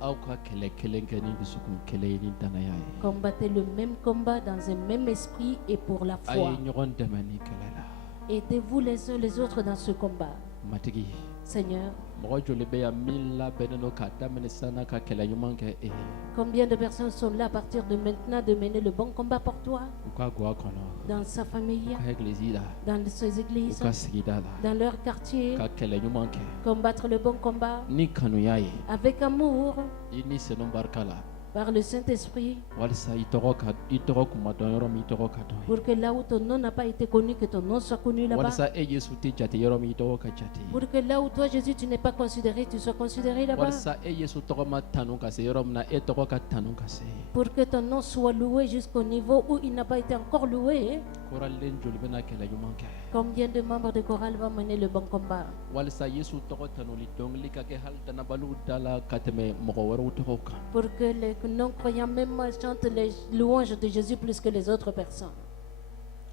aw ka kɛlɛ kelen kɛ ni dusukun kelen ye ni danaya ye. combattez le même combat dans un même esprit et pour la A foi. ye ɲɔgɔn dɛmɛ ni kɛlɛ la. Aidez-vous les uns les autres dans ce combat. Matigi Seigneur, mɔgɔ joli bɛ yan min labɛnnen don k'a daminɛ sisan n'a ka kɛlɛ ɲuman kɛ e ye. combien de personnes sont là à partir de maintenant de mener le bon combat pour toi? U ka guwa kɔnɔ Dans sa famille, u ka église la dans ses u églises, ka sigida la dans leur quartier, ka kɛlɛ ɲuman kɛ combattre le bon combat ni kanuya ye avec amour, i ni senu barika la. par le Saint-Esprit, Walasa i tɔgɔ kuma dɔn yɔrɔ min i tɔgɔ ka dɔn ye. pour que là où ton nom n'a pas été connu, que ton nom soit connu là-bas. Walasa e Yesu tɛ jate yɔrɔ min i tɔgɔ ka jate ye. Pour que là où toi, Jésus, tu n'es pas considéré, tu sois considéré là-bas. Walasa e Yesu tɔgɔ ma tanu ka se yɔrɔ min na e tɔgɔ ka tanu ka se. Pour que ton nom soit loué jusqu'au niveau où il n'a pas été encore loué. Kɔrɔlen joli bɛna kɛlɛ ɲuman kɛ. Combien de membres de chorale vont mener le bon combat? Walasa Yesu tɔgɔ tanuli dɔnkili ka kɛ hali danabaliw da la ka tɛmɛ mɔgɔ wɛrɛw tɔgɔw kan. Pour que les non-croyants même chantent les louanges de Jésus plus que les autres personnes.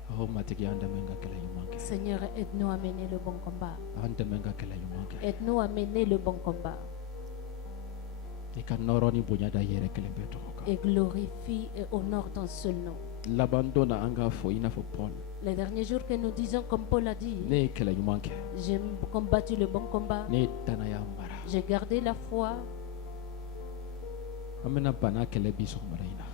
Aho matigi an dɛmɛ ka kɛlɛ ɲuman kɛ. Seigneur, aide-nous à mener le bon combat. An dɛmɛ ka kɛlɛ ɲuman kɛ. Aide-nous à mener le bon combat. I ka nɔrɔ ni bonya da i yɛrɛ kelen bɛɛ tɔgɔ kan. Et glorifie et honore ton seul nom. Laban don na an k'a fɔ i n'a fɔ Paul. Les derniers jours que nous disons, comme Paul a dit, Ne ye kɛlɛ ɲuman kɛ. j'ai combattu le bon combat. Ne ye danaya mara. J'ai gardé la foi. An bɛna bana kɛlɛ bi sɔgɔmada in na.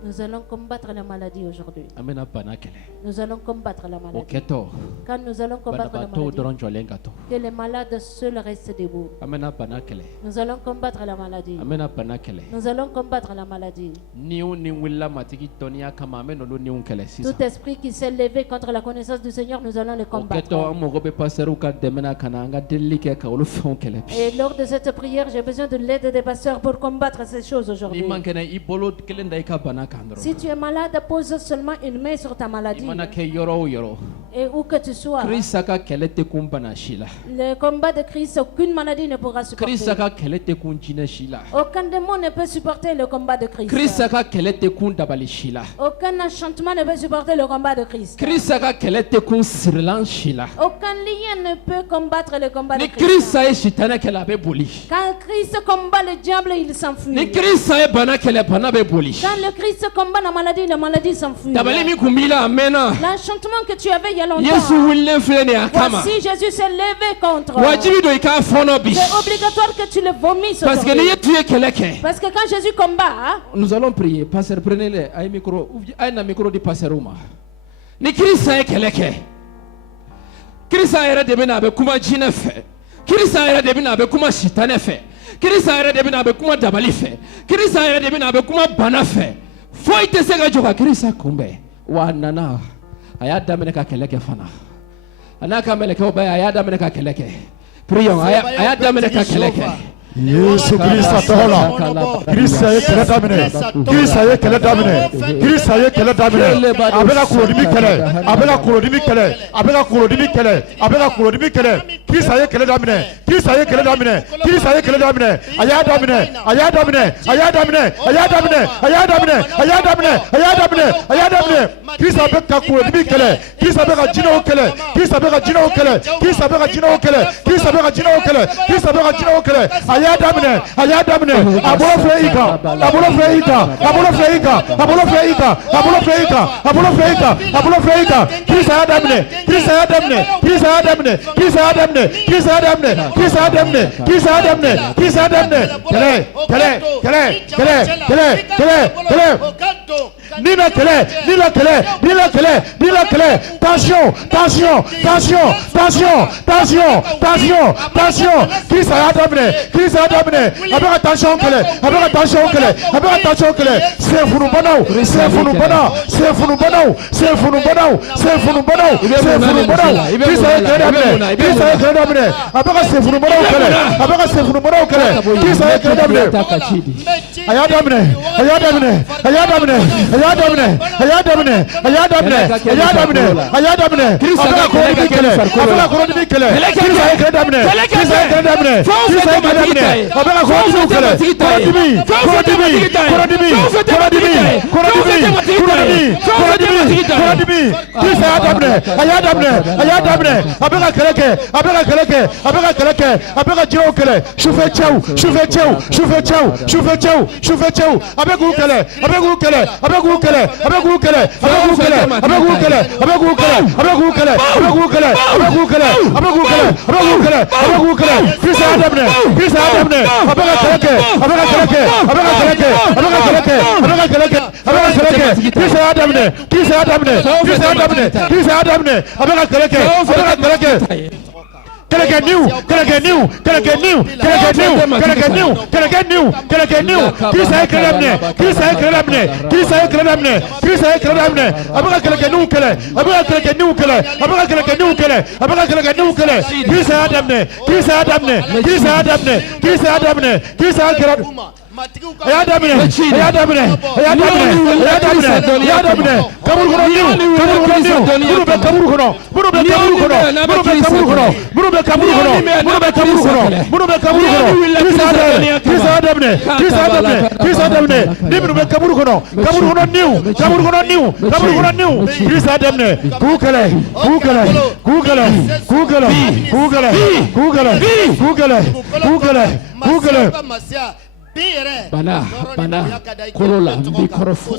Nous allons combattre la maladie aujourd'hui. An bɛna bana kɛlɛ. Nous allons combattre la O maladie. kɛtɔ Quand nous allons combattre la banabaatɔw maladie, dɔrɔn jɔlen ka to. que les malades seuls restent debout. An bɛna bana kɛlɛ. Nous allons combattre la maladie. An bɛna bana kɛlɛ. Nous allons combattre la maladie. Ni o ni wulila matigi dɔnniya kama an bɛ n'olu niw kɛlɛ sisan. Tout esprit qui s'est levé contre la connaissance du Seigneur, nous allons le O combattre. kɛtɔ an mago bɛ pasɛriw ka dɛmɛ na ka na an ka delili kɛ ka olu fɛnw kɛlɛ bi. Et lors de cette prière, j'ai besoin de l'aide des pasteurs pour combattre ces choses N'i aujourd'hui. man kɛnɛ i bolo kelen da i ka bana kan Si dɔrɔn. tu es malade, pose seulement une main sur ta I maladie. mana kɛ yɔrɔ o yɔrɔ. Et où que tu sois, Krista ka kɛlɛ tɛ kun bana si la. le combat de Christ, aucune maladie ne pourra supporter. Krista ka kɛlɛ tɛ kun jinɛ si la. Aucun démon ne peut supporter le combat de Christ. Krista ka kɛlɛ tɛ kun dabali si la. Aucun enchantement ne peut supporter le combat de Christ. Krista ka kɛlɛ tɛ kun sirilan si la. Aucun lien ne peut combattre le combat de Ni Christ. Krista ye sitanɛ kɛlɛ a bɛ boli. Quand Christ combat le diable, il Ni s'enfuit. Krista ye bana kɛlɛ bana bɛ boli. Quand le Christ combat la maladie s'enfuit. Dabali min kun b'i la a mɛnna. L'enchantement que tu avais il y il y a Yesu longtemps. wulilen filɛ nin ye a kama Voici Jésus s'est levé contre. wajibi don i k'a fɔɔnɔ bi C'est obligatoire que tu le vomisses parce que ni aujourd'hui. Yesu ye kɛlɛ kɛ. Parce que quand Jésus combat, Nous allons prier. Pasteur, prenez-le. Aïe micro. Aïe na micro di pasteur Ouma. Ni Christ a kɛlɛ kɛ. Christ a yɛrɛ de bɛna a bɛ kuma jinɛ fɛ. Christ a yɛrɛ de bɛna a bɛ kuma sitanɛ fɛ. Christ a yɛrɛ de bɛna a bɛ kuma dabali fɛ. Christ a yɛrɛ de bɛna a bɛ kuma bana fɛ. Foyi tɛ se ka jɔ ka Christ kunbɛn. Wa a nana a y'a daminɛ ka kɛlɛ kɛ fana. A n'a ka mɛlɛkɛw bɛɛ a y'a daminɛ ka kɛlɛ kɛ. Prions. A y'a daminɛ ka kɛlɛ kɛ. Yesu Krista tola. Krista ye kɛlɛ daminɛ. Krista ye kɛlɛ daminɛ. Krista ye kɛlɛ daminɛ. A bɛ ka kulodimi kɛlɛ. A bɛ ka kulodimi kɛlɛ. A bɛ ka kulodimi kɛlɛ. A bɛ ka kulodimi kɛlɛ. Krista ye kɛlɛ daminɛ. Krista ye kɛlɛ daminɛ. Krista ye kɛlɛ daminɛ. A y'a daminɛ. A y'a daminɛ. A y'a daminɛ. A y'a daminɛ. A y'a daminɛ. A y'a daminɛ. A y'a daminɛ. A y'a daminɛ. Krista bɛ ka kulodimi kɛlɛ. Krista bɛ ka jinɛw kɛlɛ. Krista bɛ ka jinɛw kɛlɛ. Krista bɛ ka jinɛw kɛlɛ. Krista bɛ ka jinɛw kɛlɛ. Krista bɛ ka jinɛw kɛlɛ. A y'a daminɛ. A y'a daminɛ. A bolo filɛ i kan. A bolo filɛ i kan. A bolo filɛ i kan. A bolo filɛ i kan. A bolo filɛ i kan. A bolo filɛ i kan. A bolo filɛ i kan. Krista y'a daminɛ. Krista y'a daminɛ. Krista y'a daminɛ. Krista y'a daminɛ. Krista y'a daminɛ. Krista y'a daminɛ. Krista y'a daminɛ. Krista y'a daminɛ. Kɛlɛ. Kɛlɛ. Kɛlɛ. Kɛlɛ. Kɛlɛ. Kɛlɛ. Kɛlɛ. Ni la kɛlɛ. Ni la kɛlɛ. Ni la kɛlɛ. Ni la kɛlɛ. Tension. Tension. Tension. Tension. Tension. Tension. Tension. Krista y'a daminɛ. Krista y'a daminɛ. A bɛ ka tension kɛlɛ. A bɛ ka tension kɛlɛ. A bɛ ka tension kɛlɛ. Senfunubanaw. Senfunubanaw. Senfunubanaw. Senfunubanaw. Senfunubanaw. Senfunubanaw. Krista ye kɛlɛ daminɛ. Krista ye kɛlɛ daminɛ. A bɛ ka senfunubanaw kɛlɛ. A bɛ ka senfunubanaw kɛlɛ. Krista ye kɛlɛ daminɛ. A y'a daminɛ. A y'a daminɛ. A y'a daminɛ. A y'a daminɛ. A y'a daminɛ. A y'a daminɛ. A y'a daminɛ. A y'a daminɛ. A bɛ ka kɔrɔdimi kɛlɛ. A bɛ ka kɔrɔdimi kɛlɛ. Krista ye kɛlɛ daminɛ. Krista ye kɛlɛ daminɛ. Krista ye kɛlɛ daminɛ. A bɛ ka kɔrɔdimi kɛlɛ. Kɔrɔdimi. Kɔrɔdimi. Kɔrɔdimi. Kɔrɔdimi. Kɔrɔdimi. Kɔrɔdimi. Kɔrɔdimi. Krista y'a daminɛ. A y'a daminɛ. A y'a daminɛ. A bɛ ka kɛlɛ kɛ. A bɛ ka kɛlɛ kɛ. A bɛ ka kɛlɛ kɛ. A bɛ ka jinɛw kɛlɛ. Sufɛ cɛw. Sufɛ cɛw. Sufɛ cɛw. Sufɛ cɛw. Sufɛ cɛw. A bɛ k'u kɛlɛ. A bɛ k'u kɛlɛ. A bɛ k'u kɛlɛ. A bɛ k'u kɛlɛ. A bɛ k'u kɛlɛ. A bɛ k'u kɛlɛ. A bɛ k'u kɛlɛ. A bɛ k'u kɛlɛ. A bɛ k'u kɛlɛ. A bɛ k'u kɛlɛ. A bɛ k'u kɛlɛ. A bɛ k'u kɛlɛ. A bɛ k'u kɛlɛ. Krista y'a daminɛ. Krista y'a daminɛ. A bɛ ka kɛlɛ kɛ. A bɛ ka kɛlɛ kɛ. A bɛ ka kɛlɛ kɛ. A bɛ ka kɛlɛ kɛ. A bɛ ka kɛlɛ kɛ. A bɛ ka kɛlɛ kɛ. Krista y'a daminɛ. Krista y'a daminɛ. Krista y'a daminɛ. Krista y'a daminɛ. A bɛ ka kɛlɛ kɛ. A bɛ ka kɛlɛ kɛ. Kɛlɛkɛ niw, kɛlɛkɛ niw, kɛlɛkɛ niw, kɛlɛkɛ niw, kɛlɛkɛ niw, kɛlɛkɛ niw, kɛlɛkɛ niw. Krista ye kɛlɛ daminɛ. Krista ye kɛlɛ daminɛ. Krista ye kɛlɛ daminɛ. Krista ye kɛlɛ daminɛ. A bɛ ka kɛlɛkɛ niw kɛlɛ. A bɛ ka kɛlɛkɛ niw kɛlɛ. A bɛ ka kɛlɛkɛ niw kɛlɛ. A bɛ ka kɛlɛkɛ niw kɛlɛ. Krista y'a daminɛ. Krista y'a daminɛ. Krista y'a daminɛ. Krista y'a daminɛ. Krista y'a kɛlɛ. A y'a daminɛ. A y'a daminɛ. A y'a daminɛ. A y'a daminɛ. A y'a daminɛ. Kaburu kɔnɔ niw. Kaburu kɔnɔ niw. Minnu bɛ kaburu kɔnɔ. Minnu bɛ kaburu kɔnɔ. Minnu bɛ kaburu kɔnɔ. Minnu bɛ kaburu kɔnɔ. Minnu bɛ kaburu kɔnɔ. Minnu bɛ kaburu kɔnɔ. Krista y'a daminɛ. Krista y'a daminɛ. Krista y'a daminɛ. Krista y'a daminɛ. Ni minnu bɛ kaburu kɔnɔ. Kaburu kɔnɔ niw. Kaburu kɔnɔ niw. Kaburu kɔnɔ niw. Krista y'a daminɛ. K'u kɛlɛ. K'u kɛlɛ. K'u kɛlɛ. K'u kɛlɛ. K'u kɛlɛ. K'u kɛlɛ. K'u kɛlɛ. K'u kɛlɛ. K'u kɛlɛ. Bana, bana, korola, mikrofo,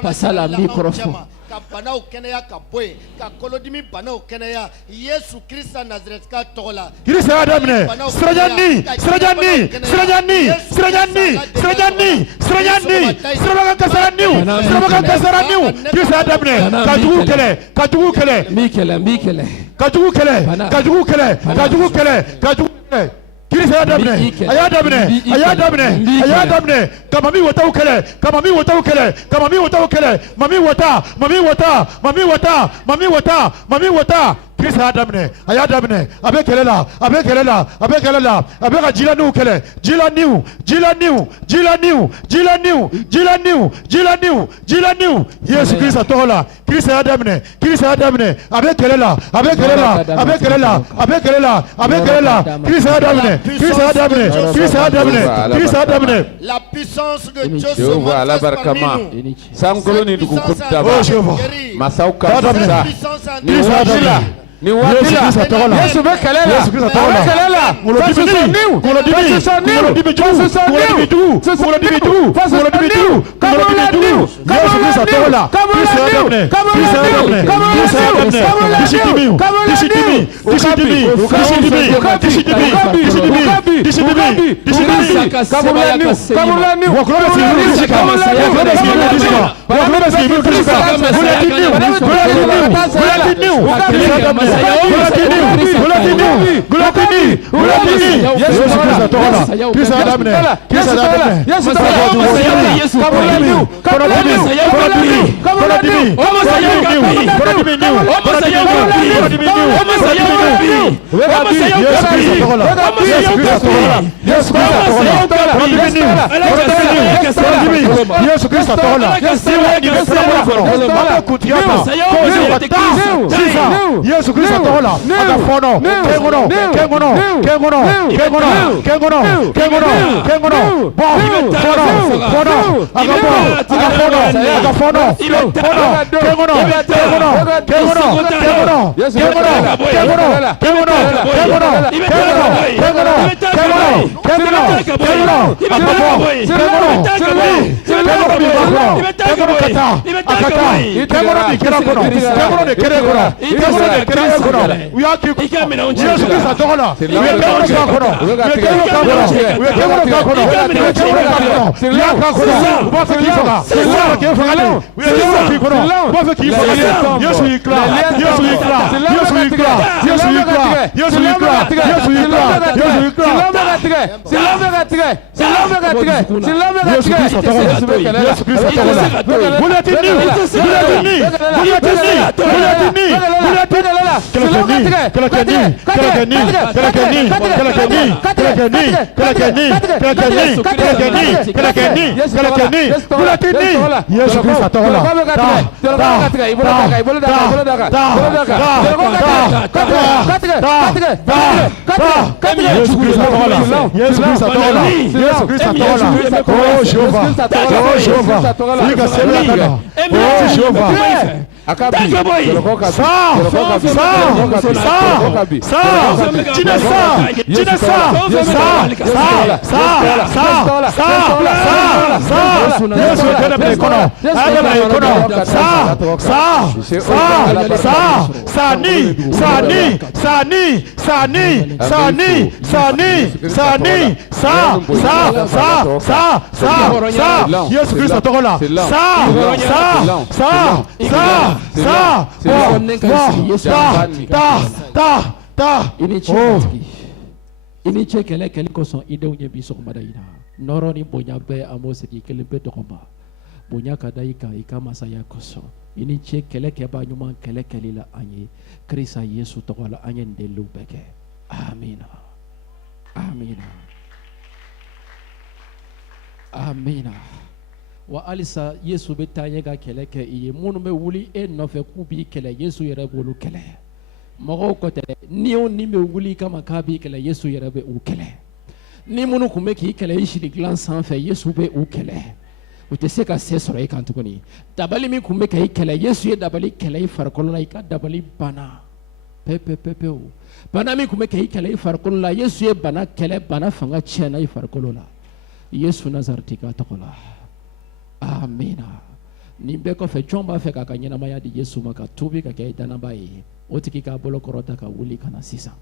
pasala mikrofo. Ka banaw kɛnɛya ka bɔ yen, ka kolodimi banaw kɛnɛya Yesu Krista Nazarɛtika tɔgɔ la. Krista y'a daminɛ. Sirajanni, sirajanni, sirajanni, sirajanni, sirajanni, sirajanni, sirabakan kasaraniw, sirabakan kasaraniw. Krista y'a daminɛ. Ka jugu kɛlɛ, ka jugu kɛlɛ. N b'i kɛlɛ, n b'i kɛlɛ. Ka jugu kɛlɛ, ka jugu kɛlɛ, ka jugu kɛlɛ, ka jugu kɛlɛ. Krista y'a daminɛ. A y'a daminɛ. A y'a daminɛ. A y'a daminɛ. Ka mami wataw kɛlɛ. Ka mami wataw kɛlɛ. Ka mami wataw kɛlɛ. Mami wata. Mami wata. Mami wata. Mami wata. Mami wata. Krista y'a daminɛ. A y'a daminɛ. A bɛ kɛlɛ la. A bɛ kɛlɛ la. A bɛ kɛlɛ la. A bɛ ka jilaniw kɛlɛ. Jilaniw. Jilaniw. Jilaniw. Jilaniw. Jilaniw. Jilaniw. Jilaniw. Yesu Krista tɔgɔ la. Krista y'a daminɛ. Krista y'a daminɛ. A bɛ kɛlɛ la. A bɛ kɛlɛ la. A bɛ kɛlɛ la. A bɛ kɛlɛ la. A bɛ kɛlɛ la. Krista y'a daminɛ. Krista y'a daminɛ. Krista y'a daminɛ. Krista y'a daminɛ. La puissance de Dieu se Jehova ala manifeste parmi barkama nous. sankolo ni dugukolo Oh daba Jehova. masaw Y'a ka daminɛ. sa Puissance à ni Krista y'a wagati la daminɛ. Ni waati la. Yesu bɛ kɛlɛ la. Yesu Kristo tɔgɔ la. A bɛ kɛlɛ la. Fasoso niw. Fasoso niw. Fasoso niw. Fasoso niw. Fasoso niw. Kabula niw. Yesu Kristo tɔgɔ la. Kabula niw. Kabula niw. Kabula niw. Kabula niw. Kabula niw. Dishidimi. Dishidimi. Dishidimi. Dishidimi. Dishidimi. Dishidimi. Kabula niw. Kabula niw. Wakura si Kristo. Kabula niw. Wakura si Kristo. Wakura si Kristo. Bulati niw. Bulati niw. Bulati niw. Yesu Kristo tɔgɔ la. Kristo daminɛ. Kristo daminɛ. Yesu tɔgɔ la. Yesu kabulaniw. Kabulaniw. Kabulaniw. Kabulaniw. Kabulaniw. Kabulaniw. Yesu Kristo tɔgɔ la. Yesu Kristo tɔgɔ la. Yesu Kristo tɔgɔ la. Kabulaniw. Kabulaniw. Yesu Kristo tɔgɔ la. Yesu Kristo tɔgɔ la. Aga fɔnɔ. Kengono. Kengono. Kengono. Kengono. Kengono. Kengono. Kengono. Bɔ. Fɔnɔ. Fɔnɔ. Aga bɔ. Aga fɔnɔ. Aga fɔnɔ. Fɔnɔ. Kengono. Kengono. Kengono. Kengono. Kengono. Kengono. Kengono. Kengono. Kengono. Kengono. Kengono. Kengono. Kengono. Aga bɔ. Kengono. Kengono bi ba kɔrɔ. Kengono kata. Akata. Kengono bi kɛra kɔnɔ. Kengono de kɛra kɔnɔ. Kengono de kɛra kɔnɔ. U y'a k'i Yesu Kristo tɔgɔ la. U ye Kengono k'a kɔnɔ. U ye Kengono k'a kɔnɔ. U ye Kengono k'a kɔnɔ. U ye Kengono k'a kɔnɔ. U y'a k'a kɔnɔ. U b'a fɛ k'i faga. U b'a fɛ k'i faga. U ye Kengono k'i kɔnɔ. U b'a fɛ k'i faga. Yesu y'i kila. Yesu y'i kila. Yesu y'i kila. Yesu y'i kila. Yesu y'i kila. Yesu y'i kila. Yesu y'i kila. Yesu Kristo tɔgɔ la. Yesu Kristo tɔgɔ la. Bulatini. Bulatini. Bulatini. Bulatini. Bulatini. Kelekeni. Kelekeni. Kelekeni. Kelekeni. Kelekeni. Kelekeni. Kelekeni. Kelekeni. Kelekeni. Kelekeni. Bulatini. Yesu Kristo tɔgɔ la. Yesu Kristo tɔgɔ la. Yesu Kristo tɔgɔ la. Yesu Kristo tɔgɔ la. Oh Jéhovah. Oh Jéhovah. Il ka sɛbɛn ka na. Oh Jéhovah. Akabi. Sa. Tina sa. Tina sa. Yesu kana bɛ kɔnɔ. Aga bɛ kɔnɔ. Yesu Kristo tɔgɔ la. Ini cɛ kɛlɛ kɛli kosɔn i denw ye bi sɔgɔmada in na nɔrɔ ni bonya bɛɛ an b'o sigi kelen bɛɛ tɔgɔma bonya ka da i kan i ka masaya kosɔn i ni cɛ kɛlɛ kɛbaa ɲuman kɛlɛ kɛli la an ye Kirisa Yesu tɔgɔ la an ye nin deliw bɛɛ kɛ amina amina amina wa halisa Yesu bɛ taa ɲɛ ka kɛlɛ kɛ i ye minnu bɛ wuli e nɔfɛ k'u b'i kɛlɛ Yesu yɛrɛ b'olu kɛlɛ mɔgɔw kɔ tɛ ni o ni bɛ wuli kama k'a b'i kɛlɛ Yesu yɛrɛ bɛ u kɛlɛ ni minnu tun bɛ k'i kɛlɛ i siri dilan sanfɛ Yesu bɛ u kɛlɛ u tɛ se ka se sɔrɔ i kan tuguni dabali min tun bɛ k'i kɛlɛ Yesu ye dabali kɛlɛ i farikolo la i ka dabali banna pepepepewu bana min tun bɛ k'i kɛlɛ i farikolo la Yesu ye bana kɛlɛ bana fanga tiɲɛna i farikolo la Yesu Nazareti ka tɔgɔ la amina nin bɛɛ kɔfɛ jɔn b'a fɛ k'a ka ɲɛnamaya di Yesu ma ka tuubi ka kɛ dannaba ye o tigi k'a bolo kɔrɔta ka wuli ka na sisan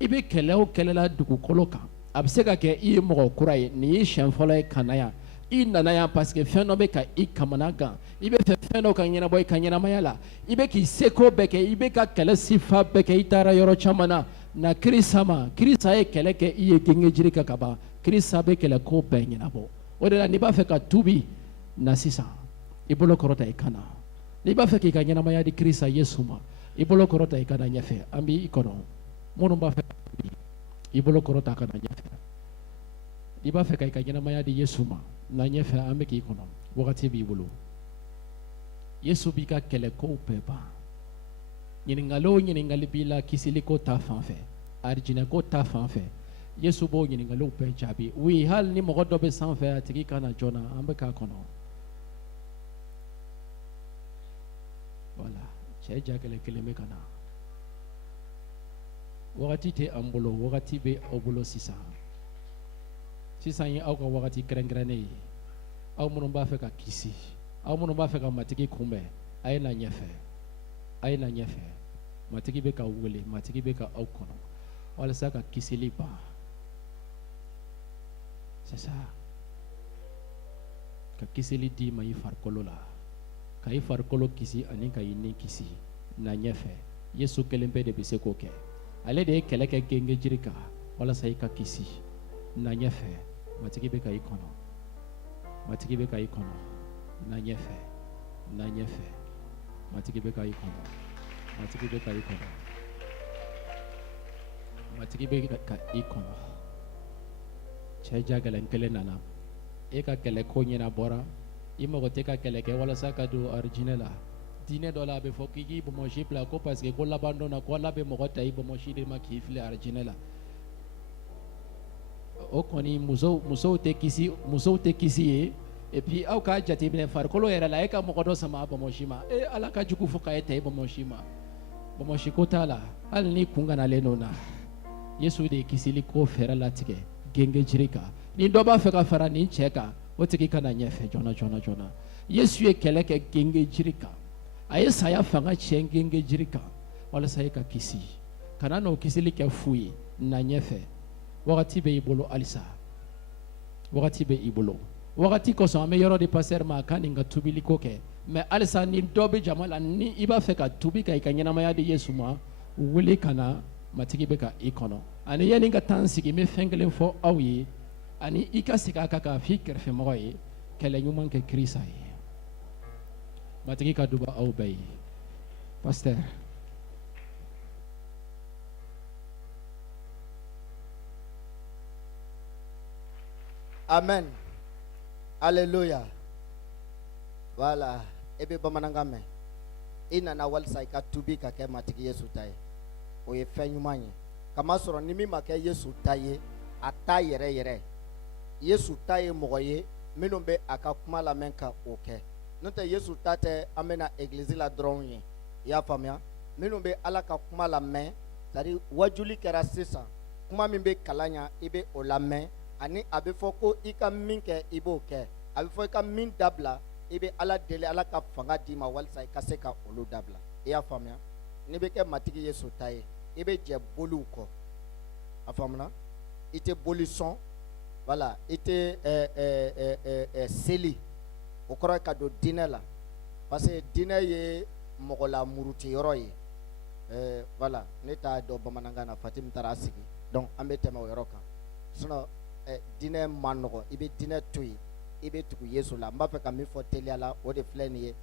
i bɛ kɛlɛ o kɛlɛ la dugukolo kan a bɛ se ka kɛ i ye mɔgɔ kura ye nin ye siɲɛ fɔlɔ ye ka na yan i nana yan parce que fɛn dɔ bɛ ka i kamana gan i bɛ fɛ fɛn dɔ ka ɲɛnabɔ i ka ɲɛnamaya la i bɛ k'i seko bɛɛ kɛ i bɛ ka kɛlɛ sifa bɛɛ kɛ i taara yɔrɔ caman na Kirisa ma Kirisa ye kɛlɛ kɛ i ye genge jiri kan ka ban Kirisa bɛ kɛlɛko bɛɛ ɲɛnabɔ o de la n'i b'a fɛ ka tuubi na sisan i bolo kɔrɔta i kan na n'i b'a fɛ k'i ka ɲɛnamaya di Kirisa Yesu ma i bolo kɔrɔta i ka na ɲɛfɛ an b'i kɔnɔ minnu b'a fɛ ka tuubi i bolo kɔrɔta ka na ɲɛfɛ n'i b'a fɛ ka i ka ɲɛnamaya di Yesu ma na ɲɛfɛ an bɛ k'i kɔnɔ wagati b'i bolo Yesu b'i ka kɛlɛkow bɛɛ ban ɲininkali o ɲininkali b'i la kisiliko ta fan fɛ arijinɛko ta fan fɛ Yesu b'o ɲininkaliw bɛɛ jaabi oui hali ni mɔgɔ dɔ bɛ sanfɛ a tigi ka na joona an bɛ k'a kɔnɔ voilà cɛ ja kelen bɛ ka na wagati tɛ an bolo wagati bɛ aw bolo sisan ye aw ka wagati kɛrɛnkɛrɛnnen ye aw minnu b'a fɛ ka kisi aw minnu b'a fɛ ka matigi kunbɛn a ye na ɲɛfɛ matigi bɛ ka wele matigi bɛ ka aw kɔnɔ walasa ka kisili ban c'est ça ka kisili di ma i farikolo la ka i farikolo kisi ani ka i ni kisi na ɲɛfɛ Yesu kelen pe de bɛ se k'o kɛ ale de ye kɛlɛ kɛ genge jiri kan walasa i ka kisi na ɲɛfɛ matigi bɛ ka i kɔnɔ matigi bɛ ka i kɔnɔ na ɲɛfɛ matigi bɛ ka i kɔnɔ matigi bɛ ka i kɔnɔ matigi bɛ ka i kɔnɔ cɛ jagɛlɛn kelen nana e ka kɛlɛ ko ɲɛna bɔra i mago tɛ ka kɛlɛ kɛ walasa ka don arijinɛ la diinɛ dɔ la a bɛ fɔ k'i k'i bɔnmɔsi bila ko parce que ko laban dɔ na ko Ala bɛ mɔgɔ ta i bɔnmɔsi de ma k'i fili arijinɛ la o kɔni musow tɛ kisi ye et puis aw k'a jateminɛ farikolo yɛrɛ la e ka mɔgɔ dɔ sama a bɔnmɔsi ma Ala ka jugu fo k'a ta i bɔnmɔsi ma bɔnmɔsi ko t'a la hali ni kun ganalen don na Yesu de ye kisili ko fɛɛrɛ latigɛ genge jiri kan ni dɔ b'a fɛ ka fara nin cɛ kan o tigi ka na ɲɛfɛ joona Yesu ye kɛlɛ kɛ genge jiri kan a ye saya fanga tiɲɛ genge jiri kan walasa e ka kisi kana n'o kisili kɛ fu ye na ɲɛfɛ wagati bɛ i bolo halisa wagati bɛ i bolo wagati kosɔn an bɛ yɔrɔ di pasteur ma a ka nin ka tubiliko kɛ mais halisa ni dɔ bɛ jama la ni i b'a fɛ ka tubi ka i ka ɲɛnamaya di Yesu ma wuli ka na matigi bɛ ka i kɔnɔ ani yanni ka taa n sigi n bɛ fɛn kelen fɔ aw ye ani i ka segin a kan k'a fɔ i kɛrɛfɛmɔgɔ ye kɛlɛ ɲuman kɛ Kirisa ye matigi ka duba aw bɛɛ ye pasteur. Amen. Alléluia. Voilà. Ebe bamananga me. Ina na walisa ika tubi ka kɛ matigi Yesu ta ye. O ye fɛn ɲuman ye. Kama sɔrɔ ni min ma kɛ Yesu ta ye, a ta yɛrɛ. Yesu ta ye mɔgɔ ye minnu bɛ a ka kuma lamɛn ka o kɛ. N'o tɛ Yesu ta tɛ an bɛna église la dɔrɔn ye. I y'a faamuya? Minnu bɛ Ala ka kuma lamɛn, c'est-à-dire wajuli kɛra sisan, kuma min bɛ kalan ɲa i bɛ o lamɛn. Ani a bɛ fɔ ko i ka min kɛ i b'o kɛ a bɛ fɔ i ka min dabila i bɛ Ala deli Ala ka fanga d'i ma walasa i ka se ka olu dabila i y'a faamuya n'i bɛ kɛ matigi Yesu ta ye i bɛ jɛ boliw kɔ a faamuna i tɛ boli sɔn voilà i tɛ seli o kɔrɔ ye ka don diinɛ la parce que diinɛ ye mɔgɔ la murutiyɔrɔ ye voilà ne t'a dɔn bamanankan na Fatimu taara a sigi donc an bɛ tɛmɛ o yɔrɔ kan sinon diinɛ man nɔgɔ i bɛ diinɛ to yen i bɛ tugu Yesu la n b'a fɛ ka min fɔ teliya la o de filɛ nin ye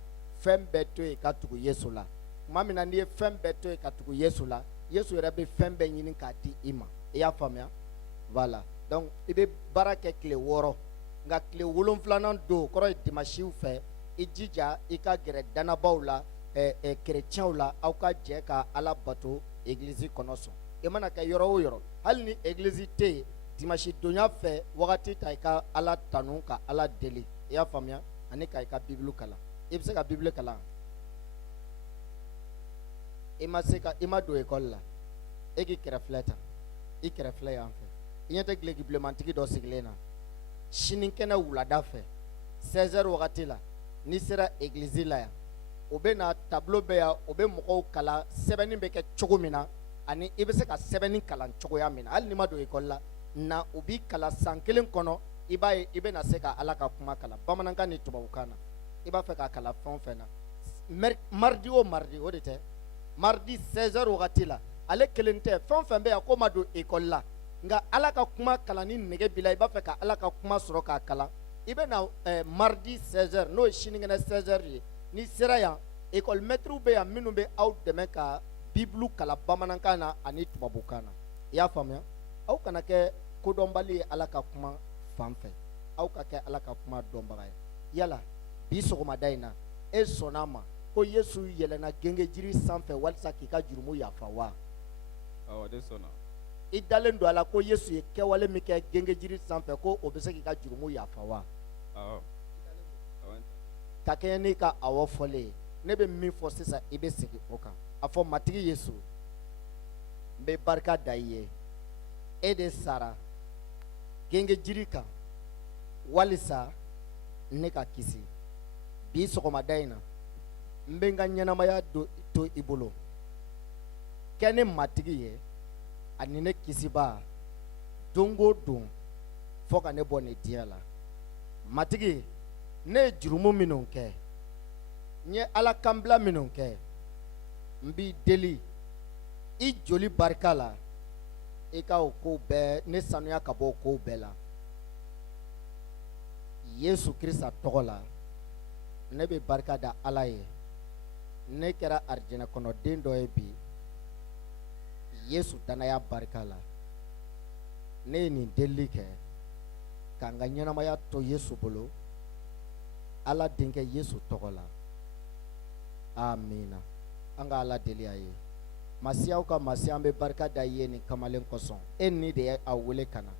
fɛn bɛɛ to yen ka tugu Yesu la tuma min na n'i ye fɛn bɛɛ to yen ka tugu Yesu la Yesu yɛrɛ bɛ fɛn bɛɛ ɲini k'a di i ma i y'a faamuya voilà donc i bɛ baara kɛ tile 6 nka tile 7nan don kɔrɔ ye dimanche fɛ i jija i ka gɛrɛ danabaw la chrétiens la aw ka jɛ ka Ala bato église kɔnɔ sɔn i mana kɛ yɔrɔ o yɔrɔ hali ni église tɛ yen dimanche donya fɛ wagati ta i ka Ala tanu ka Ala deli i y'a faamuya ani ka i ka Bible kalan i bɛ se ka Bible kalan i ma don école la e k'i kɛrɛfilɛ ta i kɛrɛfilɛ yan fɛ i ɲɛ tɛ gileki bilemantigi dɔ sigilen na sinikɛnɛ wulada fɛ 16h wagati la n'i sera église la yan o bɛ na tableau bɛ yan o bɛ mɔgɔw kalan sɛbɛnni bɛ kɛ cogo min na ani i bɛ se ka sɛbɛnni kalan cogoya min na hali n'i ma don école la na u b'i kalan san 1 kɔnɔ i b'a ye i bɛna se ka Ala ka kuma kalan bamanankan ni tubabukan na i b'a fɛ ka kalan fɛn o fɛn na mardi o mardi o de tɛ mardi 16h wagati la ale kelen tɛ fɛn o fɛn bɛ yan ko ma don école la nka Ala ka kuma kalan ni nege b'i la i b'a fɛ ka Ala ka kuma sɔrɔ k'a kalan i bɛ na mardi 16h n'o ye sinikɛnɛ 16h ye n'i sera yan école maître bɛ yan minnu bɛ aw dɛmɛ ka Bible kalan bamanankan na ani tubabukan na i y'a faamuya aw kana kɛ kodɔnbali ye Ala ka kuma fan fɛ aw ka kɛ Ala ka kuma dɔnbaga ye yala bi sɔgɔmada in na e sɔnna ma ko Yesu yɛlɛnna genge jiri sanfɛ walasa k'i ka jurumu yafa wa awɔ de sɔnna i dalen don a la ko Yesu ye kɛwale min kɛ genge jiri sanfɛ ko o bɛ se k'i ka jurumu yafa wa awɔ ka kɛɲɛ n'i ka awɔ fɔlen ye ne bɛ min fɔ sisan i bɛ segin o kan a fɔ matigi Yesu n bɛ barika da i ye e de sara genge jiri kan walisa ne ka kisi bi sɔgɔmada in na n bɛ n ka ɲɛnamaya to i bolo kɛ ne matigi ye ani ne kisiba don o don fɔ ka ne bɔ nin diɲɛ la matigi ne ye jurumu minnu kɛ n ye ala kanbila minnu kɛ n b'i deli i joli barika la i ka o kow bɛɛ ne sanuya ka bɔ o kow bɛɛ la yesu kirisa tɔgɔ la ne bɛ barika da ala ye ne kɛra arijɛnɛ kɔnɔ den dɔ ye bi yesu danaya barika la ne ye nin delili kɛ ka n ka ɲɛnamaya to yesu bolo ala denkɛ yesu tɔgɔ la amina an ka ala deli a ye masiyaw ka masiya an bɛ barika da i ye nin kamalen kosɔn e ni de ye a wele ka na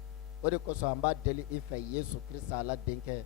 o de kosɔn an b'a deli i fɛ yesu kirisa ala denkɛ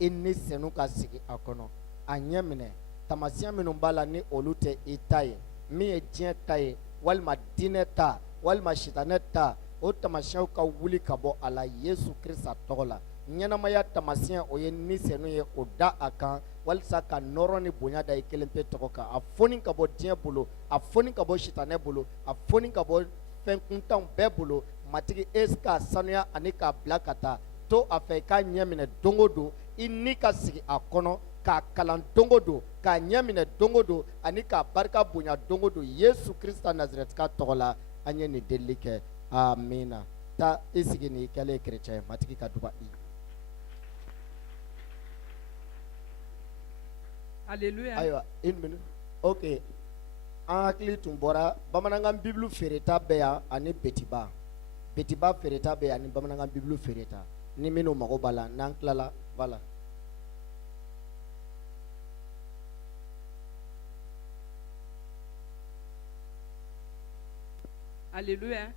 i ni sɛnu ka sigi a kɔnɔ a ɲɛ minɛ tamasiya minnu b'a la ni olu tɛ i ta ye min ye diɲɛ ta ye walima diinɛ ta walima sitanɛ ta o tamasiyɛnw ka wuli ka bɔ a la yesu kirisa tɔgɔ la ɲɛnamaya tamasiyɛn o ye ni sɛnu ye o da a kan walisa ka nɔrɔ ni bonya da i kelen pe tɔgɔ kan a foni ka bɔ diɲɛ bolo a foni ka bɔ sitanɛ bolo a foni ka bɔ fɛn kuntanw bɛɛ bolo matigi e k'a sanuya ani k'a bila ka taa to a fɛ i k'a ɲɛ minɛ don o don i ni ka sigi a kɔnɔ k'a kalan don o don k'a ɲɛ minɛ don o don ani k'a barika bonya don o don yesu kirista nazarɛtika tɔgɔ la an ye nin delili kɛ amina taa i sigi ni i kɛlen ye kerecɛn ye matigi ka duba i Alléluia. ayiwa une minute ok an hakili tun bɔra bamanankan bibulu feereta bɛ yan ani betiba feereta bɛ yan ani bamanankan bibulu feereta ni minnu mago b'a la n'an tilala voilà. Alléluia.